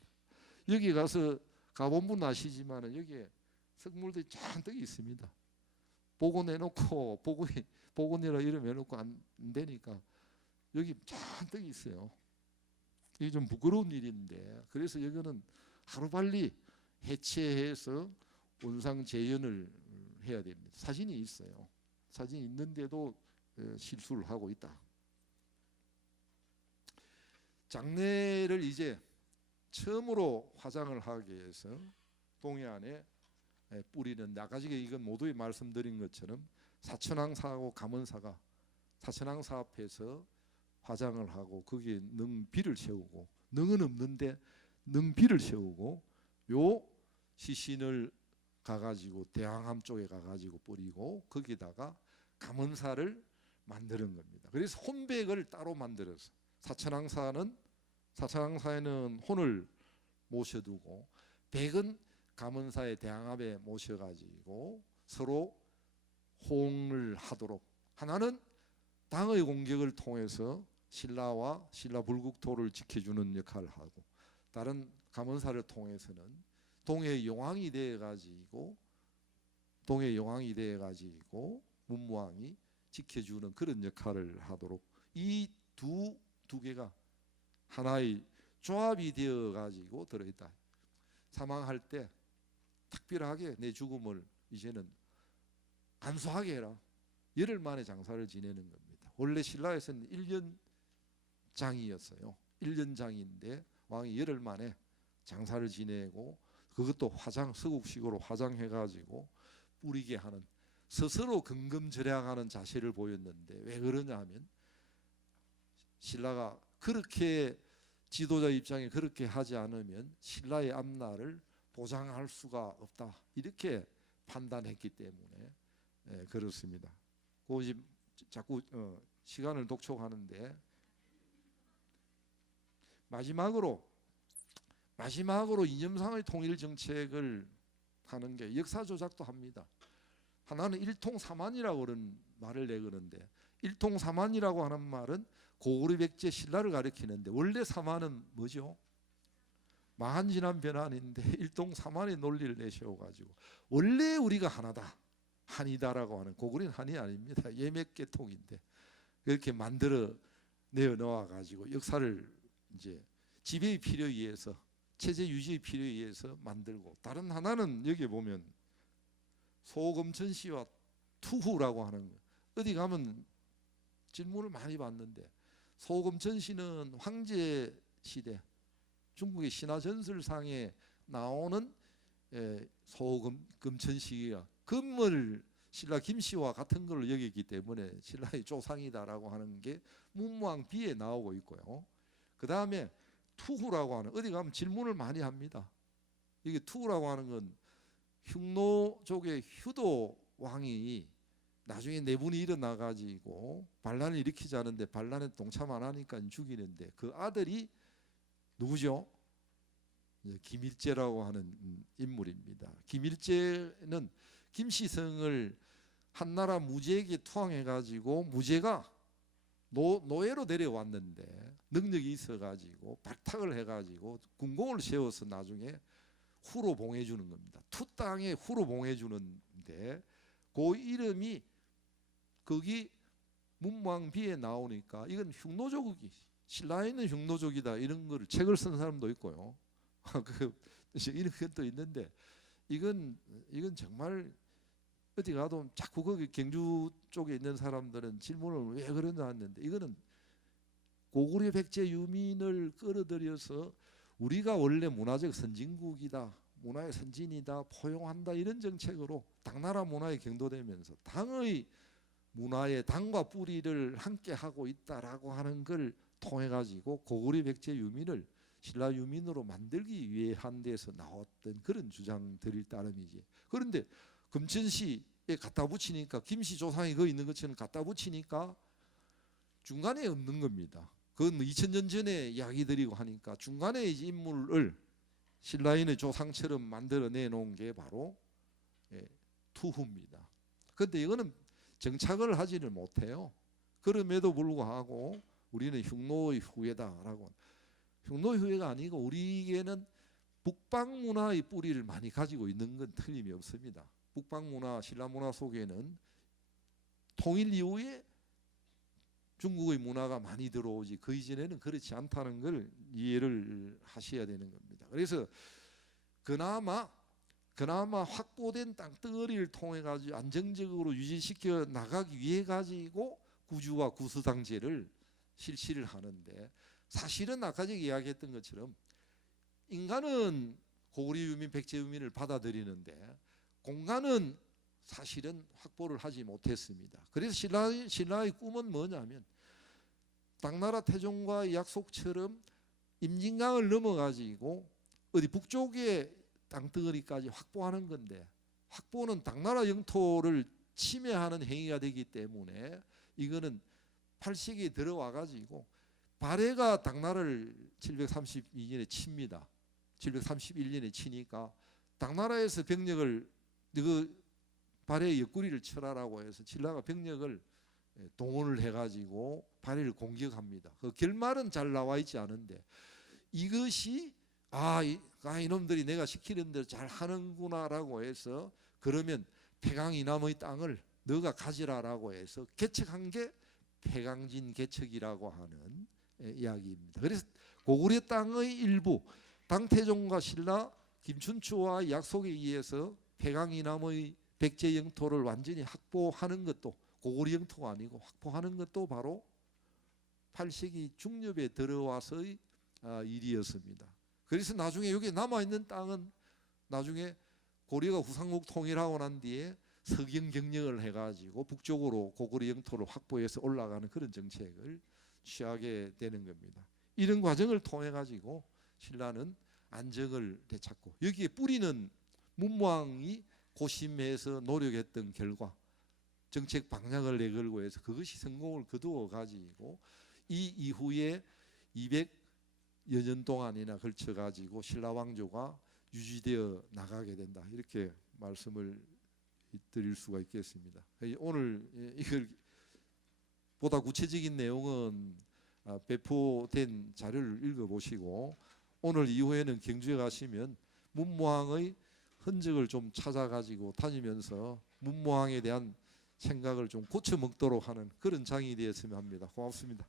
여기 가서 가본 분 아시지만 여기에 석물들이 잔뜩 있습니다. 복원해놓고 복원이라 이름 해놓고 안 되니까 여기 잔뜩 있어요. 이게 좀 부끄러운 일인데 그래서 이거는 하루빨리 해체해서 원상 재현을 해야 됩니다. 사진이 있어요. 사진이 있는데도 실수를 하고 있다. 장례를 이제 처음으로 화장을 하기 위해서 동해안에 뿌리는 아까 이건 모두에 말씀드린 것처럼 사천왕사하고 감언사가 사천왕사 앞에서 화장을 하고 거기에 능비를 세우고 능은 없는데 능비를 세우고 요 시신을 가가지고 대왕암 쪽에 가가지고 뿌리고 거기다가 감언사를 만드는 겁니다. 그래서 혼백을 따로 만들어서 사천왕사에는 혼을 모셔두고 백은 감언사의 대왕암에 모셔가지고 서로 호응을 하도록 하나는 당의 공격을 통해서 신라와 신라 불국토를 지켜주는 역할을 하고 다른 감언사를 통해서는 동해 용왕이 되어 가지고 문무왕이 지켜주는 그런 역할을 하도록 이 두 개가 하나의 조합이 되어 가지고 들어있다. 사망할 때 특별하게 내 죽음을 이제는 간소하게 해라. 열흘 만에 장사를 지내는 겁니다. 원래 신라에서는 1년장이었어요. 1년장인데 왕이 열흘 만에 장사를 지내고 그것도 서국식으로 화장해가지고 뿌리게 하는 스스로 근검절약하는 자세를 보였는데 왜 그러냐 하면 신라가 그렇게 지도자 입장에 그렇게 하지 않으면 신라의 앞날을 보장할 수가 없다 이렇게 판단했기 때문에 그렇습니다. 자꾸 시간을 독촉하는데 마지막으로 이념상의 통일 정책을 하는 게 역사 조작도 합니다. 하나는 일통사만이라고 그런 말을 내거는데 일통사만이라고 하는 말은 고구려 백제 신라를 가리키는데 원래 사만은 뭐죠? 마한진한 변환인데 일통사만의 논리를 내세워가지고 원래 우리가 하나다 한이다라고 하는 고구려는 한이 아닙니다. 예맥계통인데 그렇게 만들어 내어 놓아 가지고 역사를 이제 지배의 필요에 의해서 체제 유지의 필요에 의해서 만들고 다른 하나는 여기 보면 소금천시와 투후라고 하는 거 어디 가면 질문을 많이 받는데 소금천시는 황제 시대 중국의 신화전설상에 나오는 소금천시가 금을 신라 김씨와 같은 걸로 여기기 때문에 신라의 조상이다라고 하는 게 문무왕 비에 나오고 있고요. 그 다음에 투후라고 하는 어디 가면 질문을 많이 합니다. 이게 투후라고 하는 건 흉노족의 휴도 왕이 나중에 내분이 일어나 가지고 반란을 일으키지 않은데 반란에 동참 안 하니까 죽이는데 그 아들이 누구죠? 김일제라고 하는 인물입니다. 김일제는 김시성을 한나라 무제에게 투항해 가지고 무제가 노예로 데려왔는데 능력이 있어 가지고 발탁을 해 가지고 군공을 세워서 나중에 후로 봉해주는 겁니다. 투 땅에 후로 봉해주는데 그 이름이 거기 문무왕비에 나오니까 이건 흉노족이 신라에 있는 흉노족이다 이런 거를 책을 쓴 사람도 있고요. 이런 것도 있는데 이건 정말 어디 가도 자꾸 거기 경주 쪽에 있는 사람들은 질문을 왜 그러냐 했는데 이거는 고구려 백제 유민을 끌어들여서 우리가 원래 문화적 선진국이다, 문화의 선진이다, 포용한다 이런 정책으로 당나라 문화에 경도되면서 당의 문화에 당과 뿌리를 함께 하고 있다라고 하는 걸 통해 가지고 고구려 백제 유민을 신라 유민으로 만들기 위한 데서 나왔던 그런 주장들일 따름이지. 그런데 금천시에 갖다 붙이니까 김씨 조상이 거 있는 것처럼 갖다 붙이니까 중간에 없는 겁니다. 그건 2000년 전에 이야기드리고 하니까 중간에 이 인물을 신라인의 조상처럼 만들어내 놓은 게 바로 투후입니다. 그런데 이거는 정착을 하지를 못해요. 그럼에도 불구하고 우리는 흉노의 후예다라고. 흉노의 후예가 아니고 우리에게는 북방 문화의 뿌리를 많이 가지고 있는 건 틀림이 없습니다. 북방 문화, 신라 문화 속에는 통일 이후에 중국의 문화가 많이 들어오지 그 이전에는 그렇지 않다는 걸 이해를 하셔야 되는 겁니다. 그래서 그나마 확보된 땅덩어리를 통해 가지고 안정적으로 유지시켜 나가기 위해 가지고 구주와 구수당제를 실시를 하는데, 사실은 아까 제가 이야기했던 것처럼 인간은 고구려 유민, 백제 유민을 받아들이는데 공간은 사실은 확보를 하지 못했습니다. 그래서 신라의 꿈은 뭐냐면 당나라 태종과의 약속처럼 임진강을 넘어가지고 어디 북쪽의 땅덩어리까지 확보하는 건데, 확보는 당나라 영토를 침해하는 행위가 되기 때문에 이거는 8세기에 들어와 가지고 발해가 당나라를 732년에 칩니다. 731년에 치니까 당나라에서 병력을 발해의 옆구리를 쳐라라고 해서 신라가 병력을 동원을 해가지고 발해를 공격합니다. 그 결말은 잘 나와 있지 않은데 이것이 이놈들이 내가 시키는 대로 잘 하는구나라고 해서 그러면 폐강 이남의 땅을 너가 가지라라고 해서 개척한 게 폐강진 개척이라고 하는 이야기입니다. 그래서 고구려 땅의 일부 당태종과 신라 김춘추와 약속에 의해서 폐강 이남의 백제 영토를 완전히 확보하는 것도 고구려 영토가 아니고 확보하는 것도 바로 8세기 중엽에 들어와서의 일이었습니다. 그래서 나중에 여기 남아있는 땅은 나중에 고려가 후삼국 통일하고 난 뒤에 서경 경영을 해가지고 북쪽으로 고구려 영토를 확보해서 올라가는 그런 정책을 취하게 되는 겁니다. 이런 과정을 통해 가지고 신라는 안정을 되찾고, 여기에 뿌리는 문무왕이 고심해서 노력했던 결과 정책 방향을 내걸고 해서 그것이 성공을 거두어 가지고 이 이후에 200여 년 동안이나 걸쳐 가지고 신라 왕조가 유지되어 나가게 된다, 이렇게 말씀을 드릴 수가 있겠습니다. 오늘 이걸 보다 구체적인 내용은 배포된 자료를 읽어보시고 오늘 이후에는 경주에 가시면 문무왕의 흔적을 좀 찾아가지고 다니면서 문무왕에 대한 생각을 좀 고쳐 먹도록 하는 그런 장이 되었으면 합니다. 고맙습니다.